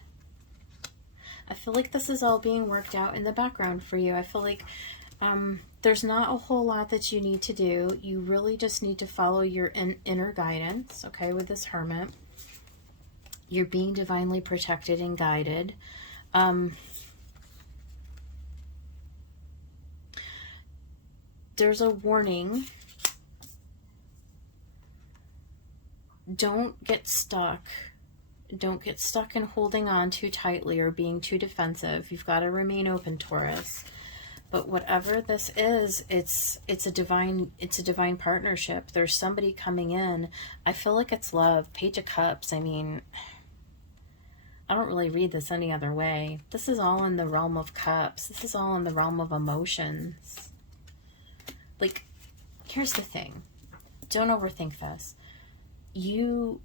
I feel like this is all being worked out in the background for you. I feel like there's not a whole lot that you need to do. You really just need to follow your inner guidance, okay, with this Hermit. You're being divinely protected and guided. There's a warning. Don't get stuck. Don't get stuck in holding on too tightly or being too defensive. You've got to remain open, Taurus. But whatever this is, it's a divine partnership. There's somebody coming in. I feel like it's love. Page of Cups. I mean, I don't really read this any other way. This is all in the realm of cups. This is all in the realm of emotions. Like, here's the thing. Don't overthink this. You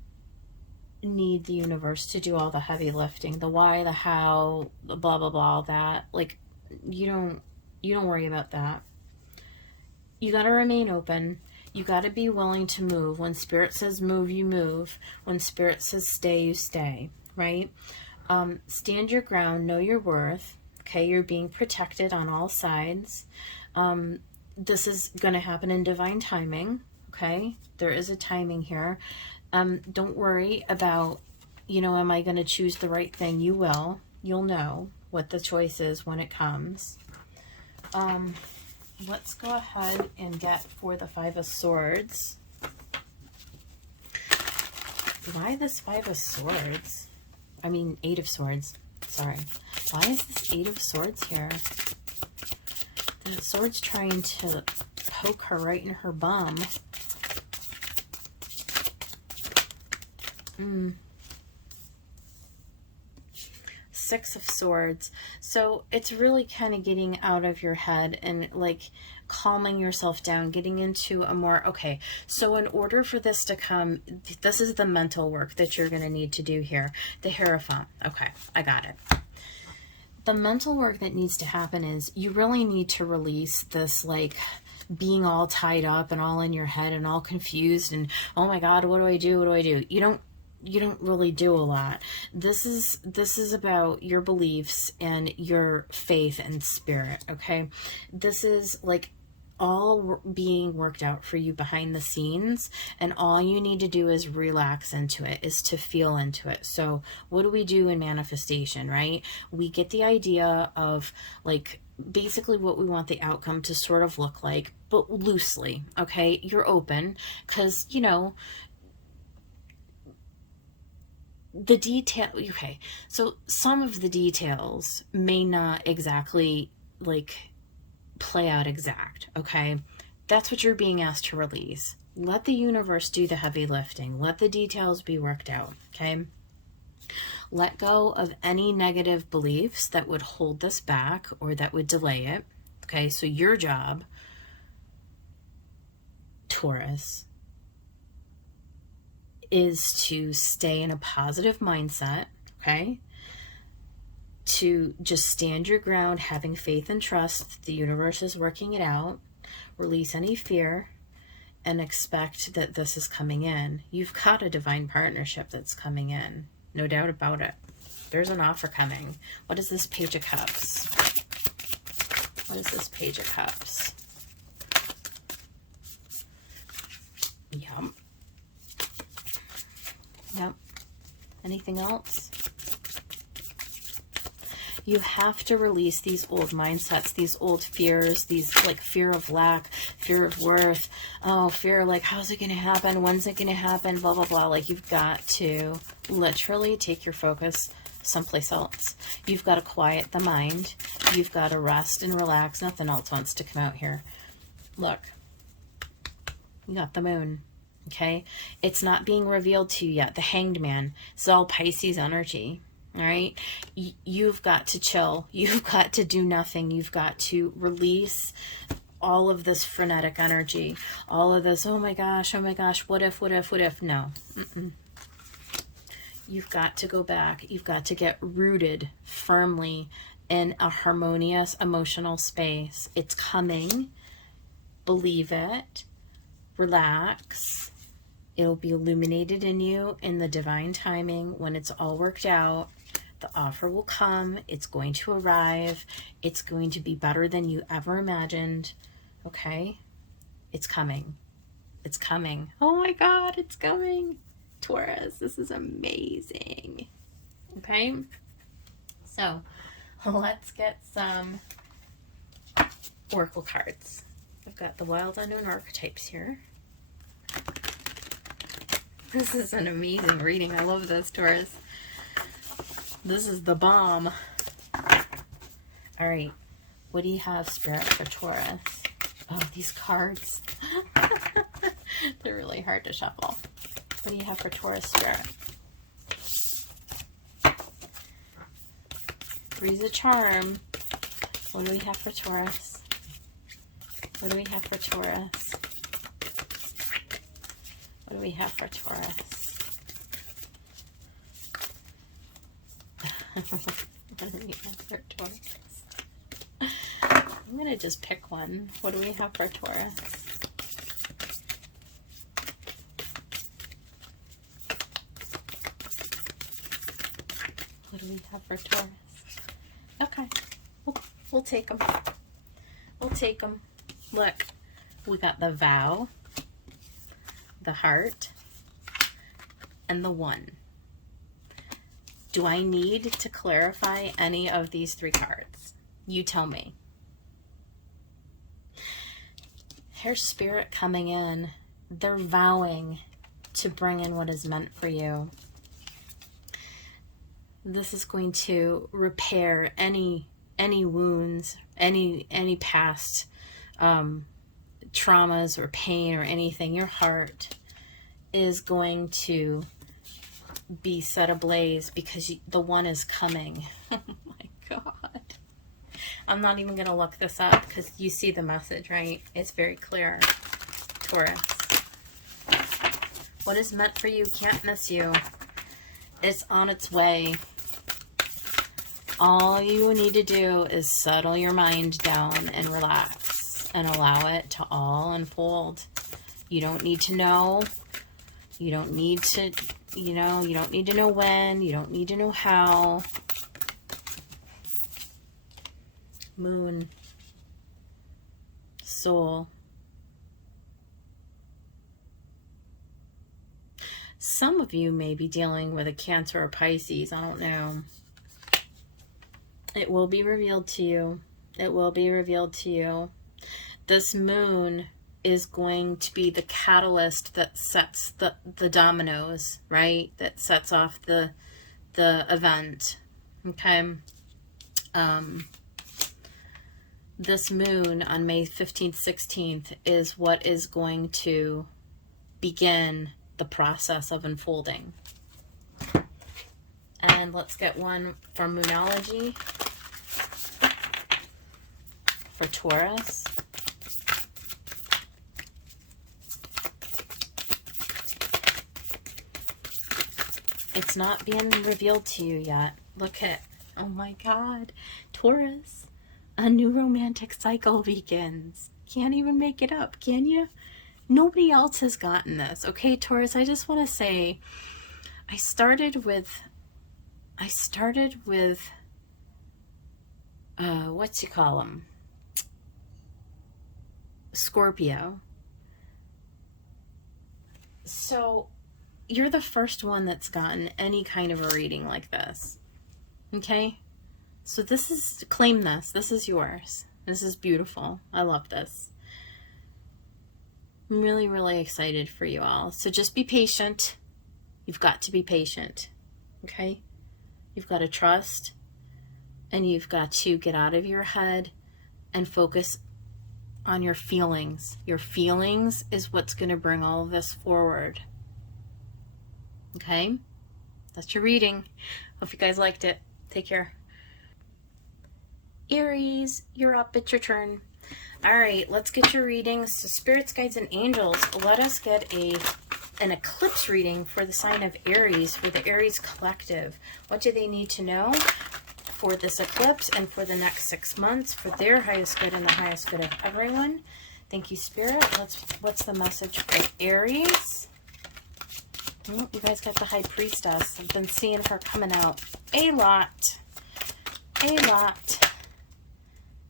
need the universe to do all the heavy lifting. The why, the how, the blah, blah, blah, all that. Like, you don't worry about that. You got to remain open. You got to be willing to move. When Spirit says move, you move. When Spirit says stay, you stay, right? Stand your ground. Know your worth. Okay, you're being protected on all sides. This is going to happen in divine timing, okay? There is a timing here. Don't worry about, am I going to choose the right thing? You will. You'll know what the choice is when it comes. Let's go ahead and get for the Five of Swords. Why this Five of Swords? I mean, Eight of Swords. Sorry. Why is this Eight of Swords here? The sword's trying to poke her right in her bum. Six of Swords. So it's really kind of getting out of your head and like calming yourself down, getting into a more, okay, so in order for this to come, this is the mental work that you're going to need to do here. The Hierophant. Okay, I got it. The mental work that needs to happen is you really need to release this like being all tied up and all in your head and all confused and, oh my God, what do I do? What do I do? You don't really do a lot. This is about your beliefs and your faith and spirit, okay? This is like all being worked out for you behind the scenes, and all you need to do is relax into it, is to feel into it. So what do we do in manifestation, right? We get the idea of like basically what we want the outcome to sort of look like, but loosely, okay? You're open because, the detail, okay, so some of the details may not exactly like play out exact, okay? That's what you're being asked to release. Let the universe do the heavy lifting. Let the details be worked out, okay? Let go of any negative beliefs that would hold this back or that would delay it, okay? So your job, Taurus, is to stay in a positive mindset, okay? To just stand your ground, having faith and trust the universe is working it out. Release any fear and expect that this is coming in. You've got a divine partnership that's coming in. No doubt about it. There's an offer coming. What is this Page of Cups? What is this Page of Cups? Yep. Yep. Anything else? You have to release these old mindsets, these old fears, these like fear of lack, fear of worth, oh, fear like, how's it going to happen? When's it going to happen? Blah, blah, blah. Like, you've got to literally take your focus someplace else. You've got to quiet the mind. You've got to rest and relax. Nothing else wants to come out here. Look, you got the moon. Okay. It's not being revealed to you yet. The Hanged Man. It's all Pisces energy. All right. You've got to chill. You've got to do nothing. You've got to release all of this frenetic energy, all of this, oh my gosh, what if, what if, what if? No. You've got to go back. You've got to get rooted firmly in a harmonious emotional space. It's coming. Believe it. Relax. It'll be illuminated in you in the divine timing when it's all worked out. The offer will come. It's going to arrive. It's going to be better than you ever imagined. Okay? It's coming. It's coming. Oh my God, it's coming. Taurus, this is amazing. Okay? So, let's get some oracle cards. I've got the Wild Unknown Archetypes here. This is an amazing reading. I love this, Taurus. This is the bomb. All right. What do you have, Spirit, for Taurus? Oh, these cards. They're really hard to shuffle. What do you have for Taurus, Spirit? Three's a charm. What do we have for Taurus? What do we have for Taurus? What do we have for Taurus? What do we have for Taurus? I'm going to just pick one. What do we have for Taurus? What do we have for Taurus? Okay. We'll take them. We'll take them. Look, we got the Vow, the Heart, and the One. Do I need to clarify any of these three cards? You tell me. Here's Spirit coming in. They're vowing to bring in what is meant for you. This is going to repair any wounds, any past traumas or pain or anything. Your heart is going to be set ablaze because the One is coming. Oh my God. I'm not even going to look this up because you see the message, right? It's very clear. Taurus. What is meant for you can't miss you. It's on its way. All you need to do is settle your mind down and relax and allow it to all unfold. You don't need to know. You don't need to, you don't need to know when. You don't need to know how. Moon. Soul. Some of you may be dealing with a Cancer or Pisces. I don't know. It will be revealed to you. It will be revealed to you. This moon is going to be the catalyst that sets the dominoes, right? That sets off the event. Okay. this moon on May 15th, 16th is what is going to begin the process of unfolding. And let's get one from Moonology for Taurus. It's not being revealed to you yet. Look at, oh my God, Taurus, a new romantic cycle begins. Can't even make it up, can you? Nobody else has gotten this. Okay, Taurus, I just want to say, I started with what you call them? Scorpio. So you're the first one that's gotten any kind of a reading like this. Okay? So this is, claim this. This is yours. This is beautiful. I love this. I'm really, really excited for you all. So just be patient. You've got to be patient. Okay? You've got to trust, and you've got to get out of your head and focus on your feelings. Your feelings is what's going to bring all of this forward. Okay? That's your reading. Hope you guys liked it. Take care. Aries, you're up. It's your turn. All right, let's get your readings. So spirits, guides, and angels, let us get an eclipse reading for the sign of Aries, for the Aries collective. What do they need to know for this eclipse and for the next 6 months for their highest good and the highest good of everyone? Thank you, Spirit. What's the message for Aries? Oh, you guys got the High Priestess. I've been seeing her coming out a lot. A lot.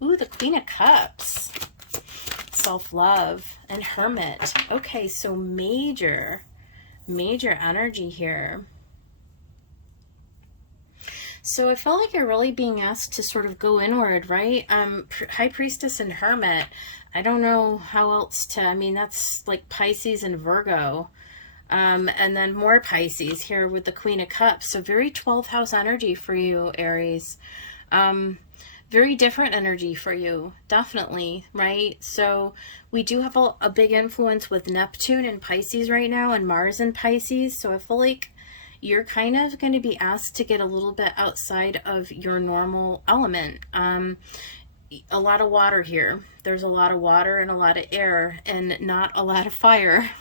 Ooh, the Queen of Cups. Self-love and Hermit. Okay, so major energy here. So I feel like you're really being asked to sort of go inward, right? High Priestess and Hermit. I don't know how else to, I mean, that's like Pisces and Virgo. And then more Pisces here with the Queen of Cups. So very 12th house energy for you, Aries. Very different energy for you, definitely, right? So we do have a big influence with Neptune in Pisces right now and Mars in Pisces. So I feel like you're kind of going to be asked to get a little bit outside of your normal element. A lot of water here. There's a lot of water and a lot of air and not a lot of fire.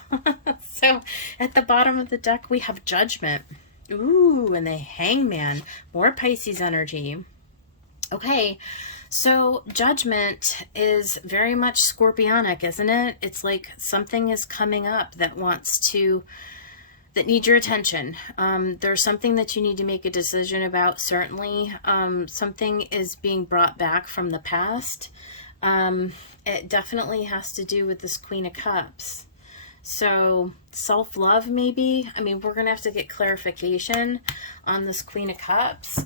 So at the bottom of the deck, we have Judgment. Ooh, and the Hangman. More Pisces energy. Okay, so Judgment is very much scorpionic, isn't it? It's like something is coming up that needs your attention. There's something that you need to make a decision about, certainly. Something is being brought back from the past. It definitely has to do with this Queen of Cups. So self-love, maybe. I mean, we're going to have to get clarification on this Queen of Cups.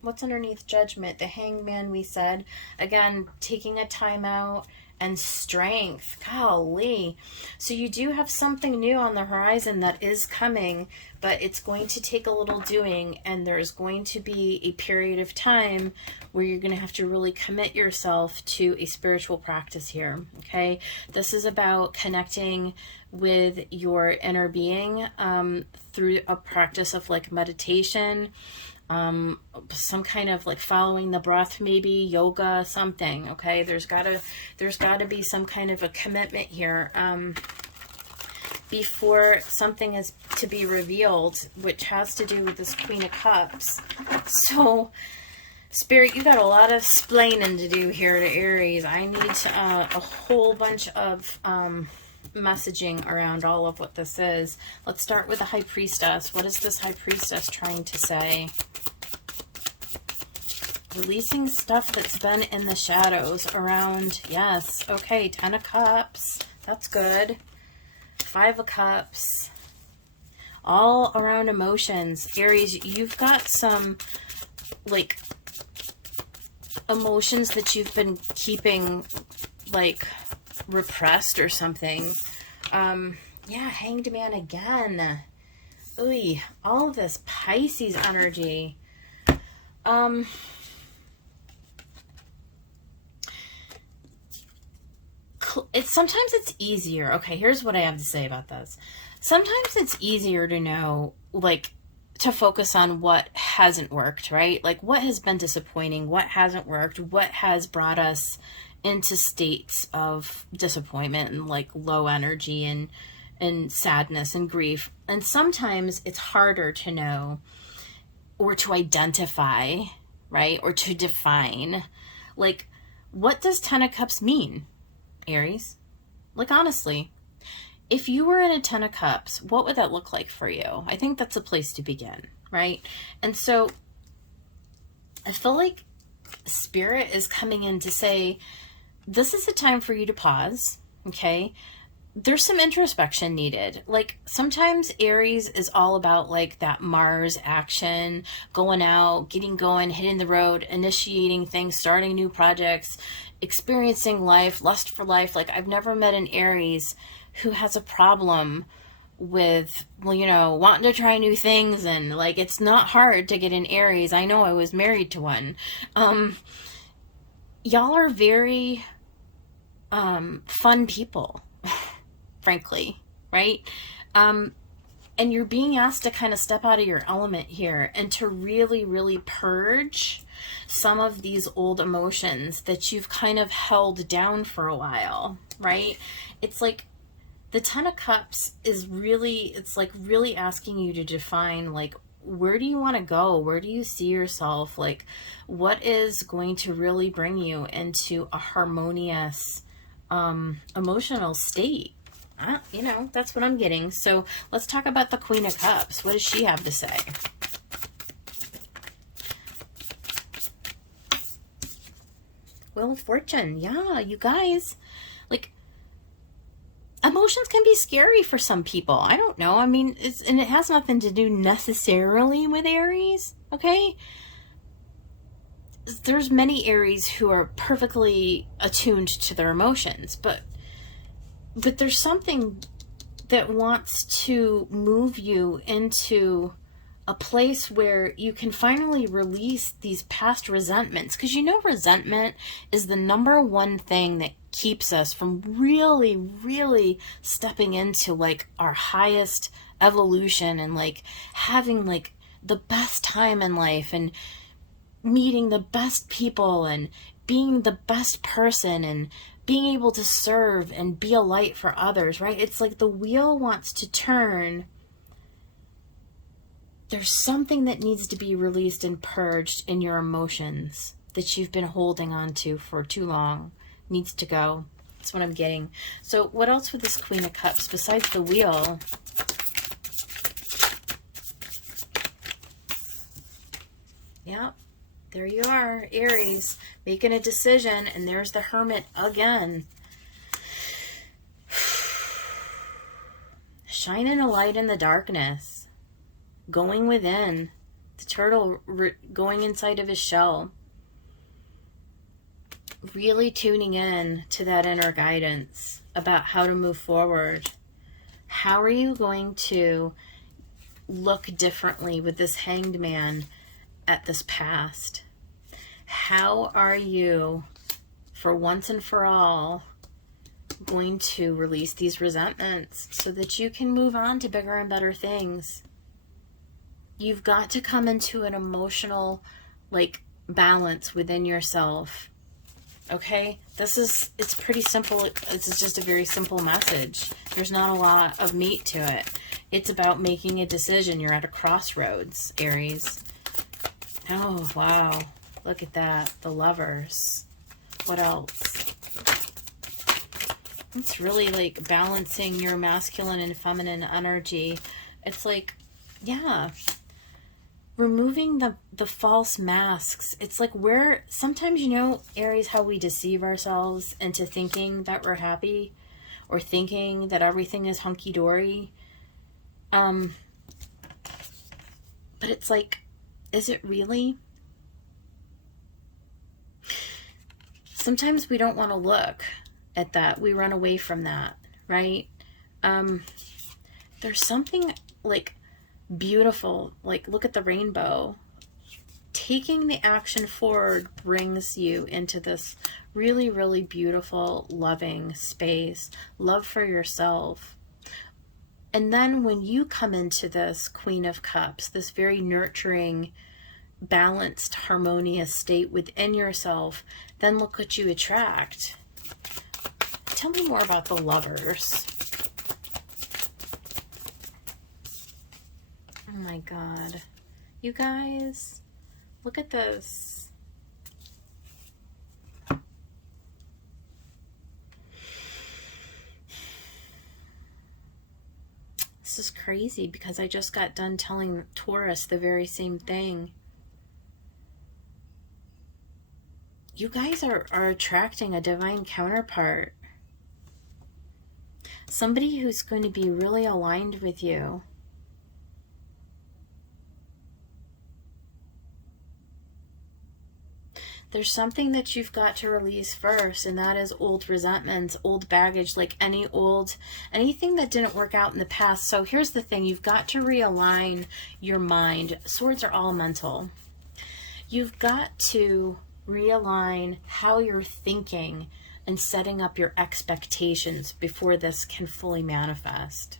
What's underneath Judgment? The Hangman, we said. Again, taking a time out and strength. Golly. So you do have something new on the horizon that is coming, but it's going to take a little doing, and there's going to be a period of time where you're going to have to really commit yourself to a spiritual practice here, okay? This is about connecting with your inner being through a practice of like meditation, some kind of like following the breath, maybe yoga, something. Okay, there's gotta be some kind of a commitment here before something is to be revealed, which has to do with this Queen of Cups. So Spirit, you got a lot of splaining to do here to Aries. I need a whole bunch of messaging around all of what this is. Let's start with the High Priestess. What is this High Priestess trying to say? Releasing stuff that's been in the shadows around, yes, okay, 10 of Cups, that's good. 5 of Cups, all around emotions. Aries, you've got some, like, emotions that you've been keeping, like, repressed or something. Yeah, Hanged Man again. Ooh, all of this Pisces energy. sometimes it's easier. Okay, here's what I have to say about this. Sometimes it's easier to know, like, to focus on what hasn't worked, right? Like, what has been disappointing, what hasn't worked, what has brought us into states of disappointment and like low energy and sadness and grief. And sometimes it's harder to know or to identify, right? Or to define, like, what does 10 of Cups mean, Aries? Like, honestly, if you were in a 10 of Cups, what would that look like for you? I think that's a place to begin, right? And so I feel like Spirit is coming in to say, this is a time for you to pause, okay? There's some introspection needed. Like, sometimes Aries is all about like that Mars action, going out, getting going, hitting the road, initiating things, starting new projects, experiencing life, lust for life. Like, I've never met an Aries who has a problem with, well, you know, wanting to try new things. And like, it's not hard to get an Aries. I know, I was married to one. Y'all are very fun people, frankly, right? And you're being asked to kind of step out of your element here and to really, really purge some of these old emotions that you've kind of held down for a while, right? It's like the 10 of Cups is really, it's like really asking you to define, like, where do you want to go? Where do you see yourself? Like, what is going to really bring you into a harmonious emotional state? You know, that's what I'm getting. So let's talk about the Queen of Cups. What does she have to say? Wheel of Fortune. Yeah, you guys, like, emotions can be scary for some people. I don't know. I mean, and it has nothing to do necessarily with Aries, okay? There's many Aries who are perfectly attuned to their emotions, but there's something that wants to move you into a place where you can finally release these past resentments. Because you know, resentment is the #1 thing that keeps us from really, really stepping into like our highest evolution and like having like the best time in life and meeting the best people and being the best person and being able to serve and be a light for others, right? It's like the wheel wants to turn. There's something that needs to be released and purged in your emotions that you've been holding on to for too long. Needs to go. That's what I'm getting. So what else with this Queen of Cups besides the wheel? Yeah, there you are, Aries, making a decision, and there's the Hermit again. Shining a light in the darkness. Going within. The turtle going inside of his shell. Really tuning in to that inner guidance about how to move forward. How are you going to look differently with this Hanged Man at this past? How are you, for once and for all, going to release these resentments so that you can move on to bigger and better things? You've got to come into an emotional, like, balance within yourself. Okay? It's pretty simple. It's just a very simple message. There's not a lot of meat to it. It's about making a decision. You're at a crossroads, Aries. Oh, wow. Look at that. The Lovers. What else? It's really like balancing your masculine and feminine energy. It's like, yeah, removing the false masks. It's like sometimes, you know, Aries, how we deceive ourselves into thinking that we're happy or thinking that everything is hunky-dory. But it's like, is it really? Sometimes we don't want to look at that. We run away from that, right? There's something like beautiful, like look at the rainbow. taking the action forward brings you into this really, really beautiful, loving space, love for yourself. And then when you come into this Queen of Cups, this very nurturing, balanced, harmonious state within yourself, then look what you attract. Tell me more about the Lovers. Oh my God. You guys, look at this. This is crazy because I just got done telling Taurus the very same thing. You guys are attracting a divine counterpart. Somebody who's going to be really aligned with you. There's something that you've got to release first, and that is old resentments, old baggage, like anything that didn't work out in the past. So here's the thing, you've got to realign your mind. Swords are all mental. You've got to realign how you're thinking and setting up your expectations before this can fully manifest.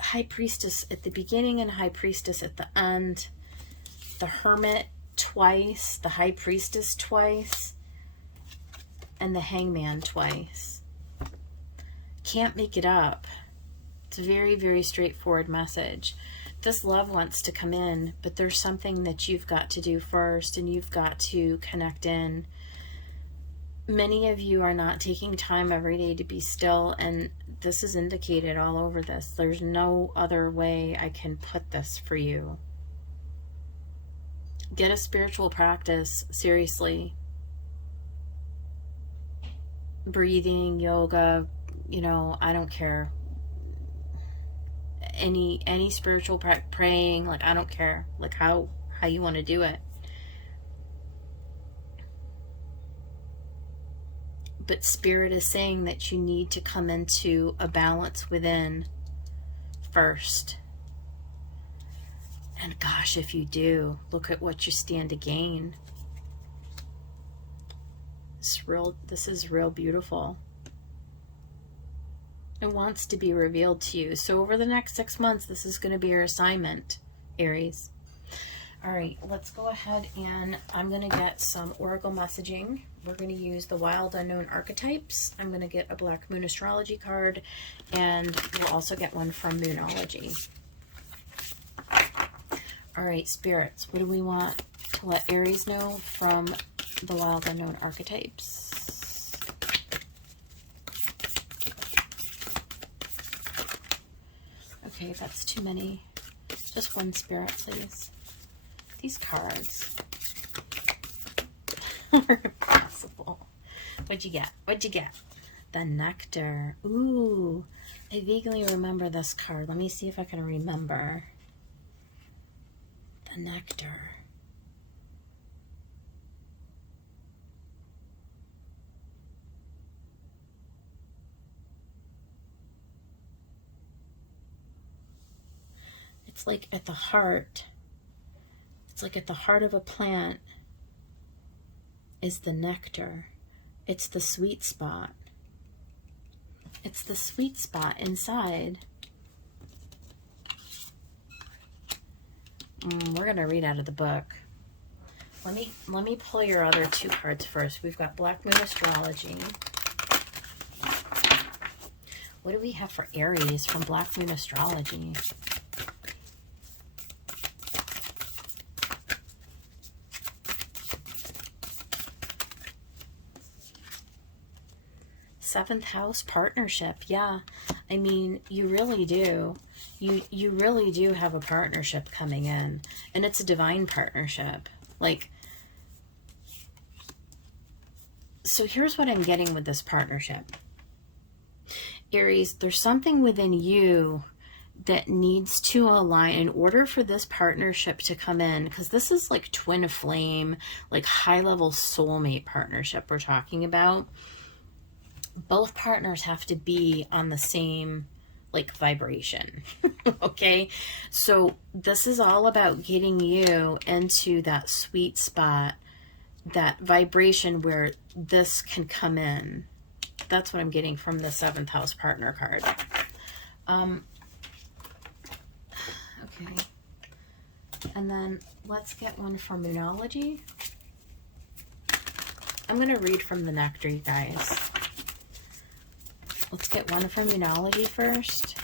High Priestess at the beginning and High Priestess at the end. The Hermit twice, the High Priestess twice, and the Hangman twice. Can't make it up. It's a very, very straightforward message. This love wants to come in, but there's something that you've got to do first, and you've got to connect in. Many of you are not taking time every day to be still, and this is indicated all over this. There's no other way I can put this for you. Get a spiritual practice, seriously. Breathing, yoga, you know, I don't care. Any spiritual praying, like, I don't care. Like, how you want to do it. But Spirit is saying that you need to come into a balance within first. And gosh, if you do, look at what you stand to gain. This is real beautiful. It wants to be revealed to you. So over the next 6 months, this is going to be your assignment, Aries. All right, let's go ahead and I'm going to get some oracle messaging. We're going to use the Wild Unknown Archetypes. I'm going to get a Black Moon Astrology card, and we'll also get one from Moonology. All right, spirits, what do we want to let Aries know from the Wild Unknown Archetypes? Okay, that's too many. Just one spirit, please. These cards are impossible. What'd you get? What'd you get? The Nectar. Ooh, I vaguely remember this card. Let me see if I can remember. The Nectar. It's like at the heart. It's like at the heart of a plant is the nectar. It's the sweet spot. It's the sweet spot inside. We're going to read out of the book. Let me pull your other two cards first. We've got Black Moon Astrology. What do we have for Aries from Black Moon Astrology? Seventh house partnership. Yeah, I mean, you really do. You really do have a partnership coming in, and it's a divine partnership. Like, so here's what I'm getting with this partnership. Aries, there's something within you that needs to align in order for this partnership to come in, because this is like twin flame, like high-level soulmate partnership we're talking about. Both partners have to be on the same like vibration. Okay, so this is all about getting you into that sweet spot, that vibration where this can come in. That's what I'm getting from the 7th house partner card. Okay, and then let's get one for Moonology. I'm going to read from the nectar, you guys. Let's get one from Moonology first.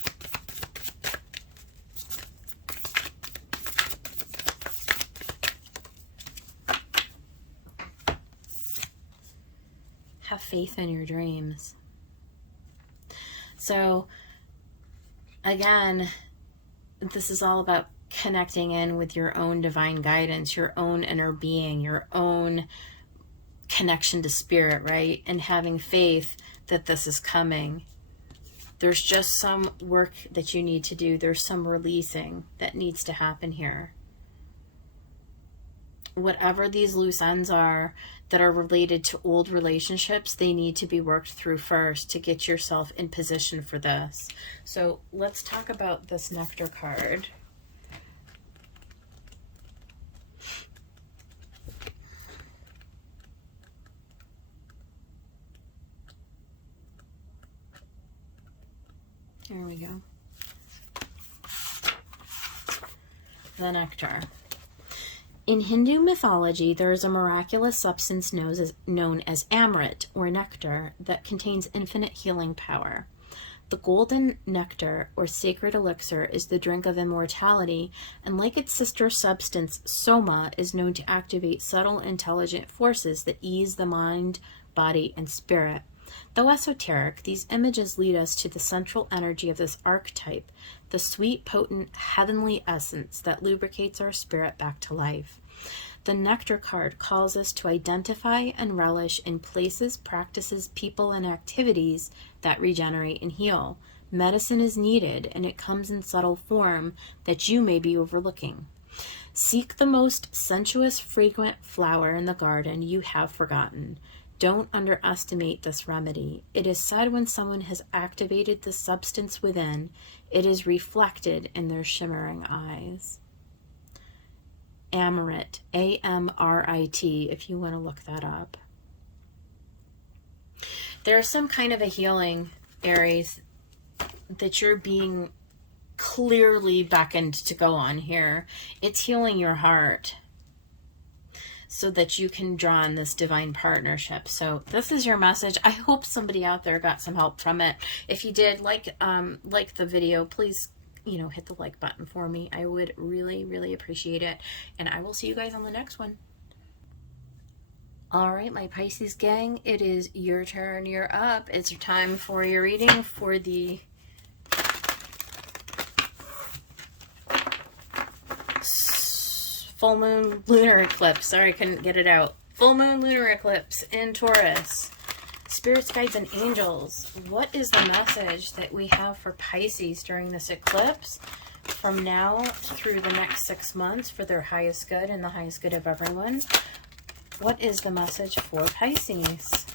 Have faith in your dreams. So, again, this is all about connecting in with your own divine guidance, your own inner being, your own connection to spirit, right? And having faith that this is coming. There's just some work that you need to do. There's some releasing that needs to happen here. Whatever these loose ends are that are related to old relationships, they need to be worked through first to get yourself in position for this. So let's talk about this nectar card. Here we go. The nectar. In Hindu mythology, there is a miraculous substance known as amrit, or nectar, that contains infinite healing power. The golden nectar, or sacred elixir, is the drink of immortality, and like its sister substance, soma, is known to activate subtle, intelligent forces that ease the mind, body, and spirit. Though esoteric, these images lead us to the central energy of this archetype, the sweet, potent, heavenly essence that lubricates our spirit back to life. The nectar card calls us to identify and relish in places, practices, people, and activities that regenerate and heal. Medicine is needed, and it comes in subtle form that you may be overlooking. Seek the most sensuous, fragrant flower in the garden you have forgotten. Don't underestimate this remedy. It is said when someone has activated the substance within, it is reflected in their shimmering eyes. Amrit, A-M-R-I-T, if you want to look that up. There's some kind of a healing, Aries, that you're being clearly beckoned to go on here. It's healing your heart so that you can draw in this divine partnership. So this is your message. I hope somebody out there got some help from it. If you did, like the video, please, hit the like button for me. I would really, really appreciate it. And I will see you guys on the next one. All right, my Pisces gang, it is your turn. You're up. It's time for your reading for the full moon lunar eclipse. Sorry, I couldn't get it out. Full moon lunar eclipse in Taurus. Spirits, guides, and angels. What is the message that we have for Pisces during this eclipse from now through the next 6 months for their highest good and the highest good of everyone? What is the message for Pisces?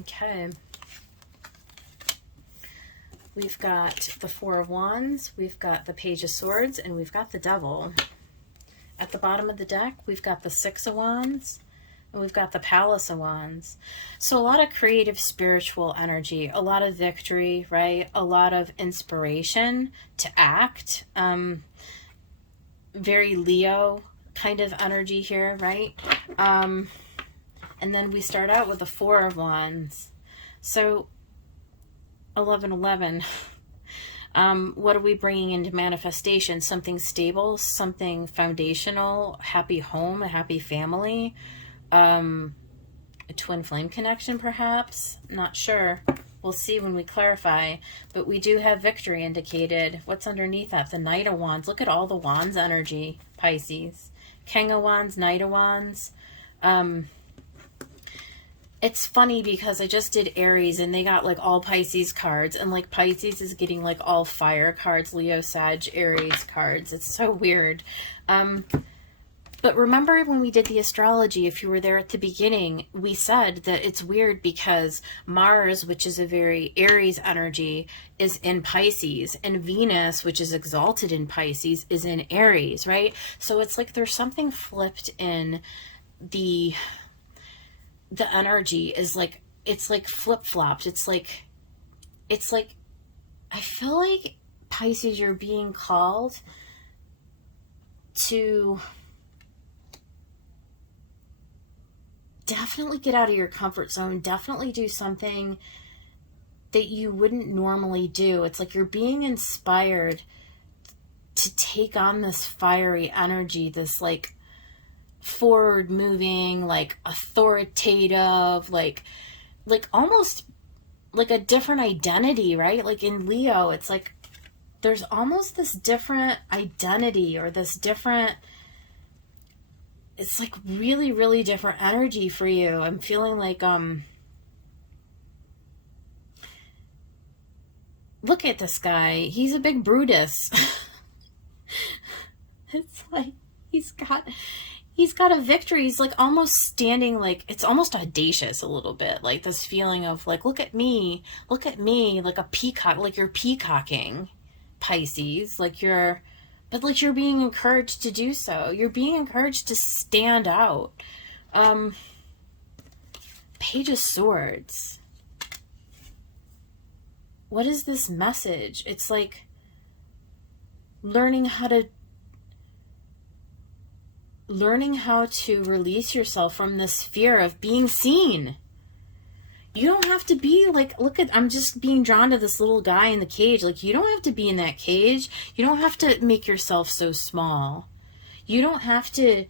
Okay. We've got the Four of Wands, we've got the Page of Swords, and we've got the Devil. At the bottom of the deck, we've got the Six of Wands, and we've got the Palace of Wands. So a lot of creative, spiritual energy, a lot of victory, right? A lot of inspiration to act. Very Leo kind of energy here, right? And then we start out with the Four of Wands. So 1111. What are we bringing into manifestation? Something stable, something foundational, happy home, a happy family, a twin flame connection perhaps? Not sure. We'll see when we clarify. But we do have victory indicated. What's underneath that? The Knight of Wands. Look at all the Wands energy, Pisces. King of Wands, Knight of Wands. It's funny because I just did Aries and they got like all Pisces cards, and like Pisces is getting like all fire cards, Leo, Sag, Aries cards. It's so weird. But remember when we did the astrology, if you were there at the beginning, we said that it's weird because Mars, which is a very Aries energy, is in Pisces, and Venus, which is exalted in Pisces, is in Aries, right? So it's like there's something flipped in the energy is like, it's like flip-flopped. It's like I feel like Pisces, you're being called to definitely get out of your comfort zone, definitely do something that you wouldn't normally do. It's like you're being inspired to take on this fiery energy, this like forward moving, like authoritative, like almost like a different identity, right? Like in Leo, it's like there's almost this different identity or this different, it's like really, really different energy for you. I'm feeling like, look at this guy. He's a big Brutus. It's like, he's got a victory. He's like almost standing, like, it's almost audacious a little bit. Like this feeling of like, look at me, like a peacock, like you're peacocking, Pisces, like you're, but like you're being encouraged to do so. You're being encouraged to stand out. Page of Swords. What is this message? It's like learning how to release yourself from this fear of being seen. You don't have to be like, look at, I'm just being drawn to this little guy in the cage. Like, you don't have to be in that cage. You don't have to make yourself so small. You don't have to,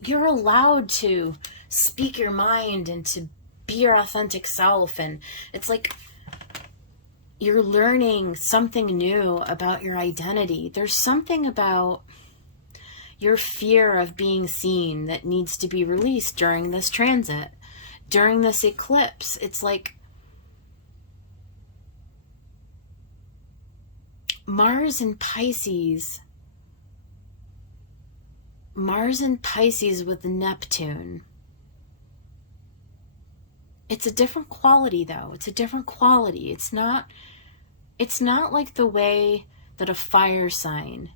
you're allowed to speak your mind and to be your authentic self. And it's like you're learning something new about your identity. There's something about your fear of being seen that needs to be released during this transit, during this eclipse. It's like Mars and Pisces with Neptune. It's a different quality though. It's a different quality. It's not like the way that a fire sign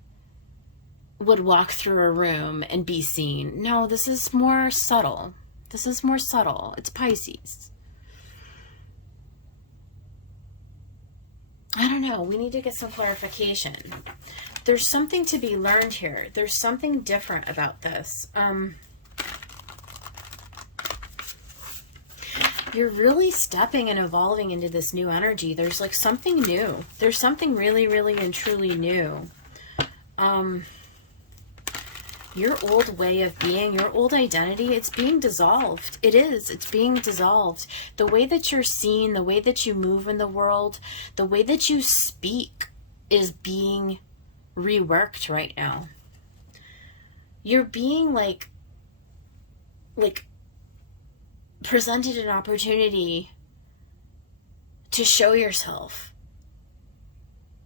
would walk through a room and be seen. No, this is more subtle. It's Pisces. I don't know. We need to get some clarification. There's something to be learned here. There's something different about this. You're really stepping and evolving into this new energy. There's like something new. There's something really, really and truly new. Your old way of being, your old identity, it's being dissolved. It is. It's being dissolved. The way that you're seen, the way that you move in the world, the way that you speak is being reworked right now. You're being like presented an opportunity to show yourself,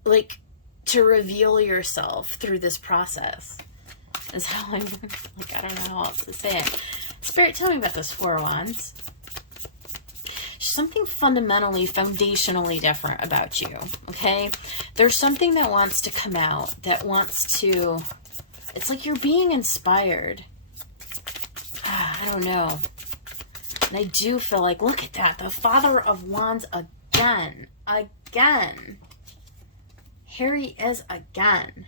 like to reveal yourself through this process is how I'm like, I don't know how else to say it. Spirit, tell me about this Four of Wands. Something fundamentally, foundationally different about you, okay? There's something that wants to come out, that wants to, it's like you're being inspired. I don't know. And I do feel like, look at that. The Father of Wands again. Here he is again.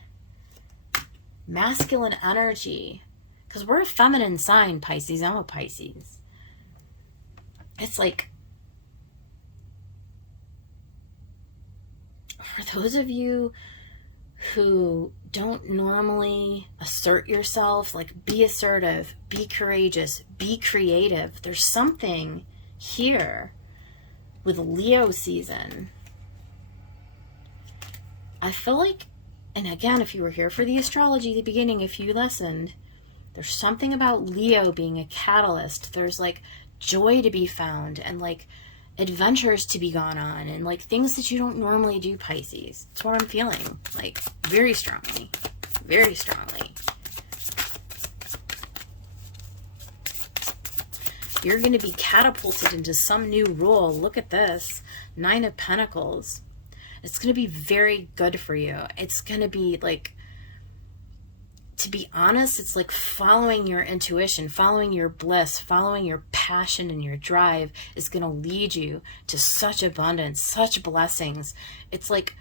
Masculine energy. Because we're a feminine sign, Pisces. I'm a Pisces. It's like, for those of you who don't normally assert yourself, like be assertive, be courageous, be creative. There's something here with Leo season. I feel like, and again, if you were here for the astrology at the beginning, if you listened, there's something about Leo being a catalyst. There's like joy to be found and like adventures to be gone on, and like things that you don't normally do, Pisces. That's what I'm feeling, like very strongly, very strongly. You're going to be catapulted into some new role. Look at this, 9 of Pentacles. It's going to be very good for you. It's going to be like, to be honest, it's like following your intuition, following your bliss, following your passion and your drive is going to lead you to such abundance, such blessings. It's like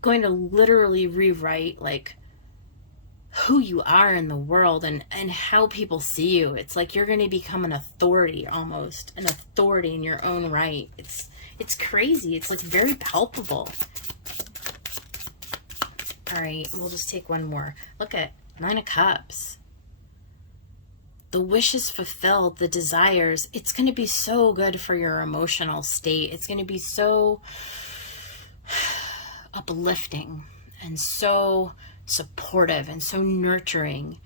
going to literally rewrite like who you are in the world and how people see you. It's like you're going to become an authority, almost an authority in your own right. It's crazy. It's like very palpable. All right, we'll just take one more. Look at 9 of Cups. The wishes fulfilled, the desires. It's going to be so good for your emotional state. It's going to be so uplifting and so supportive and so nurturing.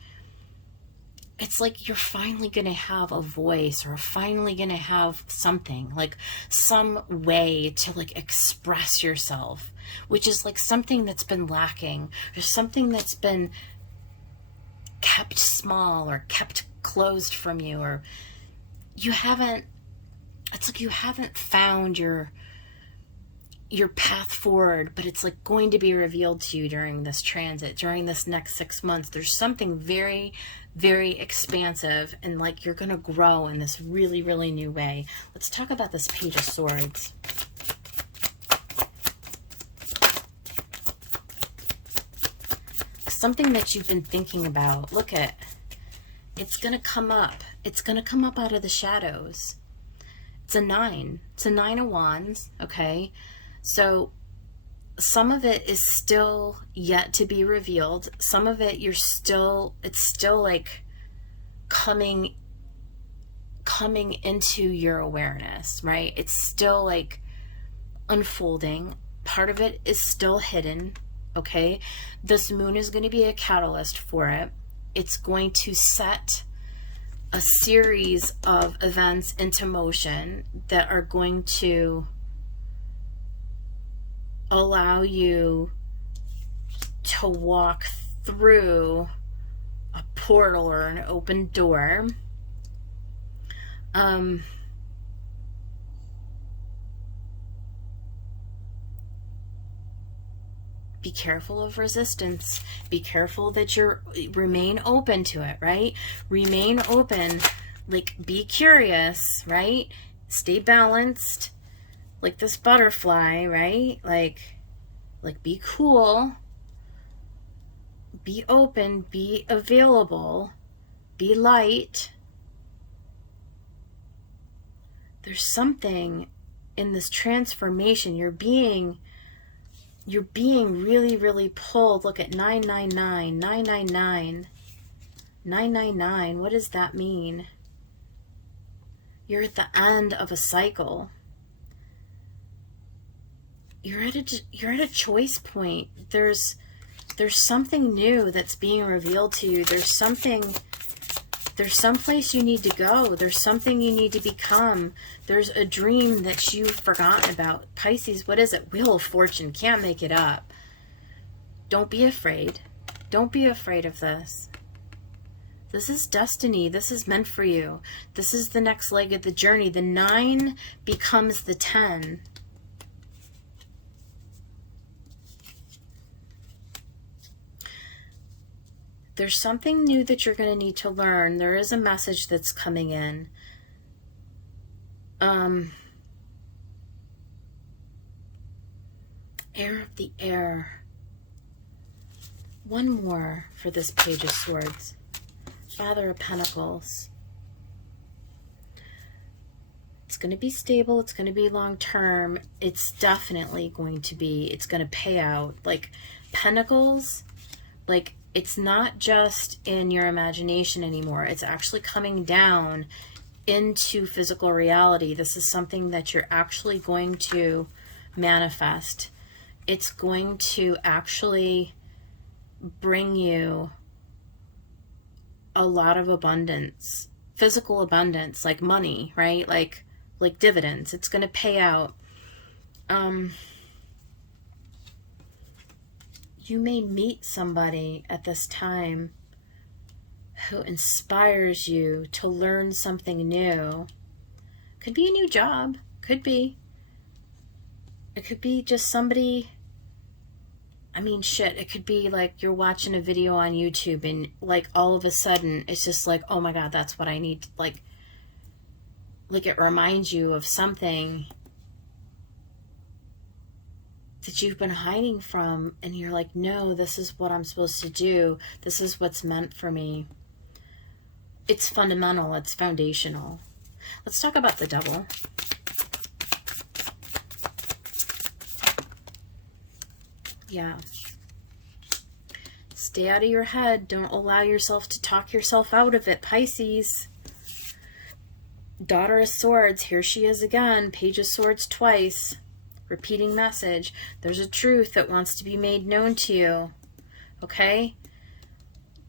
It's like you're finally going to have a voice, or finally going to have something, like some way to like express yourself, which is like something that's been lacking, or something that's been kept small or kept closed from you, or you haven't, it's like you haven't found your path forward, but it's like going to be revealed to you during this transit, during this next 6 months. There's something very, very expansive, and like you're going to grow in this really, really new way. Let's talk about this Page of Swords. Something that you've been thinking about. Look at, it's going to come up. It's going to come up out of the shadows. It's a 9. It's a 9 of Wands, okay? So some of it is still yet to be revealed. Some of it it's still like coming into your awareness, right? It's still like unfolding. Part of it is still hidden, okay? This moon is going to be a catalyst for it. It's going to set a series of events into motion that are going to allow you to walk through a portal or an open door. Be careful of resistance. Be careful that remain open to it, right? Remain open, like be curious, right? Stay balanced, like this butterfly, right? Like be cool, be open, be available, be light. There's something in this transformation. You're being really, really pulled. Look at 999, 999, 999. What does that mean? You're at the end of a cycle. You're at a choice point. There's something new that's being revealed to you. There's someplace you need to go. There's something you need to become. There's a dream that you've forgotten about. Pisces, what is it? Wheel of Fortune. Can't make it up. Don't be afraid. Don't be afraid of this. This is destiny. This is meant for you. This is the next leg of the journey. The 9 becomes the 10. There's something new that you're going to need to learn. There is a message that's coming in. Heir of the air. One more for this Page of Swords. Father of Pentacles. It's going to be stable. It's going to be long term. It's definitely going to be, it's going to pay out. Like Pentacles, like it's not just in your imagination anymore. It's actually coming down into physical reality. This is something that you're actually going to manifest. It's going to actually bring you a lot of abundance, physical abundance, like money, right? Like like dividends. It's going to pay out. You may meet somebody at this time who inspires you to learn something new. Could be a new job. Could be. It could be just somebody. I mean, shit, it could be like you're watching a video on YouTube and like all of a sudden it's just like, oh my God, that's what I need. Like it reminds you of something that you've been hiding from, and you're like, no, this is what I'm supposed to do. This is what's meant for me. It's fundamental. It's foundational. Let's talk about the devil. Yeah. Stay out of your head. Don't allow yourself to talk yourself out of it, Pisces. Daughter of Swords. Here she is again. Page of Swords twice. Repeating message. There's a truth that wants to be made known to you. Okay?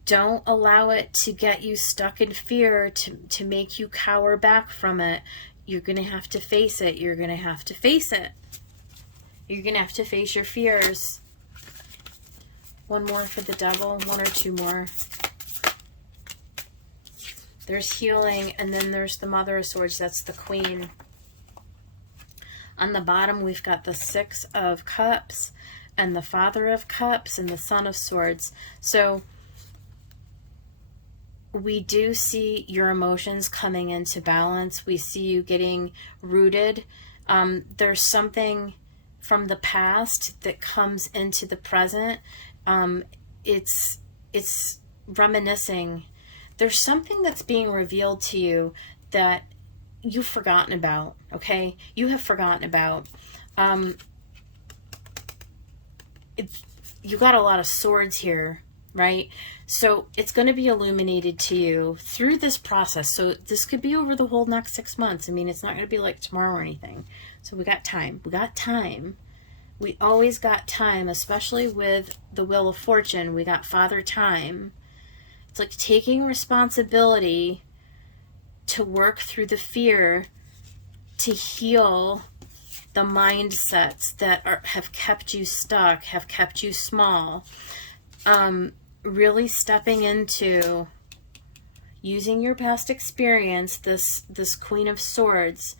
Don't allow it to get you stuck in fear, to make you cower back from it. You're going to have to face it. You're going to have to face it. You're going to have to face your fears. One more for the devil. One or two more. There's healing, and then there's the Mother of Swords. That's the Queen. On the bottom, we've got the Six of Cups and the Father of Cups and the Son of Swords. So we do see your emotions coming into balance. We see you getting rooted. There's something from the past that comes into the present. It's reminiscing. There's something that's being revealed to you that you've forgotten about, okay? You have forgotten about. You got a lot of swords here, right? So it's going to be illuminated to you through this process. So this could be over the whole next 6 months. I mean, it's not going to be like tomorrow or anything. So we got time. We got time. We always got time, especially with the Wheel of Fortune. We got Father Time. It's like taking responsibility to work through the fear, to heal the mindsets that have kept you stuck, have kept you small. Really stepping into using your past experience, this Queen of Swords.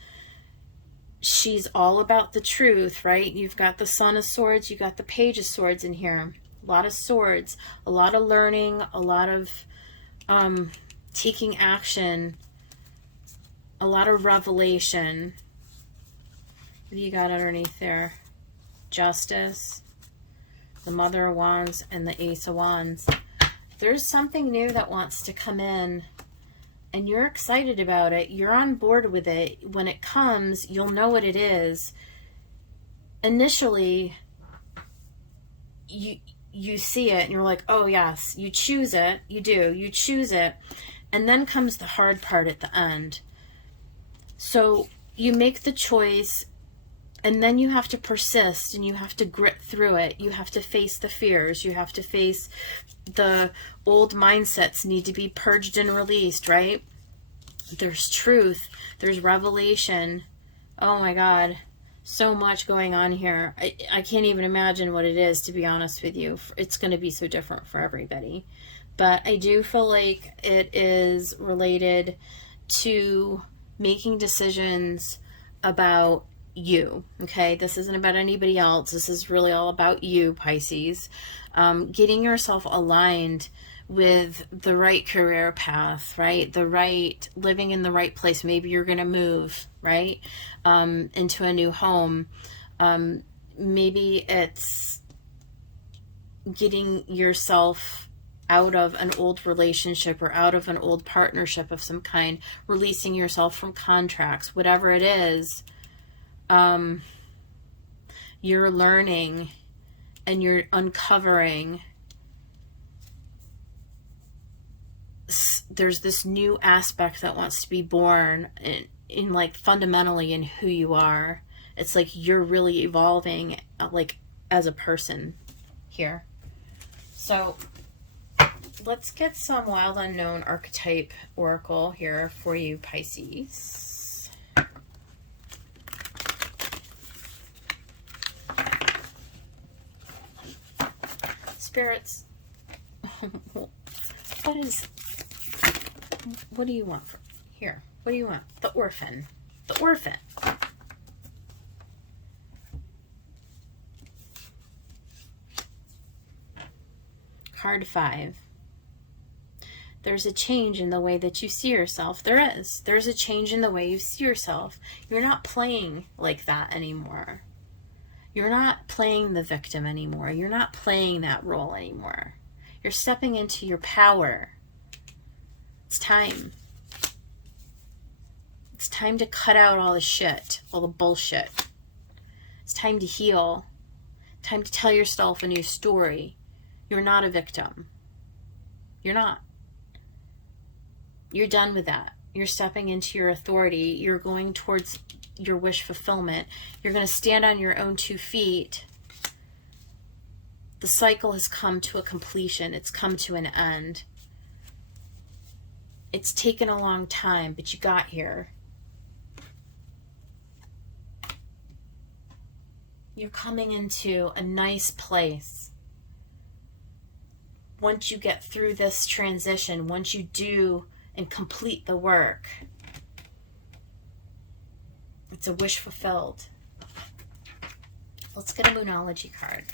She's all about the truth, right? You've got the Son of Swords, you got the Page of Swords in here. A lot of swords, a lot of learning, a lot of taking action, a lot of revelation. What do you got underneath there? Justice, the Mother of Wands, and the Ace of Wands. There's something new that wants to come in, and you're excited about it. You're on board with it. When it comes, you'll know what it is. Initially, you see it, and you're like, oh, yes. You choose it. You do. You choose it. And then comes the hard part at the end. So you make the choice, and then you have to persist, and you have to grit through it. You have to face the fears. You have to face the old mindsets need to be purged and released, right? There's truth. There's revelation. Oh my God. So much going on here. I can't even imagine what it is, to be honest with you. It's going to be so different for everybody. But I do feel like it is related to making decisions about you, okay? This isn't about anybody else. This is really all about you, Pisces. Getting yourself aligned with the right career path, right? The right, living in the right place. Maybe you're going to move, right? Into a new home. Maybe it's getting yourself out of an old relationship or out of an old partnership of some kind, releasing yourself from contracts, whatever it is. You're learning and you're uncovering. There's this new aspect that wants to be born in like fundamentally in who you are. It's like you're really evolving like as a person here. So let's get some Wild Unknown Archetype Oracle here for you, Pisces. Spirits, what do you want for here? What do you want? The orphan. The orphan. Card 5. There's a change in the way that you see yourself. There is. There's a change in the way you see yourself. You're not playing like that anymore. You're not playing the victim anymore. You're not playing that role anymore. You're stepping into your power. It's time. It's time to cut out all the shit, all the bullshit. It's time to heal. Time to tell yourself a new story. You're not a victim. You're not. You're done with that. You're stepping into your authority. You're going towards your wish fulfillment. You're going to stand on your own 2 feet. The cycle has come to a completion. It's come to an end. It's taken a long time, but you got here. You're coming into a nice place. Once you get through this transition, once you do and complete the work, it's a wish fulfilled. Let's get a Moonology card.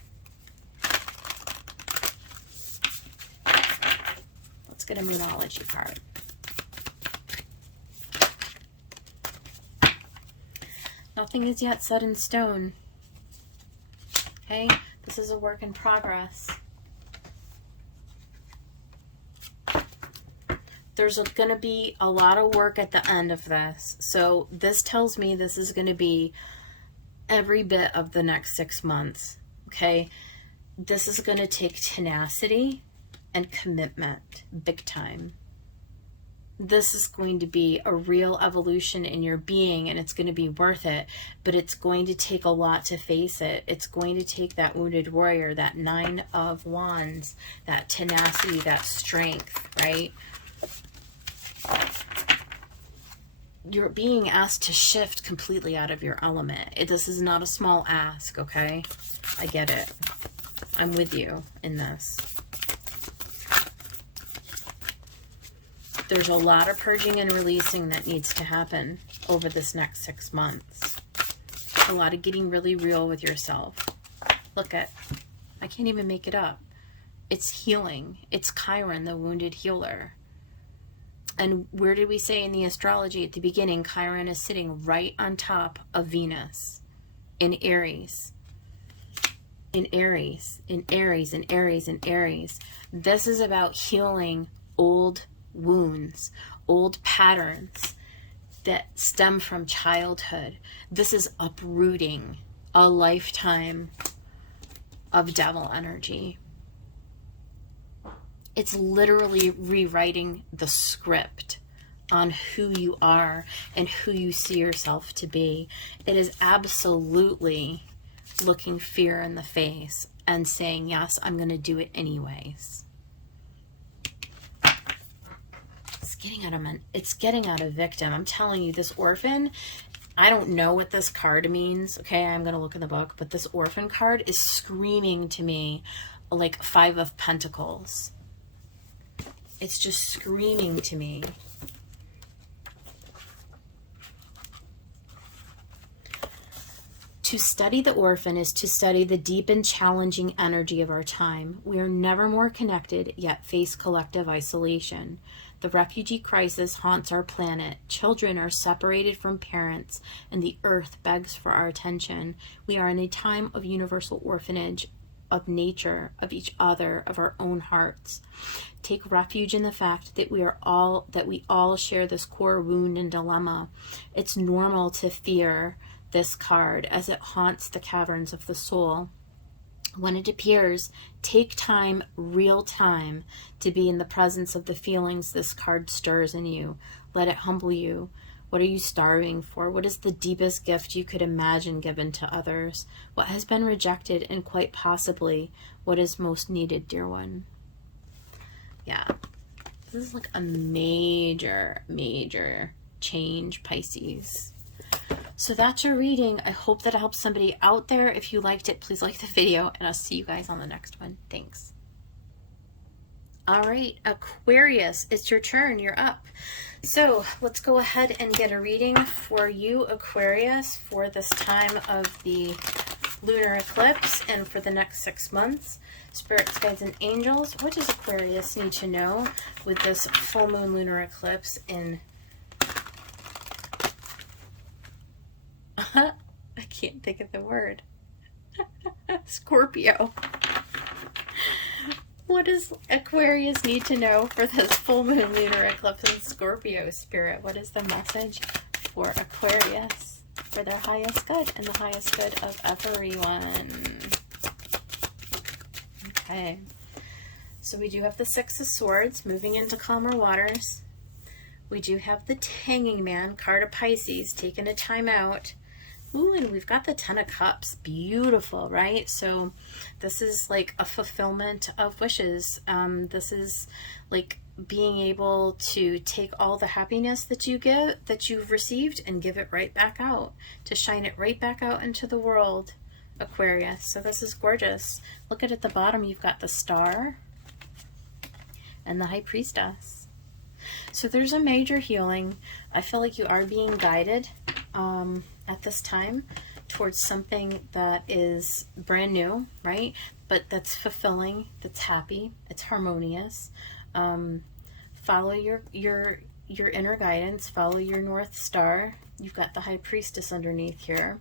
Let's get a Moonology card. Nothing is yet set in stone. Okay? This is a work in progress. There's going to be a lot of work at the end of this. So this tells me this is going to be every bit of the next 6 months. Okay? This is going to take tenacity and commitment. Big time. This is going to be a real evolution in your being, and it's going to be worth it, but it's going to take a lot to face it. It's going to take that wounded warrior, that 9 of Wands, that tenacity, that strength, right? You're being asked to shift completely out of your element. This is not a small ask, okay? I get it. I'm with you in this. There's a lot of purging and releasing that needs to happen over this next 6 months. A lot of getting really real with yourself. Look at, I can't even make it up. It's healing. It's Chiron, the wounded healer. And where did we say in the astrology at the beginning, Chiron is sitting right on top of Venus in Aries. In Aries, in Aries, in Aries, in Aries. This is about healing old wounds, old patterns that stem from childhood. This is uprooting a lifetime of devil energy. It's literally rewriting the script on who you are and who you see yourself to be. It is absolutely looking fear in the face and saying, yes, I'm going to do it anyways. It's getting out of victim. I'm telling you, this orphan, I don't know what this card means. Okay, I'm going to look in the book, but this orphan card is screaming to me like 5 of Pentacles. It's just screaming to me. To study the orphan is to study the deep and challenging energy of our time. We are never more connected, yet face collective isolation. The refugee crisis haunts our planet. Children are separated from parents, and the earth begs for our attention. We are in a time of universal orphanage, of nature, of each other, of our own hearts. Take refuge in the fact that we all share this core wound and dilemma. It's normal to fear this card as it haunts the caverns of the soul. When it appears, take time, real time, to be in the presence of the feelings this card stirs in you. Let it humble you. What are you starving for? What is the deepest gift you could imagine given to others? What has been rejected, and quite possibly what is most needed, dear one? Yeah, this is like a major, major change, Pisces. So that's your reading. I hope that helps somebody out there. If you liked it, please like the video, and I'll see you guys on the next one. Thanks. All right, Aquarius, it's your turn. You're up. So let's go ahead and get a reading for you, Aquarius, for this time of the lunar eclipse and for the next 6 months. Spirits, guides, and angels, what does Aquarius need to know with this full moon lunar eclipse in I can't think of the word. Scorpio. What does Aquarius need to know for this full moon lunar eclipse in Scorpio, Spirit? What is the message for Aquarius for their highest good and the highest good of everyone? Okay. So we do have the Six of Swords moving into calmer waters. We do have the Hanging Man, card of Pisces, taking a time out. Ooh, and we've got the Ten of Cups. Beautiful, right? So this is like a fulfillment of wishes. This is like being able to take all the happiness that you've received and give it right back out, to shine it right back out into the world, Aquarius. So this is gorgeous. Look at the bottom, you've got the Star and the High Priestess. So there's a major healing. I feel like you are being guided at this time towards something that is brand new, right? But that's fulfilling, that's happy, it's harmonious. Follow your inner guidance, follow your North Star. You've got the High Priestess underneath here.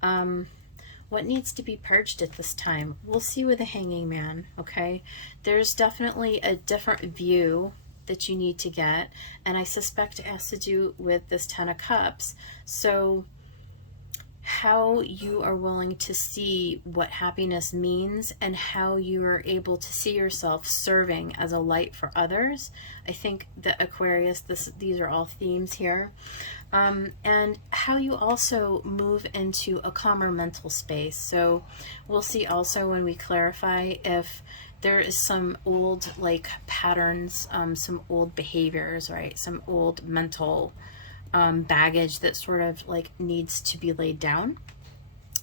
What needs to be purged at this time? We'll see with the Hanging Man, okay? There's definitely a different view that you need to get, and I suspect it has to do with this Ten of Cups. So how you are willing to see what happiness means and how you are able to see yourself serving as a light for others. I think that Aquarius, these are all themes here. And how you also move into a calmer mental space. So we'll see also when we clarify if there is some old like patterns, some old behaviors, right? Some old mental baggage that sort of like needs to be laid down.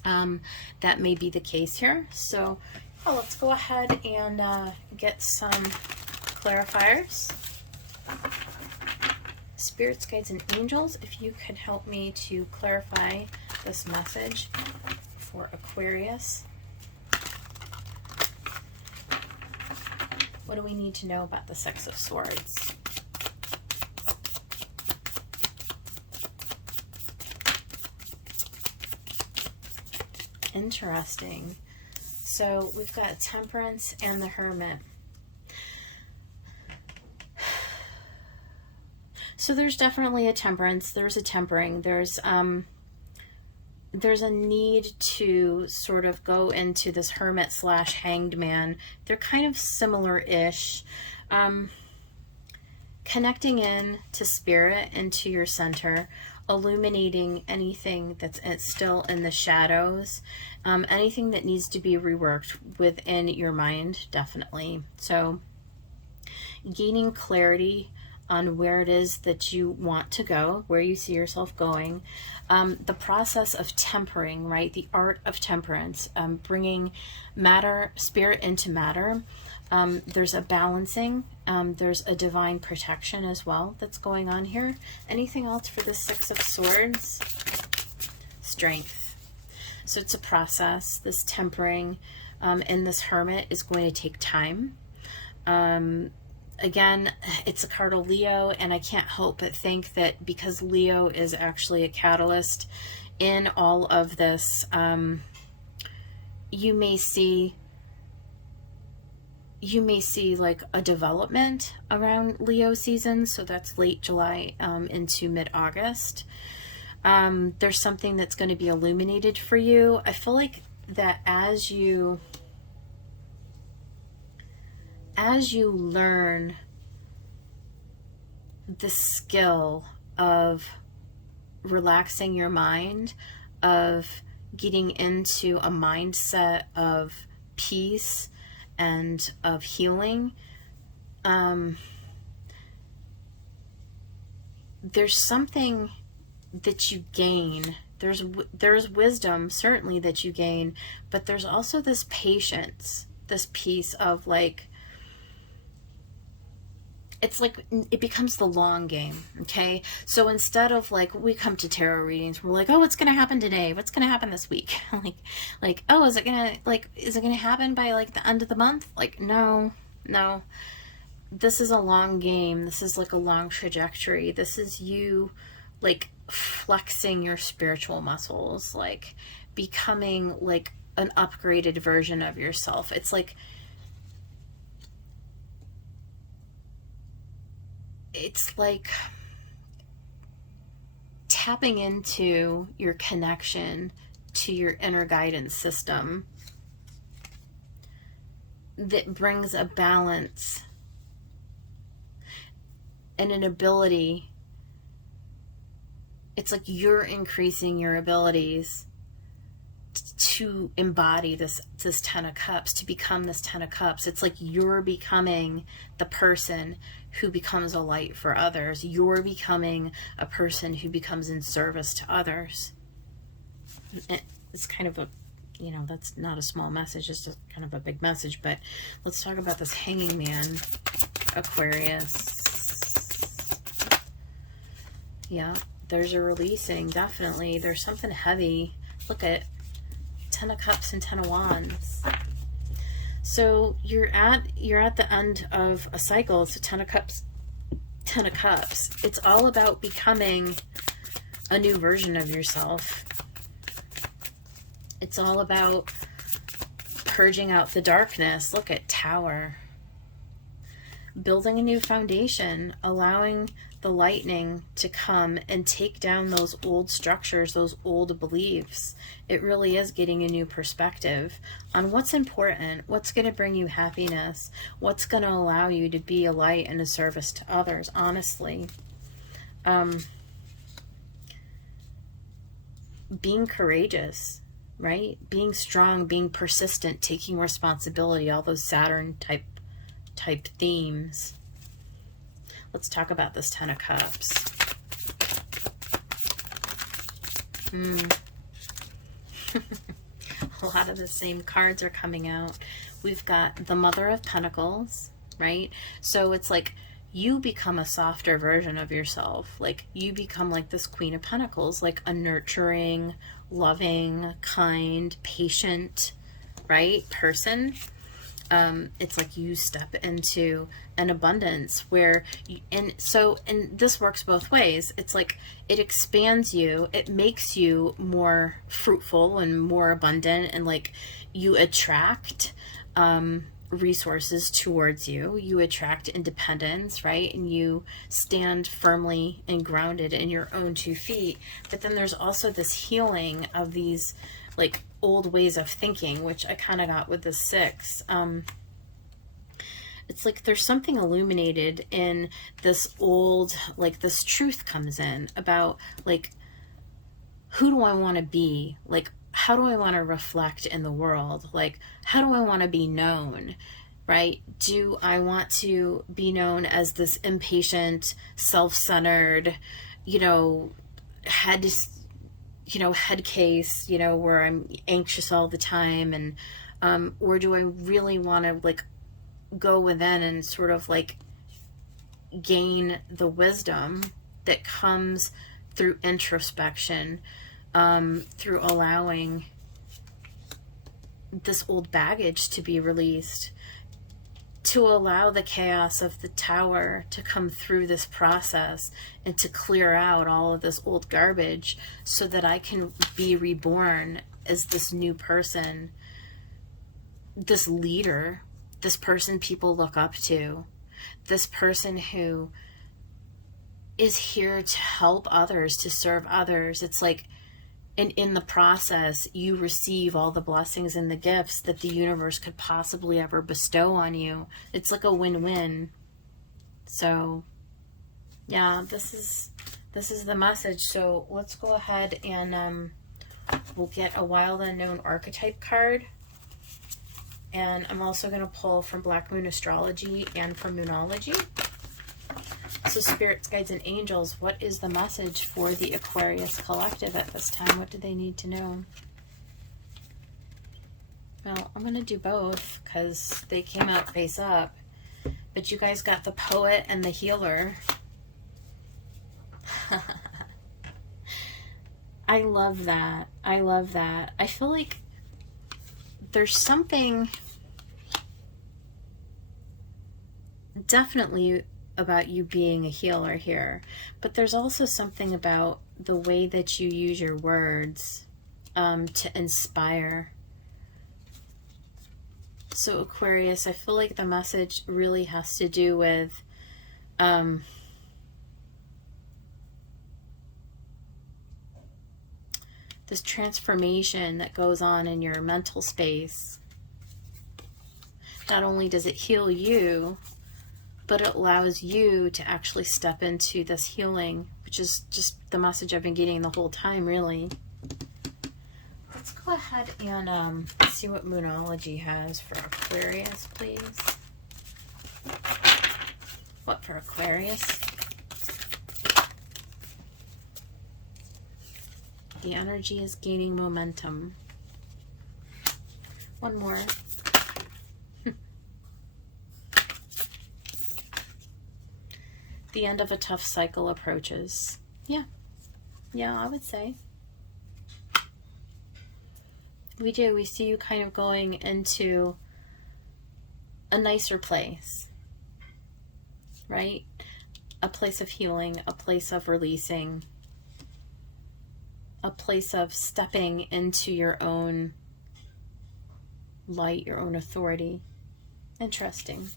That may be the case here. So let's go ahead and get some clarifiers. Spirits, guides, and angels, if you could help me to clarify this message for Aquarius. What do we need to know about the Six of Swords? Interesting. So we've got Temperance and the Hermit. So there's definitely a temperance, there's a tempering, there's a need to sort of go into this Hermit / Hanged Man. They're kind of similar-ish. Connecting in to spirit, into your center, illuminating anything that's still in the shadows, anything that needs to be reworked within your mind, definitely. So gaining clarity on where it is that you want to go, where you see yourself going. The process of tempering, right? The art of temperance, bringing matter, spirit into matter. There's a balancing, there's a divine protection as well that's going on here. Anything else for the Six of Swords? Strength. So it's a process. This tempering and this Hermit is going to take time. Again, it's a card of Leo, and I can't help but think that because Leo is actually a catalyst in all of this, you may see like a development around Leo season. So that's late July into mid-August. There's something that's going to be illuminated for you. I feel like that as you learn the skill of relaxing your mind, of getting into a mindset of peace and of healing, there's something that you gain. There's wisdom certainly that you gain, but there's also this patience, this piece of like it's like it becomes the long game. Okay, so instead of like, we come to tarot readings, we're like, oh, what's gonna happen today, what's gonna happen this week? like oh, is it gonna happen by like the end of the month? Like, no, this is a long game. This is like a long trajectory. This is you like flexing your spiritual muscles, like becoming like an upgraded version of yourself. It's like tapping into your connection to your inner guidance system that brings a balance and an ability. It's like you're increasing your abilities to embody this Ten of Cups, to become this Ten of Cups. It's like you're becoming the person who becomes a light for others. You're becoming a person who becomes in service to others. It's kind of a, that's not a small message, it's just kind of a big message. But let's talk about this Hanging Man, Aquarius. Yeah, there's a releasing, definitely. There's something heavy. Look at Ten of Cups and Ten of Wands. So you're at the end of a cycle. It's a Ten of Cups, Ten of Cups. It's all about becoming a new version of yourself. It's all about purging out the darkness. Look at Tower. Building a new foundation, allowing the lightning to come and take down those old structures, those old beliefs. It really is getting a new perspective on what's important, what's going to bring you happiness, what's going to allow you to be a light and a service to others, honestly. Being courageous, right? Being strong, being persistent, taking responsibility, all those Saturn type themes. Let's talk about this Ten of Cups. A lot of the same cards are coming out. We've got the Mother of Pentacles, right? So it's like you become a softer version of yourself. Like you become like this Queen of Pentacles, like a nurturing, loving, kind, patient, right, person. It's like you step into an abundance where and this works both ways. It's like it expands you, it makes you more fruitful and more abundant, and like you attract resources towards you. You attract independence, right? And you stand firmly and grounded in your own 2 feet. But then there's also this healing of these like old ways of thinking, which I kind of got with the 6. It's like there's something illuminated in this old, like this truth comes in about like, who do I want to be? Like, how do I want to reflect in the world? Like, how do I want to be known? Right? Do I want to be known as this impatient, self-centered, head case, where I'm anxious all the time, and or do I really want to like go within and sort of like gain the wisdom that comes through introspection, through allowing this old baggage to be released, to allow the chaos of the Tower to come through this process and to clear out all of this old garbage so that I can be reborn as this new person, this leader, this person people look up to, this person who is here to help others, to serve others. It's like, and in the process, you receive all the blessings and the gifts that the universe could possibly ever bestow on you. It's like a win-win. So, yeah, this is the message. So let's go ahead and we'll get a Wild Unknown Archetype card. And I'm also going to pull from Black Moon Astrology and from Moonology. So spirits, guides, and angels, what is the message for the Aquarius collective at this time? What do they need to know? Well, I'm going to do both because they came out face up. But you guys got the Poet and the Healer. I love that. I love that. I feel like there's something definitely about you being a healer here, but there's also something about the way that you use your words to inspire. So Aquarius, I feel like the message really has to do with this transformation that goes on in your mental space. Not only does it heal you, but it allows you to actually step into this healing, which is just the message I've been getting the whole time, really. Let's go ahead and see what Moonology has for Aquarius, please. What for Aquarius? The energy is gaining momentum. One more. The end of a tough cycle approaches. Yeah. Yeah, I would say. We do. We see you kind of going into a nicer place, right? A place of healing, a place of releasing, a place of stepping into your own light, your own authority. Interesting.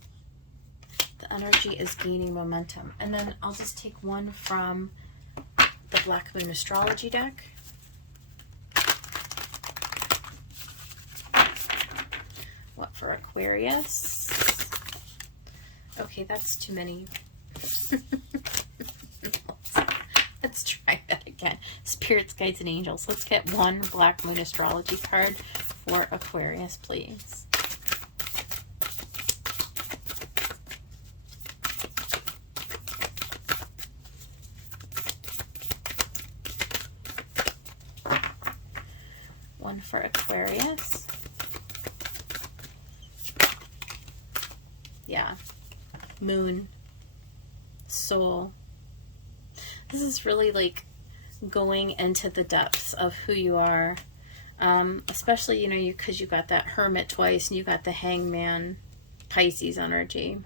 The energy is gaining momentum. And then I'll just take one from the Black Moon Astrology deck. What for Aquarius? Okay, that's too many. Let's try that again. Spirits, Guides, and Angels. Let's get one Black Moon Astrology card for Aquarius, please. One for Aquarius. Yeah. Moon. Soul. This is really like going into the depths of who you are. Especially, you know, because you got that Hermit twice and you got the Hangman Pisces energy.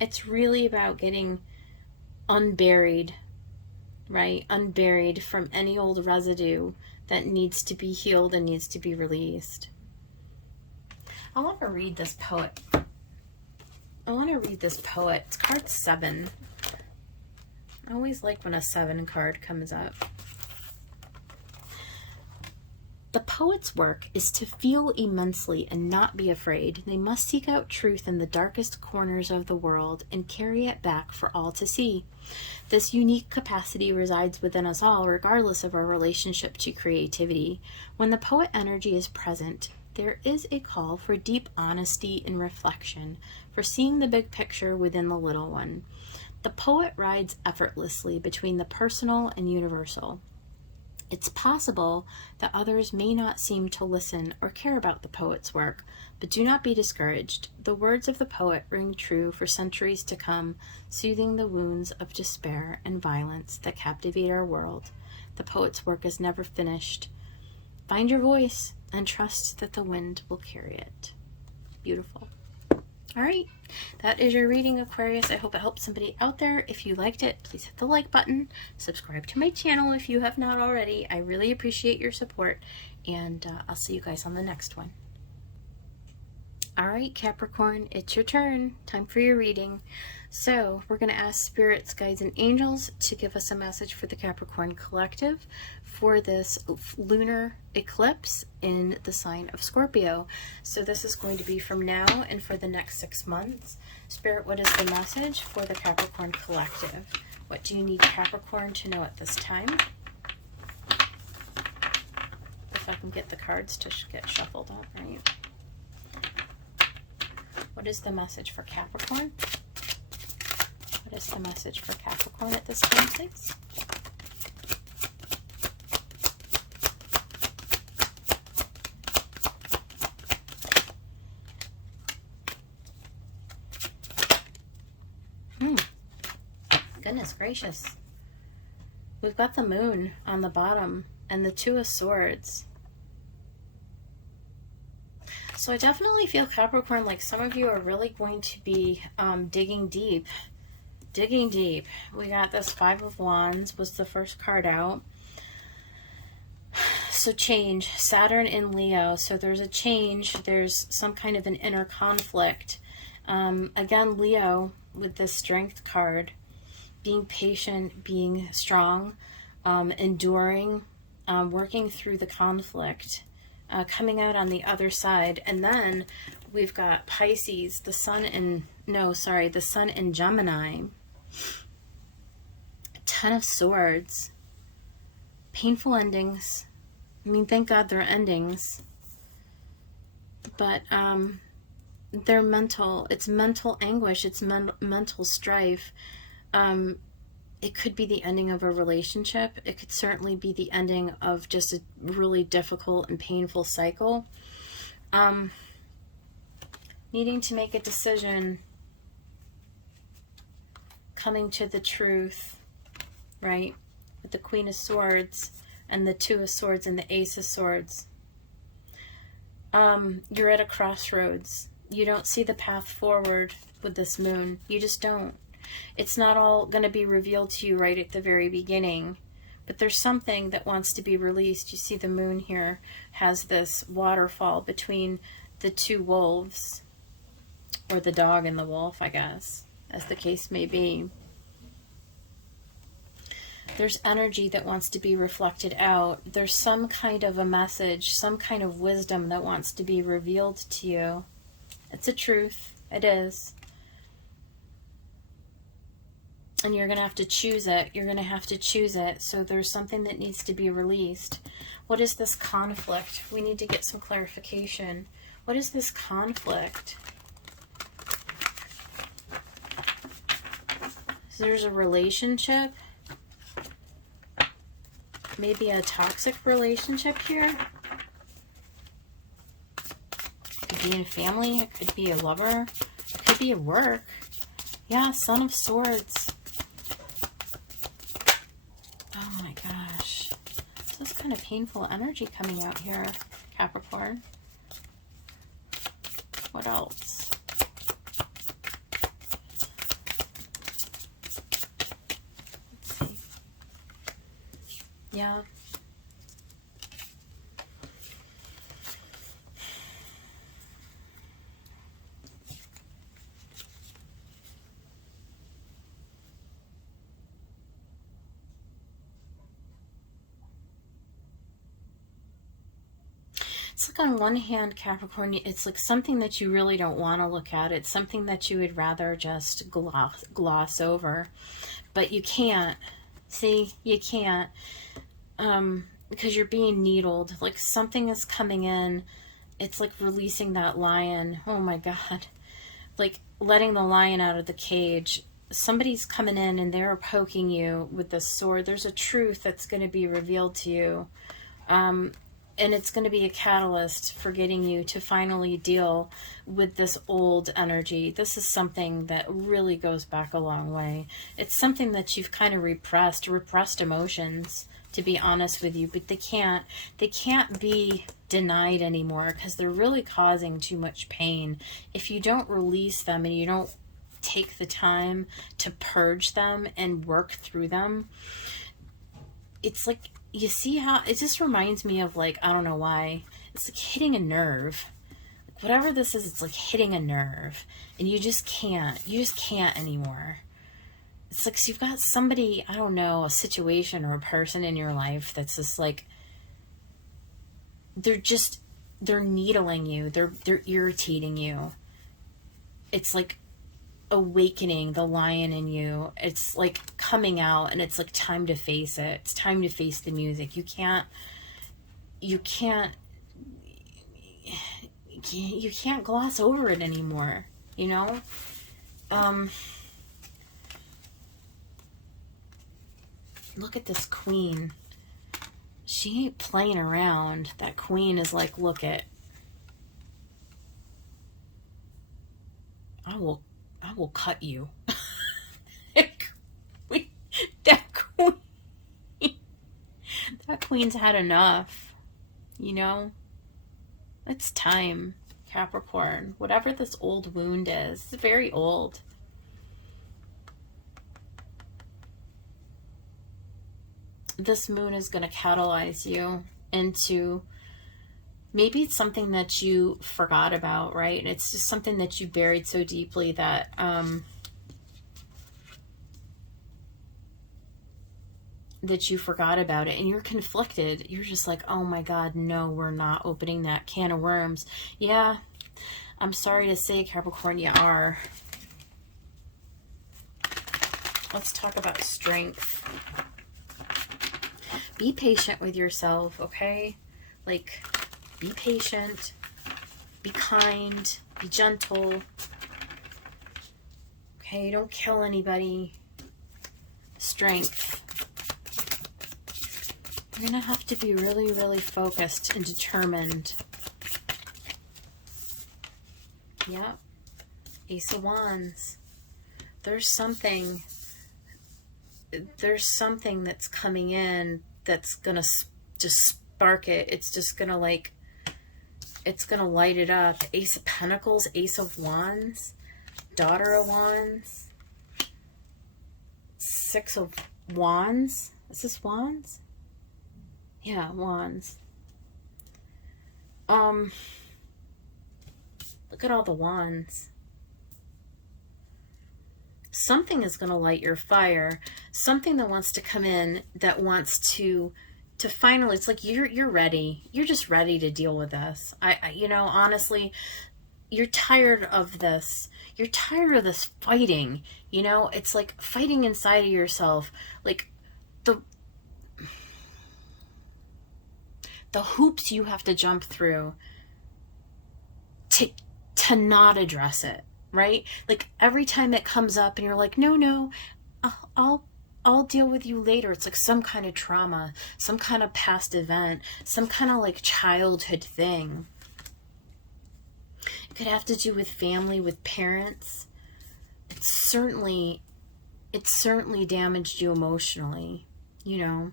It's really about getting unburied, right? Unburied from any old residue that needs to be healed and needs to be released. I want to read this poet. It's card 7. I always like when a 7 card comes up. The poet's work is to feel immensely and not be afraid. They must seek out truth in the darkest corners of the world and carry it back for all to see. This unique capacity resides within us all, regardless of our relationship to creativity. When the poet energy is present, there is a call for deep honesty and reflection, for seeing the big picture within the little one. The poet rides effortlessly between the personal and universal. It's possible that others may not seem to listen or care about the poet's work, but do not be discouraged. The words of the poet ring true for centuries to come, soothing the wounds of despair and violence that captivate our world. The poet's work is never finished. Find your voice and trust that the wind will carry it. Beautiful. All right, that is your reading, Aquarius. I hope it helped somebody out there. If you liked it, please hit the like button. Subscribe to my channel if you have not already. I really appreciate your support, and I'll see you guys on the next one. All right, Capricorn, it's your turn. Time for your reading. So we're going to ask spirits, guides, and angels to give us a message for the Capricorn collective for this lunar eclipse in the sign of Scorpio. So this is going to be from now and for the next 6 months. Spirit, what is the message for the Capricorn collective? What do you need Capricorn to know at this time? If I can get the cards to get shuffled up, right? What is the message for Capricorn? What is the message for Capricorn at this time, please? Goodness gracious. We've got the moon on the bottom and the Two of Swords. So I definitely feel, Capricorn, like some of you are really going to be digging deep. Digging deep. We got this Five of Wands was the first card out. So change. Saturn in Leo. So there's a change. There's some kind of an inner conflict. Again, Leo with this Strength card. Being patient, being strong, enduring, working through the conflict. Coming out on the other side. And then we've got Pisces, the sun in Gemini. Ten of Swords. Painful endings. I mean, thank God they're endings. But they're mental. It's mental anguish. It's mental strife. It could be the ending of a relationship. It could certainly be the ending of just a really difficult and painful cycle. Needing to make a decision. Coming to the truth, right? With the Queen of Swords and the Two of Swords and the Ace of Swords. You're at a crossroads. You don't see the path forward with this moon. You just don't. It's not all going to be revealed to you right at the very beginning, but there's something that wants to be released. You see the moon here has this waterfall between the two wolves, or the dog and the wolf, I guess, as the case may be. There's energy that wants to be reflected out. There's some kind of a message, some kind of wisdom that wants to be revealed to you. It's a truth. It is. And you're going to have to choose it. You're going to have to choose it. So there's something that needs to be released. What is this conflict? We need to get some clarification. What is this conflict? So there's a relationship. Maybe a toxic relationship here. It could be in family. It could be a lover. It could be at work. Yeah, Son of Swords. Oh my gosh. This is kind of painful energy coming out here, Capricorn. What else? Let's see. Yeah. It's like on one hand, Capricorn, it's like something that you really don't want to look at. It's something that you would rather just gloss over. But you can't. See, you can't. Because you're being needled. Like something is coming in. It's like releasing that lion. Oh my God. Like letting the lion out of the cage. Somebody's coming in and they're poking you with the sword. There's a truth that's going to be revealed to you. And it's going to be a catalyst for getting you to finally deal with this old energy. This is something that really goes back a long way. It's something that you've kind of repressed emotions, to be honest with you, but they can't be denied anymore because they're really causing too much pain. If you don't release them and you don't take the time to purge them and work through them, it's like, you see how it just reminds me of, like, I don't know why, it's like hitting a nerve. Like, whatever this is, it's like hitting a nerve, and you just can't anymore. It's like, so you've got somebody, I don't know, a situation or a person in your life that's just like, they're needling you, they're irritating you. It's like awakening the lion in you. It's like coming out, and it's like time to face it. It's time to face the music. You can't gloss over it anymore, you know? Look at this queen. She ain't playing around. That queen is like, look it. I will cut you. Queen's had enough, you know? It's time, Capricorn. Whatever this old wound is, it's very old. This moon is going to catalyze you into, maybe it's something that you forgot about, right? It's just something that you buried so deeply that that you forgot about it, and you're conflicted. You're just like, oh my God, no, we're not opening that can of worms. Yeah, I'm sorry to say, Capricorn, you are. Let's talk about strength. Be patient with yourself, okay? Like, be patient, be kind, be gentle. Okay, don't kill anybody. Strength. You're going to have to be really, really focused and determined. Yep. Ace of Wands. There's something that's coming in that's going to just spark it. It's just going to like, it's going to light it up. Ace of Pentacles, Ace of Wands, Daughter of Wands, Six of Wands. Is this Wands? Yeah, Wands. Look at all the wands. Something is going to light your fire. Something that wants to come in, that wants to finally, it's like you're ready. You're just ready to deal with this. I you know, honestly, you're tired of this. You're tired of this fighting. You know, it's like fighting inside of yourself. Like the hoops you have to jump through to not address it, right? Like every time it comes up and you're like, no, I'll deal with you later. It's like some kind of trauma, some kind of past event, some kind of like childhood thing. It could have to do with family, with parents. It certainly damaged you emotionally, you know.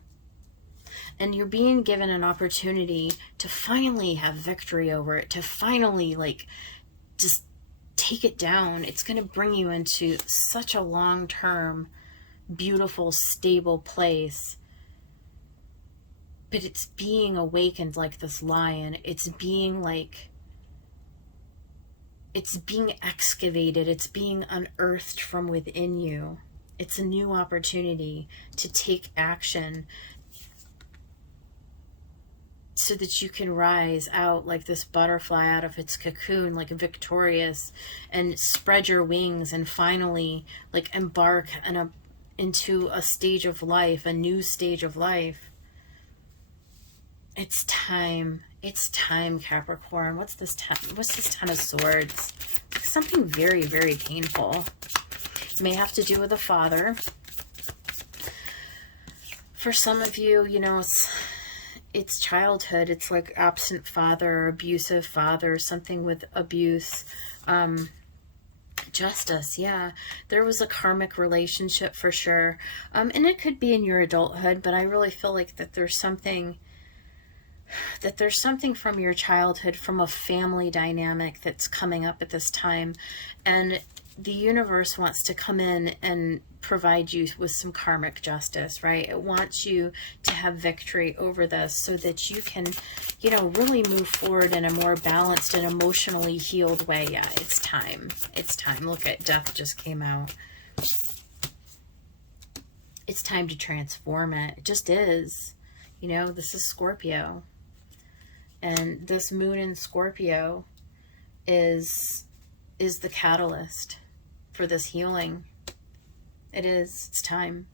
And you're being given an opportunity to finally have victory over it, to finally like just take it down. It's going to bring you into such a long-term, beautiful, stable place. But it's being awakened like this lion. It's being like, it's being excavated. It's being unearthed from within you. It's a new opportunity to take action, so that you can rise out like this butterfly out of its cocoon, like victorious, and spread your wings and finally like embark into a stage of life, a new stage of life. It's time. It's time, Capricorn. What's this Ten of Swords? It's like something very, very painful. It may have to do with a father. For some of you, you know, it's childhood. It's like absent father, abusive father, something with abuse. Justice, yeah. There was a karmic relationship for sure. And it could be in your adulthood, but I really feel like that there's something from your childhood, from a family dynamic that's coming up at this time. And the universe wants to come in and provide you with some karmic justice, right? It wants you to have victory over this so that you can, you know, really move forward in a more balanced and emotionally healed way. Yeah, it's time. It's time. Look at Death just came out. It's time to transform it. It just is. You know, this is Scorpio. And this moon in Scorpio is the catalyst for this healing. It is. It's time.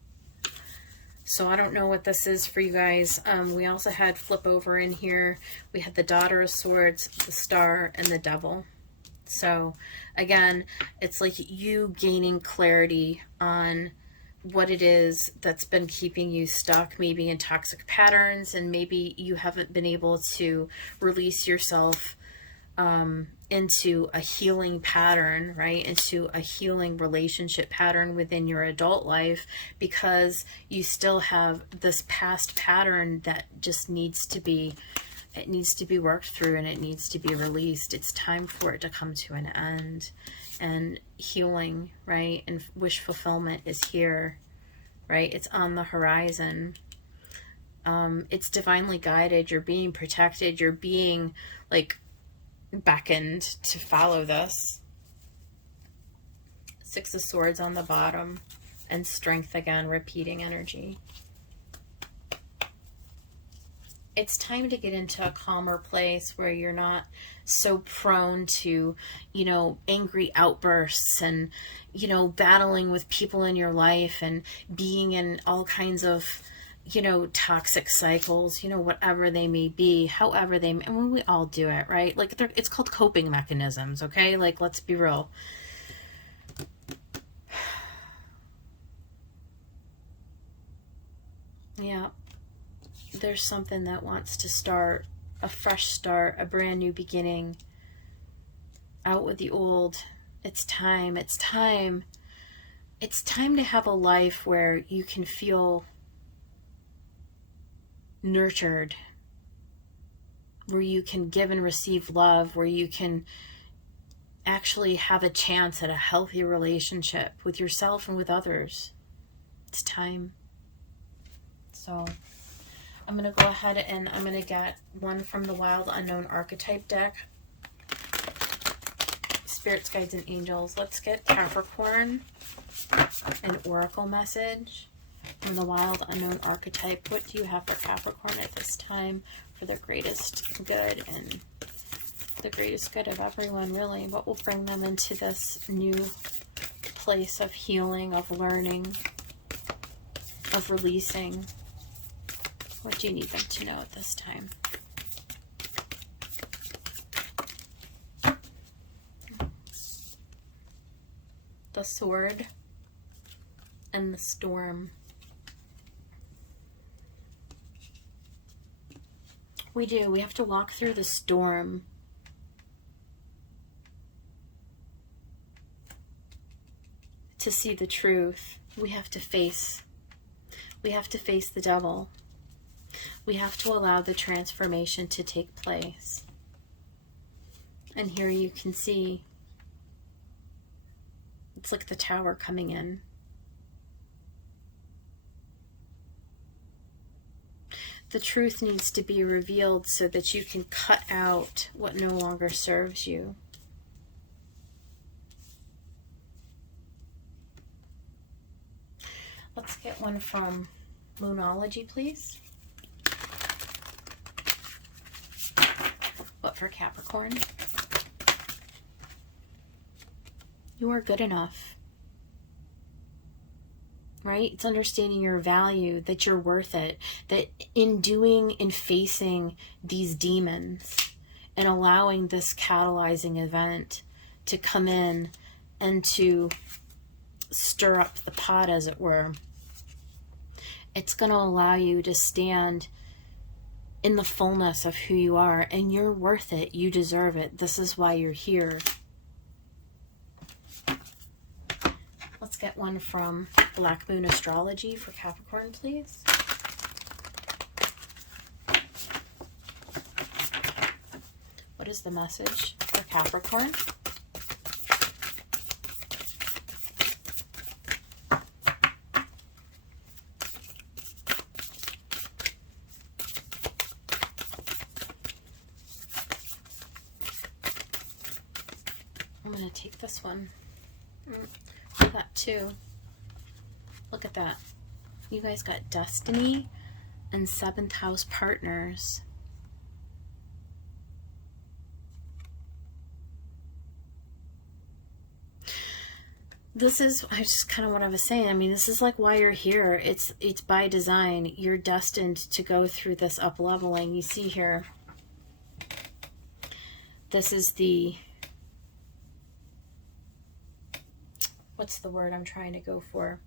So I don't know what this is for you guys. We also had flip over in here. We had the Daughter of Swords, the Star, and the Devil. So again, it's like you gaining clarity on what it is that's been keeping you stuck, maybe in toxic patterns, and maybe you haven't been able to release yourself into a healing pattern, right? Into a healing relationship pattern within your adult life, because you still have this past pattern that just needs to be, it needs to be worked through and it needs to be released. It's time for it to come to an end. And healing, right? And wish fulfillment is here, right? It's on the horizon. It's divinely guided. You're being protected. You're being like beckoned to follow this. Six of Swords on the bottom, and Strength again, repeating energy. It's time to get into a calmer place where you're not so prone to, you know, angry outbursts and, you know, battling with people in your life and being in all kinds of, you know, toxic cycles, you know, whatever they may be, however they may, I mean, we all do it, right? Like, it's called coping mechanisms, okay? Like, let's be real. Yeah. There's something that wants to start, a fresh start, a brand new beginning. Out with the old. It's time. It's time. It's time to have a life where you can feel nurtured, where you can give and receive love, where you can actually have a chance at a healthy relationship with yourself and with others. It's time. So I'm going to go ahead and I'm going to get one from the Wild Unknown Archetype deck. Spirits, Guides, and Angels. Let's get Capricorn, an oracle message from the Wild Unknown Archetype. What do you have for Capricorn at this time for the greatest good and the greatest good of everyone, really? What will bring them into this new place of healing, of learning, of releasing? What do you need them to know at this time? The Sword and the Storm. We do. We have to walk through the storm. To see the truth. We have to face the devil. We have to allow the transformation to take place. And here you can see, it's like the tower coming in. The truth needs to be revealed so that you can cut out what no longer serves you. Let's get one from Lunology, please. What for Capricorn? You are good enough. Right? It's understanding your value, that you're worth it, that in doing and facing these demons and allowing this catalyzing event to come in and to stir up the pot, as it were, it's going to allow you to stand in the fullness of who you are, and you're worth it. You deserve it. This is why you're here. Let's get one from Black Moon Astrology for Capricorn, please. What is the message for Capricorn? I'm going to take this one. We got two. Look at that. You guys got Destiny and 7th House Partners. This is just kind of what I was saying. I mean, this is like why you're here. It's by design. You're destined to go through this up leveling. You see here, this is the, what's the word I'm trying to go for?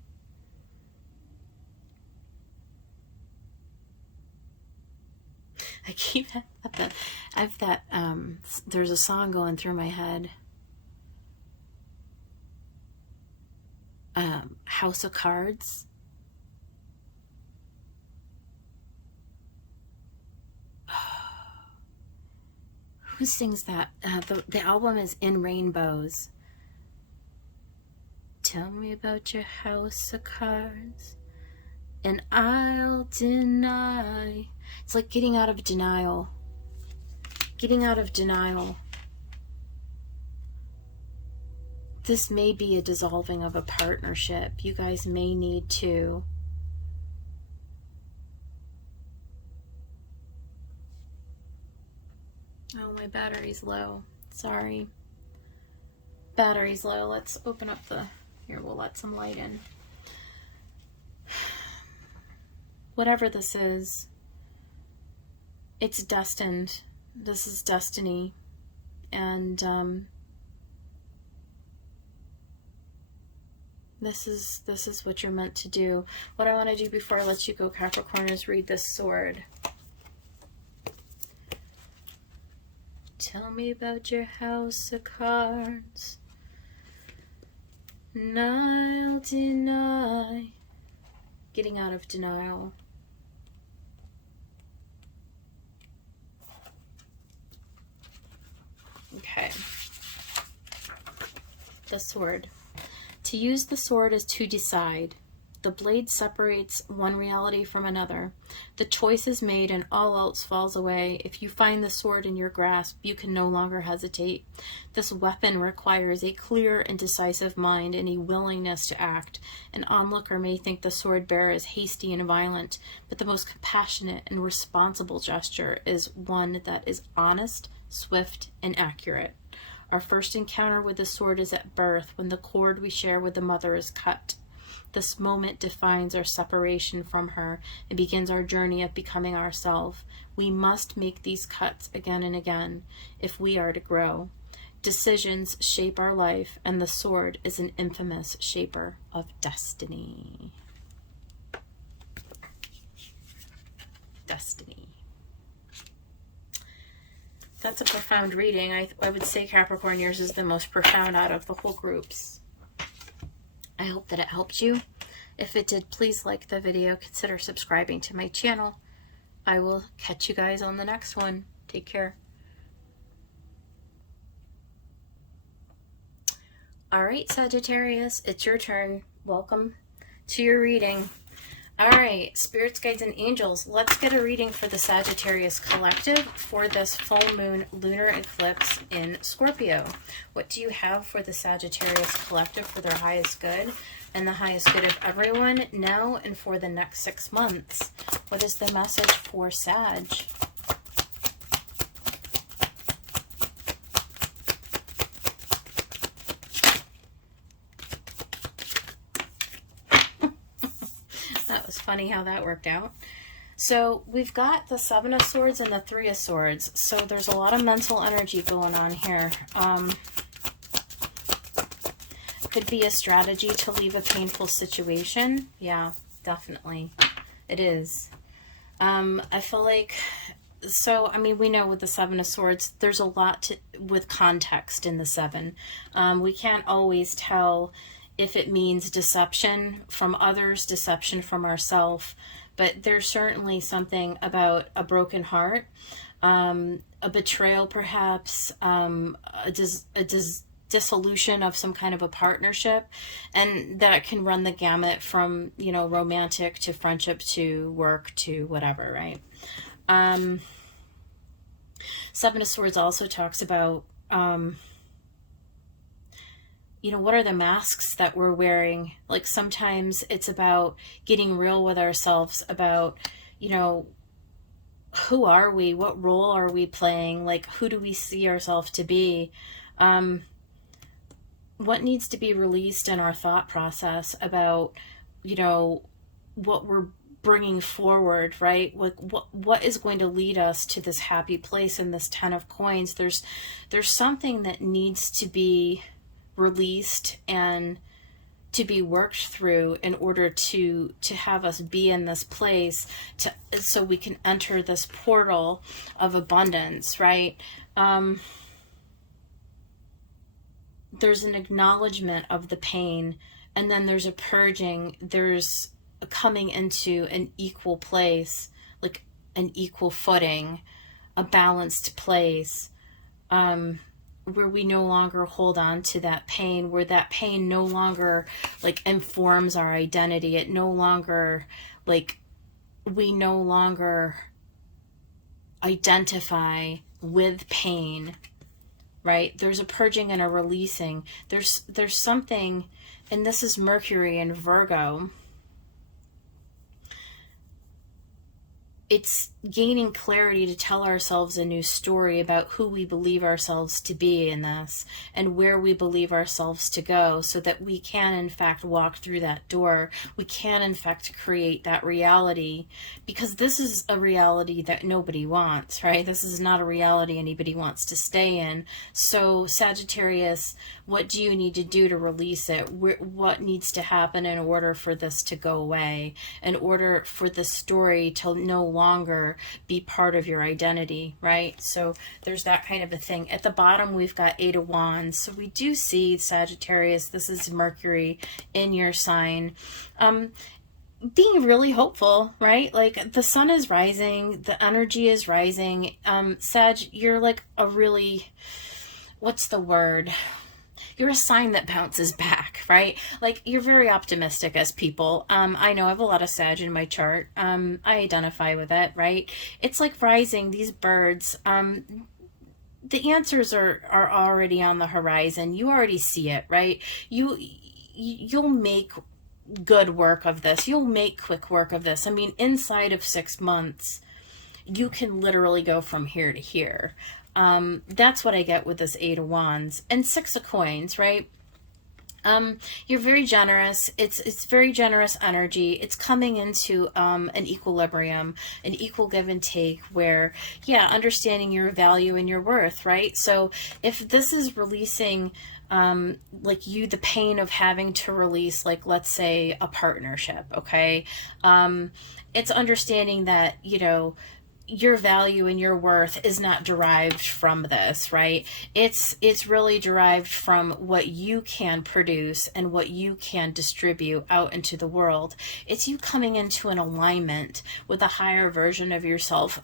I keep I've that, there's a song going through my head. House of Cards. Who sings that? The album is In Rainbows. Tell me about your house of cards, and I'll deny. It's like getting out of denial. Getting out of denial. This may be a dissolving of a partnership. You guys may need to oh, my battery's low. Sorry. Battery's low. Let's open up the... Here, we'll let some light in. Whatever this is, it's destined. This is destiny. And this is what you're meant to do. What I want to do before I let you go, Capricorn, is read this sword. Tell me about your house of cards, and I'll deny. Getting out of denial. Okay. The sword. To use the sword is to decide. The blade separates one reality from another. The choice is made and all else falls away. If you find the sword in your grasp, you can no longer hesitate. This weapon requires a clear and decisive mind and a willingness to act. An onlooker may think the sword bearer is hasty and violent, but the most compassionate and responsible gesture is one that is honest, swift, and accurate. Our first encounter with the sword is at birth, when the cord we share with the mother is cut. This moment defines our separation from her and begins our journey of becoming ourselves. We must make these cuts again and again if we are to grow. Decisions shape our life, and the sword is an infamous shaper of destiny. Destiny. That's a profound reading. I would say, Capricorn, yours is the most profound out of the whole groups. I hope that it helped you. If it did, please like the video. Consider subscribing to my channel. I will catch you guys on the next one. Take care. All right, Sagittarius, it's your turn. Welcome to your reading. All right, spirits, guides, and angels, let's get a reading for the Sagittarius collective for this full moon lunar eclipse in Scorpio. What do you have for the Sagittarius collective for their highest good and the highest good of everyone now and for the next 6 months? What is the message for Sag? Funny how that worked out. So we've got the 7 of Swords and the 3 of Swords. So there's a lot of mental energy going on here. Could be a strategy to leave a painful situation. Yeah, definitely. It is. I feel like, so, I mean, we know with the 7 of Swords, there's a lot with context in the 7. We can't always tell if it means deception from others, deception from ourselves, but there's certainly something about a broken heart, a betrayal perhaps, a dissolution of some kind of a partnership, and that can run the gamut from, you know, romantic to friendship to work to whatever, right? 7 of Swords also talks about, you know, what are the masks that we're wearing? Like sometimes it's about getting real with ourselves, about, you know, who are we? What role are we playing? Like, who do we see ourselves to be? What needs to be released in our thought process about, you know, what we're bringing forward, right? What is going to lead us to this happy place in this 10 of coins? There's something that needs to be released and to be worked through in order to have us be in this place so we can enter this portal of abundance, right? There's an acknowledgement of the pain, and then there's a purging, there's a coming into an equal place, like an equal footing, a balanced place, where we no longer hold on to that pain, where that pain no longer like informs our identity. It no longer, like, we no longer identify with pain, right? There's a purging and a releasing. There's something, and this is Mercury in Virgo. It's gaining clarity to tell ourselves a new story about who we believe ourselves to be in this and where we believe ourselves to go, so that we can in fact walk through that door. We can in fact create that reality, because this is a reality that nobody wants, right? This is not a reality anybody wants to stay in. So Sagittarius, what do you need to do to release it? What needs to happen in order for this to go away, in order for the story to no longer be part of your identity, right? So there's that kind of a thing. At the bottom, we've got 8 of Wands. So we do see Sagittarius, this is Mercury in your sign, being really hopeful, right? Like the sun is rising, the energy is rising. Sag, you're like a really, what's the word? You're a sign that bounces back, right? Like, you're very optimistic as people. I know I have a lot of Sag in my chart. I identify with it, right? It's like rising, these birds. The answers are already on the horizon. You already see it, right? You'll make good work of this. You'll make quick work of this. I mean, inside of 6 months, you can literally go from here to here. That's what I get with this 8 of Wands and 6 of Coins, right? You're very generous. It's very generous energy. It's coming into an equilibrium, an equal give and take, where, yeah, understanding your value and your worth, right? So if this is releasing like the pain of having to release, like, let's say a partnership, okay? It's understanding that, your value and your worth is not derived from this, right? It's really derived from what you can produce and what you can distribute out into the world. It's you coming into an alignment with a higher version of yourself,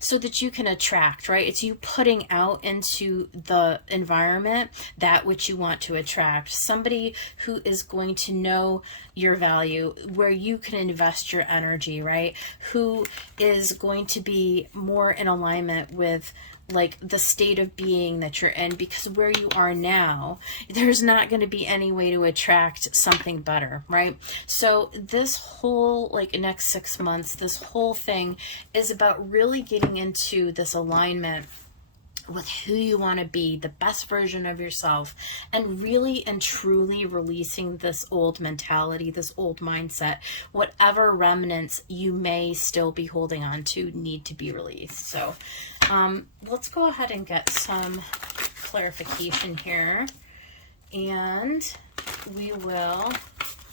so that you can attract, right? It's you putting out into the environment that which you want to attract. Somebody who is going to know your value, where you can invest your energy, right? Who is going to be more in alignment with, like, the state of being that you're in, because where you are now, there's not going to be any way to attract something better, right? So this whole, like, next 6 months, this whole thing is about really getting into this alignment with who you want to be, the best version of yourself, and really and truly releasing this old mentality, this old mindset. Whatever remnants you may still be holding on to need to be released. So let's go ahead and get some clarification here, and we will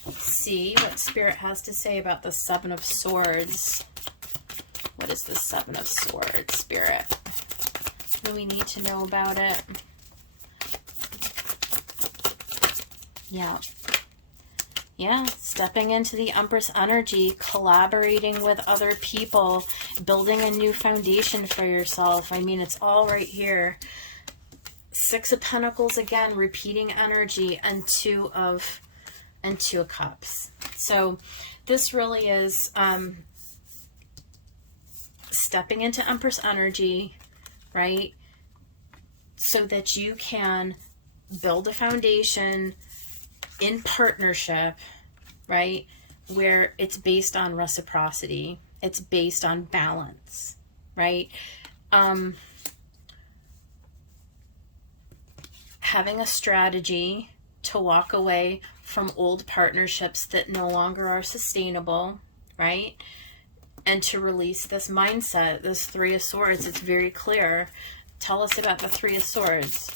see what Spirit has to say about the 7 of Swords. What is the 7 of Swords, Spirit? Do we need to know about it? Yeah, stepping into the Empress energy, collaborating with other people, building a new foundation for yourself. I mean, it's all right here. 6 of Pentacles again, repeating energy, and 2 of Cups. So this really is stepping into Empress energy, right? So that you can build a foundation in partnership, right? Where it's based on reciprocity. It's based on balance, right? Having a strategy to walk away from old partnerships that no longer are sustainable, right? And to release this mindset, this 3 of Swords. It's very clear. Tell us about the 3 of Swords.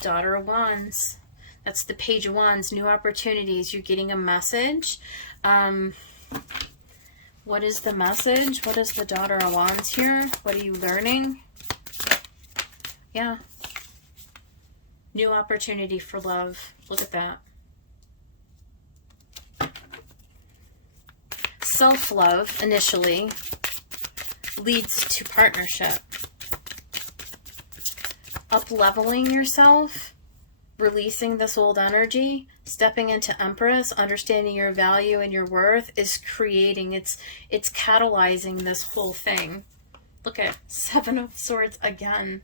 Daughter of Wands. That's the Page of Wands. New opportunities. You're getting a message. What is the message? What is the Daughter of Wands here? What are you learning? Yeah. New opportunity for love. Look at that. Self-love, initially, leads to partnership. Up-leveling yourself, releasing this old energy, stepping into Empress, understanding your value and your worth is creating, it's catalyzing this whole thing. Look at Seven of Swords again.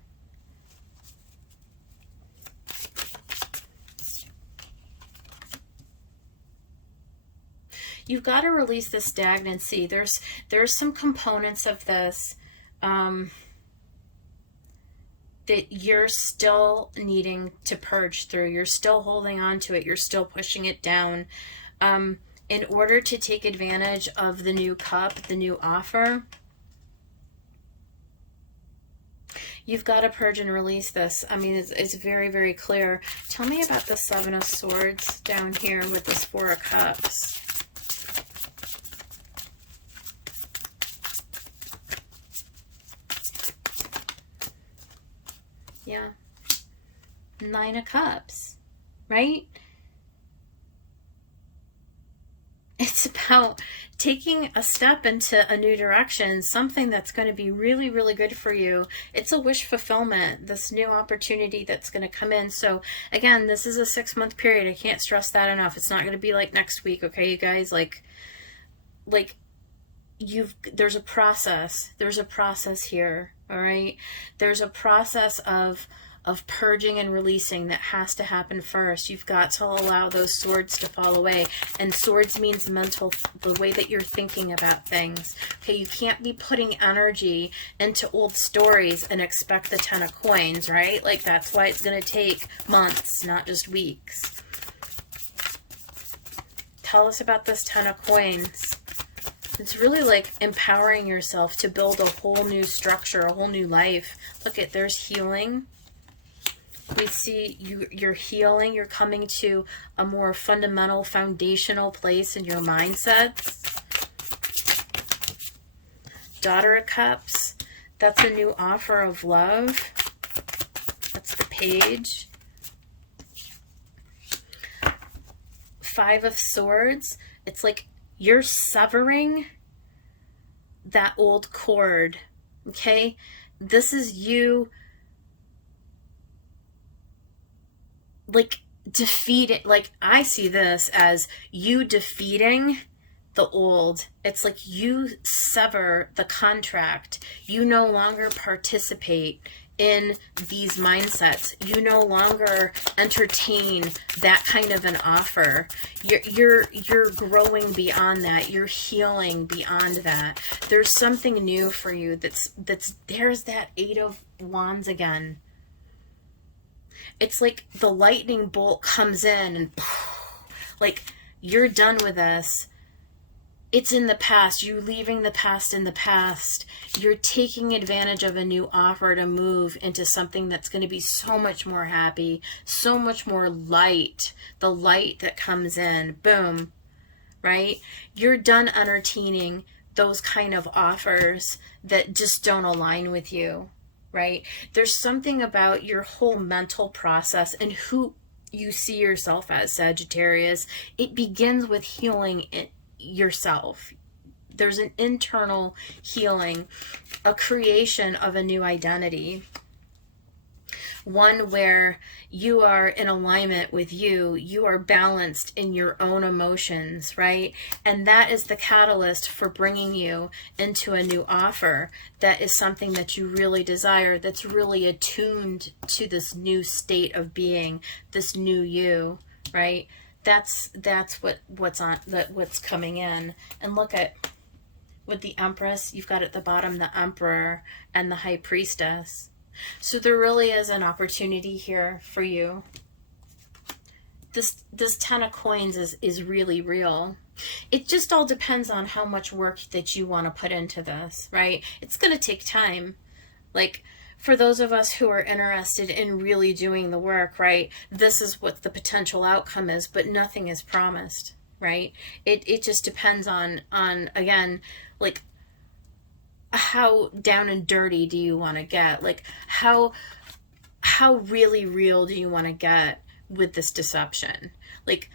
You've got to release the stagnancy. There's some components of this that you're still needing to purge through. You're still holding on to it. You're still pushing it down. In order to take advantage of the new cup, the new offer, you've got to purge and release this. I mean, it's very, very clear. Tell me about the Seven of Swords down here with this Four of Cups. Yeah. Nine of Cups, right? It's about taking a step into a new direction, something that's going to be really, really good for you. It's a wish fulfillment, this new opportunity that's going to come in. So again, this is a 6-month period. I can't stress that enough. It's not going to be like next week, okay, you guys? There's a process. There's a process here, all right? There's a process of purging and releasing that has to happen first. You've got to allow those swords to fall away. And swords means mental, the way that you're thinking about things. Okay, you can't be putting energy into old stories and expect the 10 of coins, right? Like, that's why it's going to take months, not just weeks. Tell us about this 10 of coins. It's really like empowering yourself to build a whole new structure, a whole new life. Look at, there's healing. We see you're healing. You're coming to a more fundamental, foundational place in your mindsets. Daughter of Cups. That's a new offer of love. That's the Page. Five of Swords. It's like you're severing that old cord. Okay? This is you like defeating, like I see this as you defeating the old. It's like you sever the contract. You no longer participate in these mindsets. You no longer entertain that kind of an offer. You're growing beyond that. You're healing beyond that. There's something new for you that's there's that Eight of Wands again. It's like the lightning bolt comes in and like you're done with this. It's in the past. You leaving the past in the past. You're taking advantage of a new offer to move into something that's going to be so much more happy, so much more light. The light that comes in. Boom. Right? You're done entertaining those kind of offers that just don't align with you. Right? There's something about your whole mental process and who you see yourself as, Sagittarius. It begins with healing yourself. There's an internal healing, a creation of a new identity. One where you are in alignment with you. You are balanced in your own emotions, right? And that is the catalyst for bringing you into a new offer. That is something that you really desire, that's really attuned to this new state of being, this new you, right? That's what's coming in. And look at, with the Empress, you've got at the bottom the Emperor and the High Priestess. So there really is an opportunity here for you. This 10 of coins is really real. It just all depends on how much work that you want to put into this, right? It's going to take time. Like, for those of us who are interested in really doing the work, right, this is what the potential outcome is, but nothing is promised, right? It just depends on again, like, how down and dirty do you want to get? Like, how really real do you want to get with this deception? Like,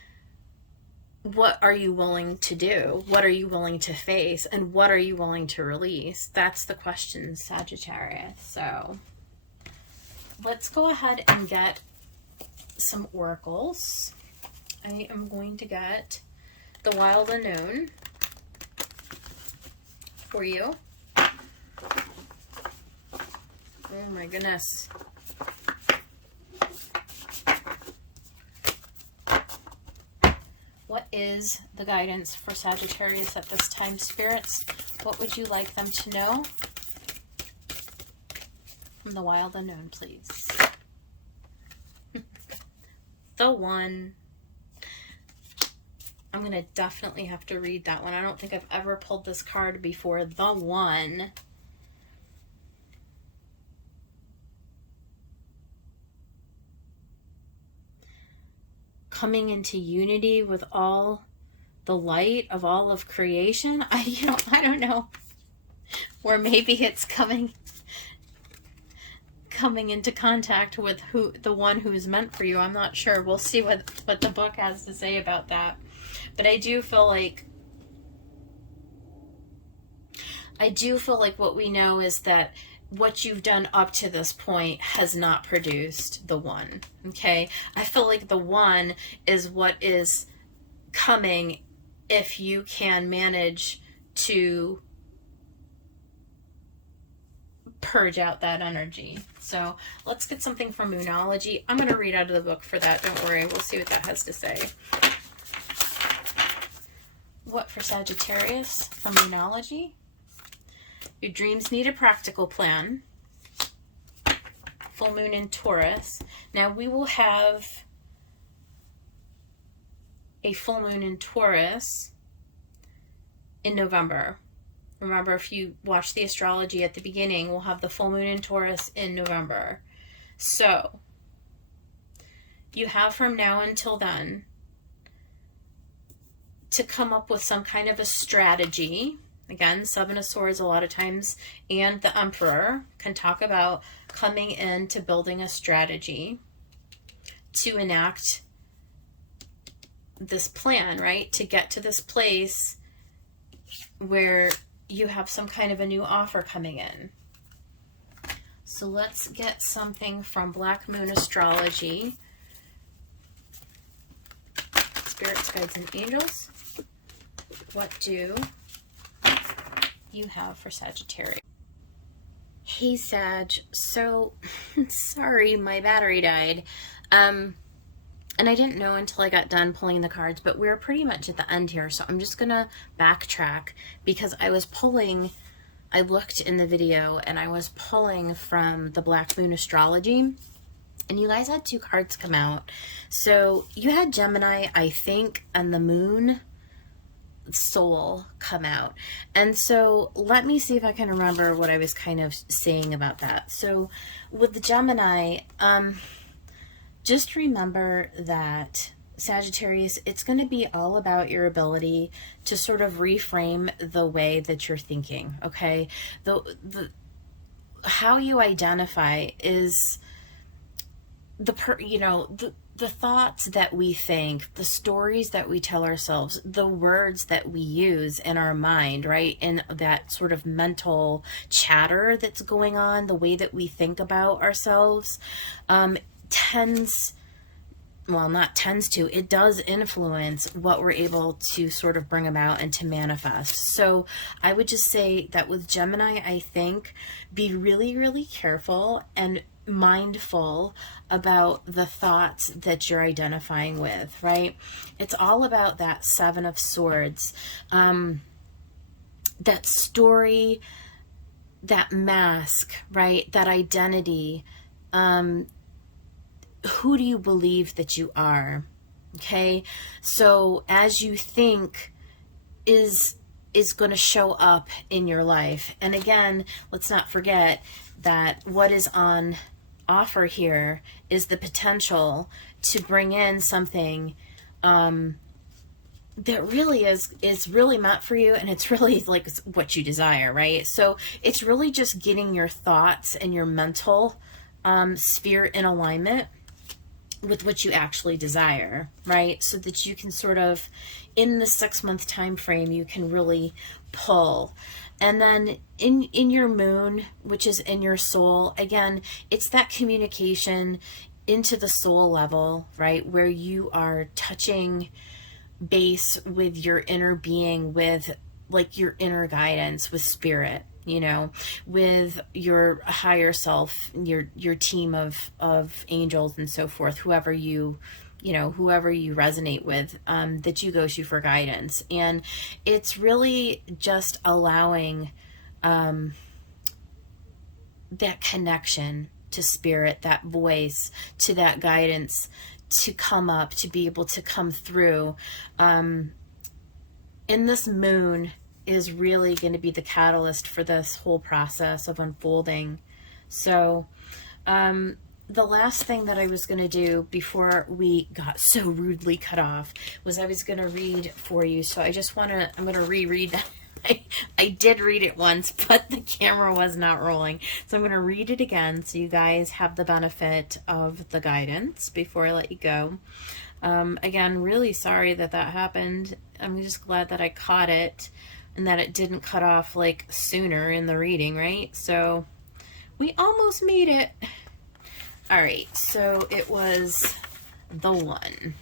what are you willing to do? What are you willing to face? And what are you willing to release? That's the question, Sagittarius. So let's go ahead and get some oracles. I am going to get the Wild Unknown for you. Oh my goodness. What is the guidance for Sagittarius at this time, spirits? What would you like them to know? From the Wild Unknown, please. The One. I'm going to definitely have to read that one. I don't think I've ever pulled this card before. The One. Coming into unity with all the light of all of creation. I don't know. Or maybe it's coming into contact with the one who's meant for you. I'm not sure. We'll see what the book has to say about that. But I do feel like what we know is that what you've done up to this point has not produced the One. Okay? I feel like the One is what is coming if you can manage to purge out that energy. So let's get something from Moonology. I'm going to read out of the book for that. Don't worry. We'll see what that has to say. What for Sagittarius from Moonology? Your dreams need a practical plan. Full moon in Taurus. Now we will have a full moon in Taurus in November. Remember, if you watch the astrology at the beginning, we'll have the full moon in Taurus in November. So you have from now until then to come up with some kind of a strategy. Again, Seven of Swords a lot of times and the Emperor can talk about coming into building a strategy to enact this plan, right? To get to this place where you have some kind of a new offer coming in. So let's get something from Black Moon Astrology. Spirits, guides, and angels. What do you have for Sagittarius? Hey Sag, so sorry my battery died. And I didn't know until I got done pulling the cards, but we're pretty much at the end here, so I'm just gonna backtrack because I looked in the video and I was pulling from the Black Moon Astrology, and you guys had two cards come out. So you had Gemini, I think, and the Moon Soul come out. And so let me see if I can remember what I was kind of saying about that. So with the Gemini, just remember that Sagittarius, it's going to be all about your ability to sort of reframe the way that you're thinking, okay? The how you identify is the thoughts that we think, the stories that we tell ourselves, the words that we use in our mind, right? In that sort of mental chatter that's going on, the way that we think about ourselves, it does influence what we're able to sort of bring about and to manifest. So I would just say that with Gemini, I think, be really, really careful and mindful about the thoughts that you're identifying with, right? It's all about that Seven of Swords, that story, that mask, right? That identity. Who do you believe that you are? Okay. So as you think is going to show up in your life. And again, let's not forget that what is on offer here is the potential to bring in something that really is really meant for you, and it's really like what you desire, right? So it's really just getting your thoughts and your mental sphere in alignment with what you actually desire, right? So that you can sort of, in the 6-month time frame, you can really pull. And then in your moon, which is in your soul, again, it's that communication into the soul level, right? Where you are touching base with your inner being, with like your inner guidance, with spirit, you know, with your higher self, your team of angels and so forth, whoever you resonate with, that you go to for guidance. And it's really just allowing that connection to spirit, that voice, to that guidance, to come up, to be able to come through. And this moon is really going to be the catalyst for this whole process of unfolding. So the last thing that I was going to do before we got so rudely cut off was I was going to read for you. So I'm going to reread that. I did read it once, but the camera was not rolling. So I'm going to read it again so you guys have the benefit of the guidance before I let you go. Again, really sorry that happened. I'm just glad that I caught it and that it didn't cut off like sooner in the reading, right? So we almost made it. All right, so it was the one.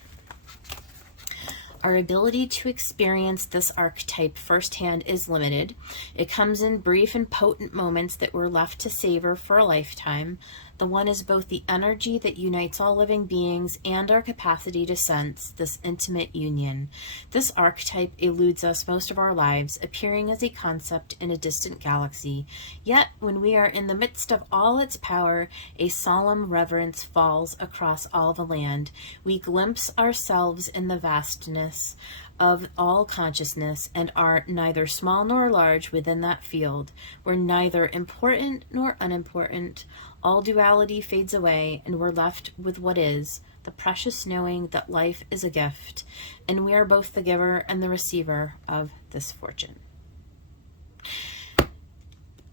Our ability to experience this archetype firsthand is limited. It comes in brief and potent moments that we're left to savor for a lifetime. The one is both the energy that unites all living beings and our capacity to sense this intimate union. This archetype eludes us most of our lives, appearing as a concept in a distant galaxy. Yet, when we are in the midst of all its power, a solemn reverence falls across all the land. We glimpse ourselves in the vastness of all consciousness and are neither small nor large within that field. We're neither important nor unimportant. All duality fades away, and we're left with what is, the precious knowing that life is a gift, and we are both the giver and the receiver of this fortune.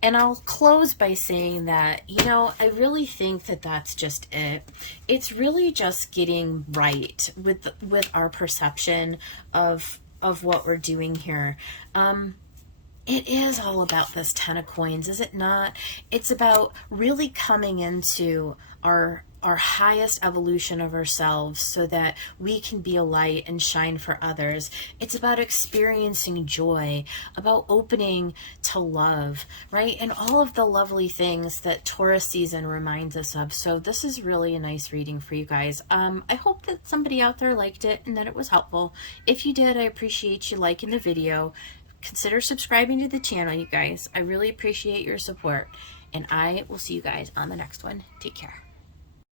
And I'll close by saying that, I really think that that's just it. It's really just getting right with our perception of what we're doing here. It is all about this 10 of coins, is it not? It's about really coming into our highest evolution of ourselves so that we can be a light and shine for others. It's about experiencing joy, about opening to love, right? And all of the lovely things that Taurus season reminds us of. So this is really a nice reading for you guys. I hope that somebody out there liked it and that it was helpful. If you did, I appreciate you liking the video. Consider subscribing to the channel, you guys. I really appreciate your support. And I will see you guys on the next one. Take care.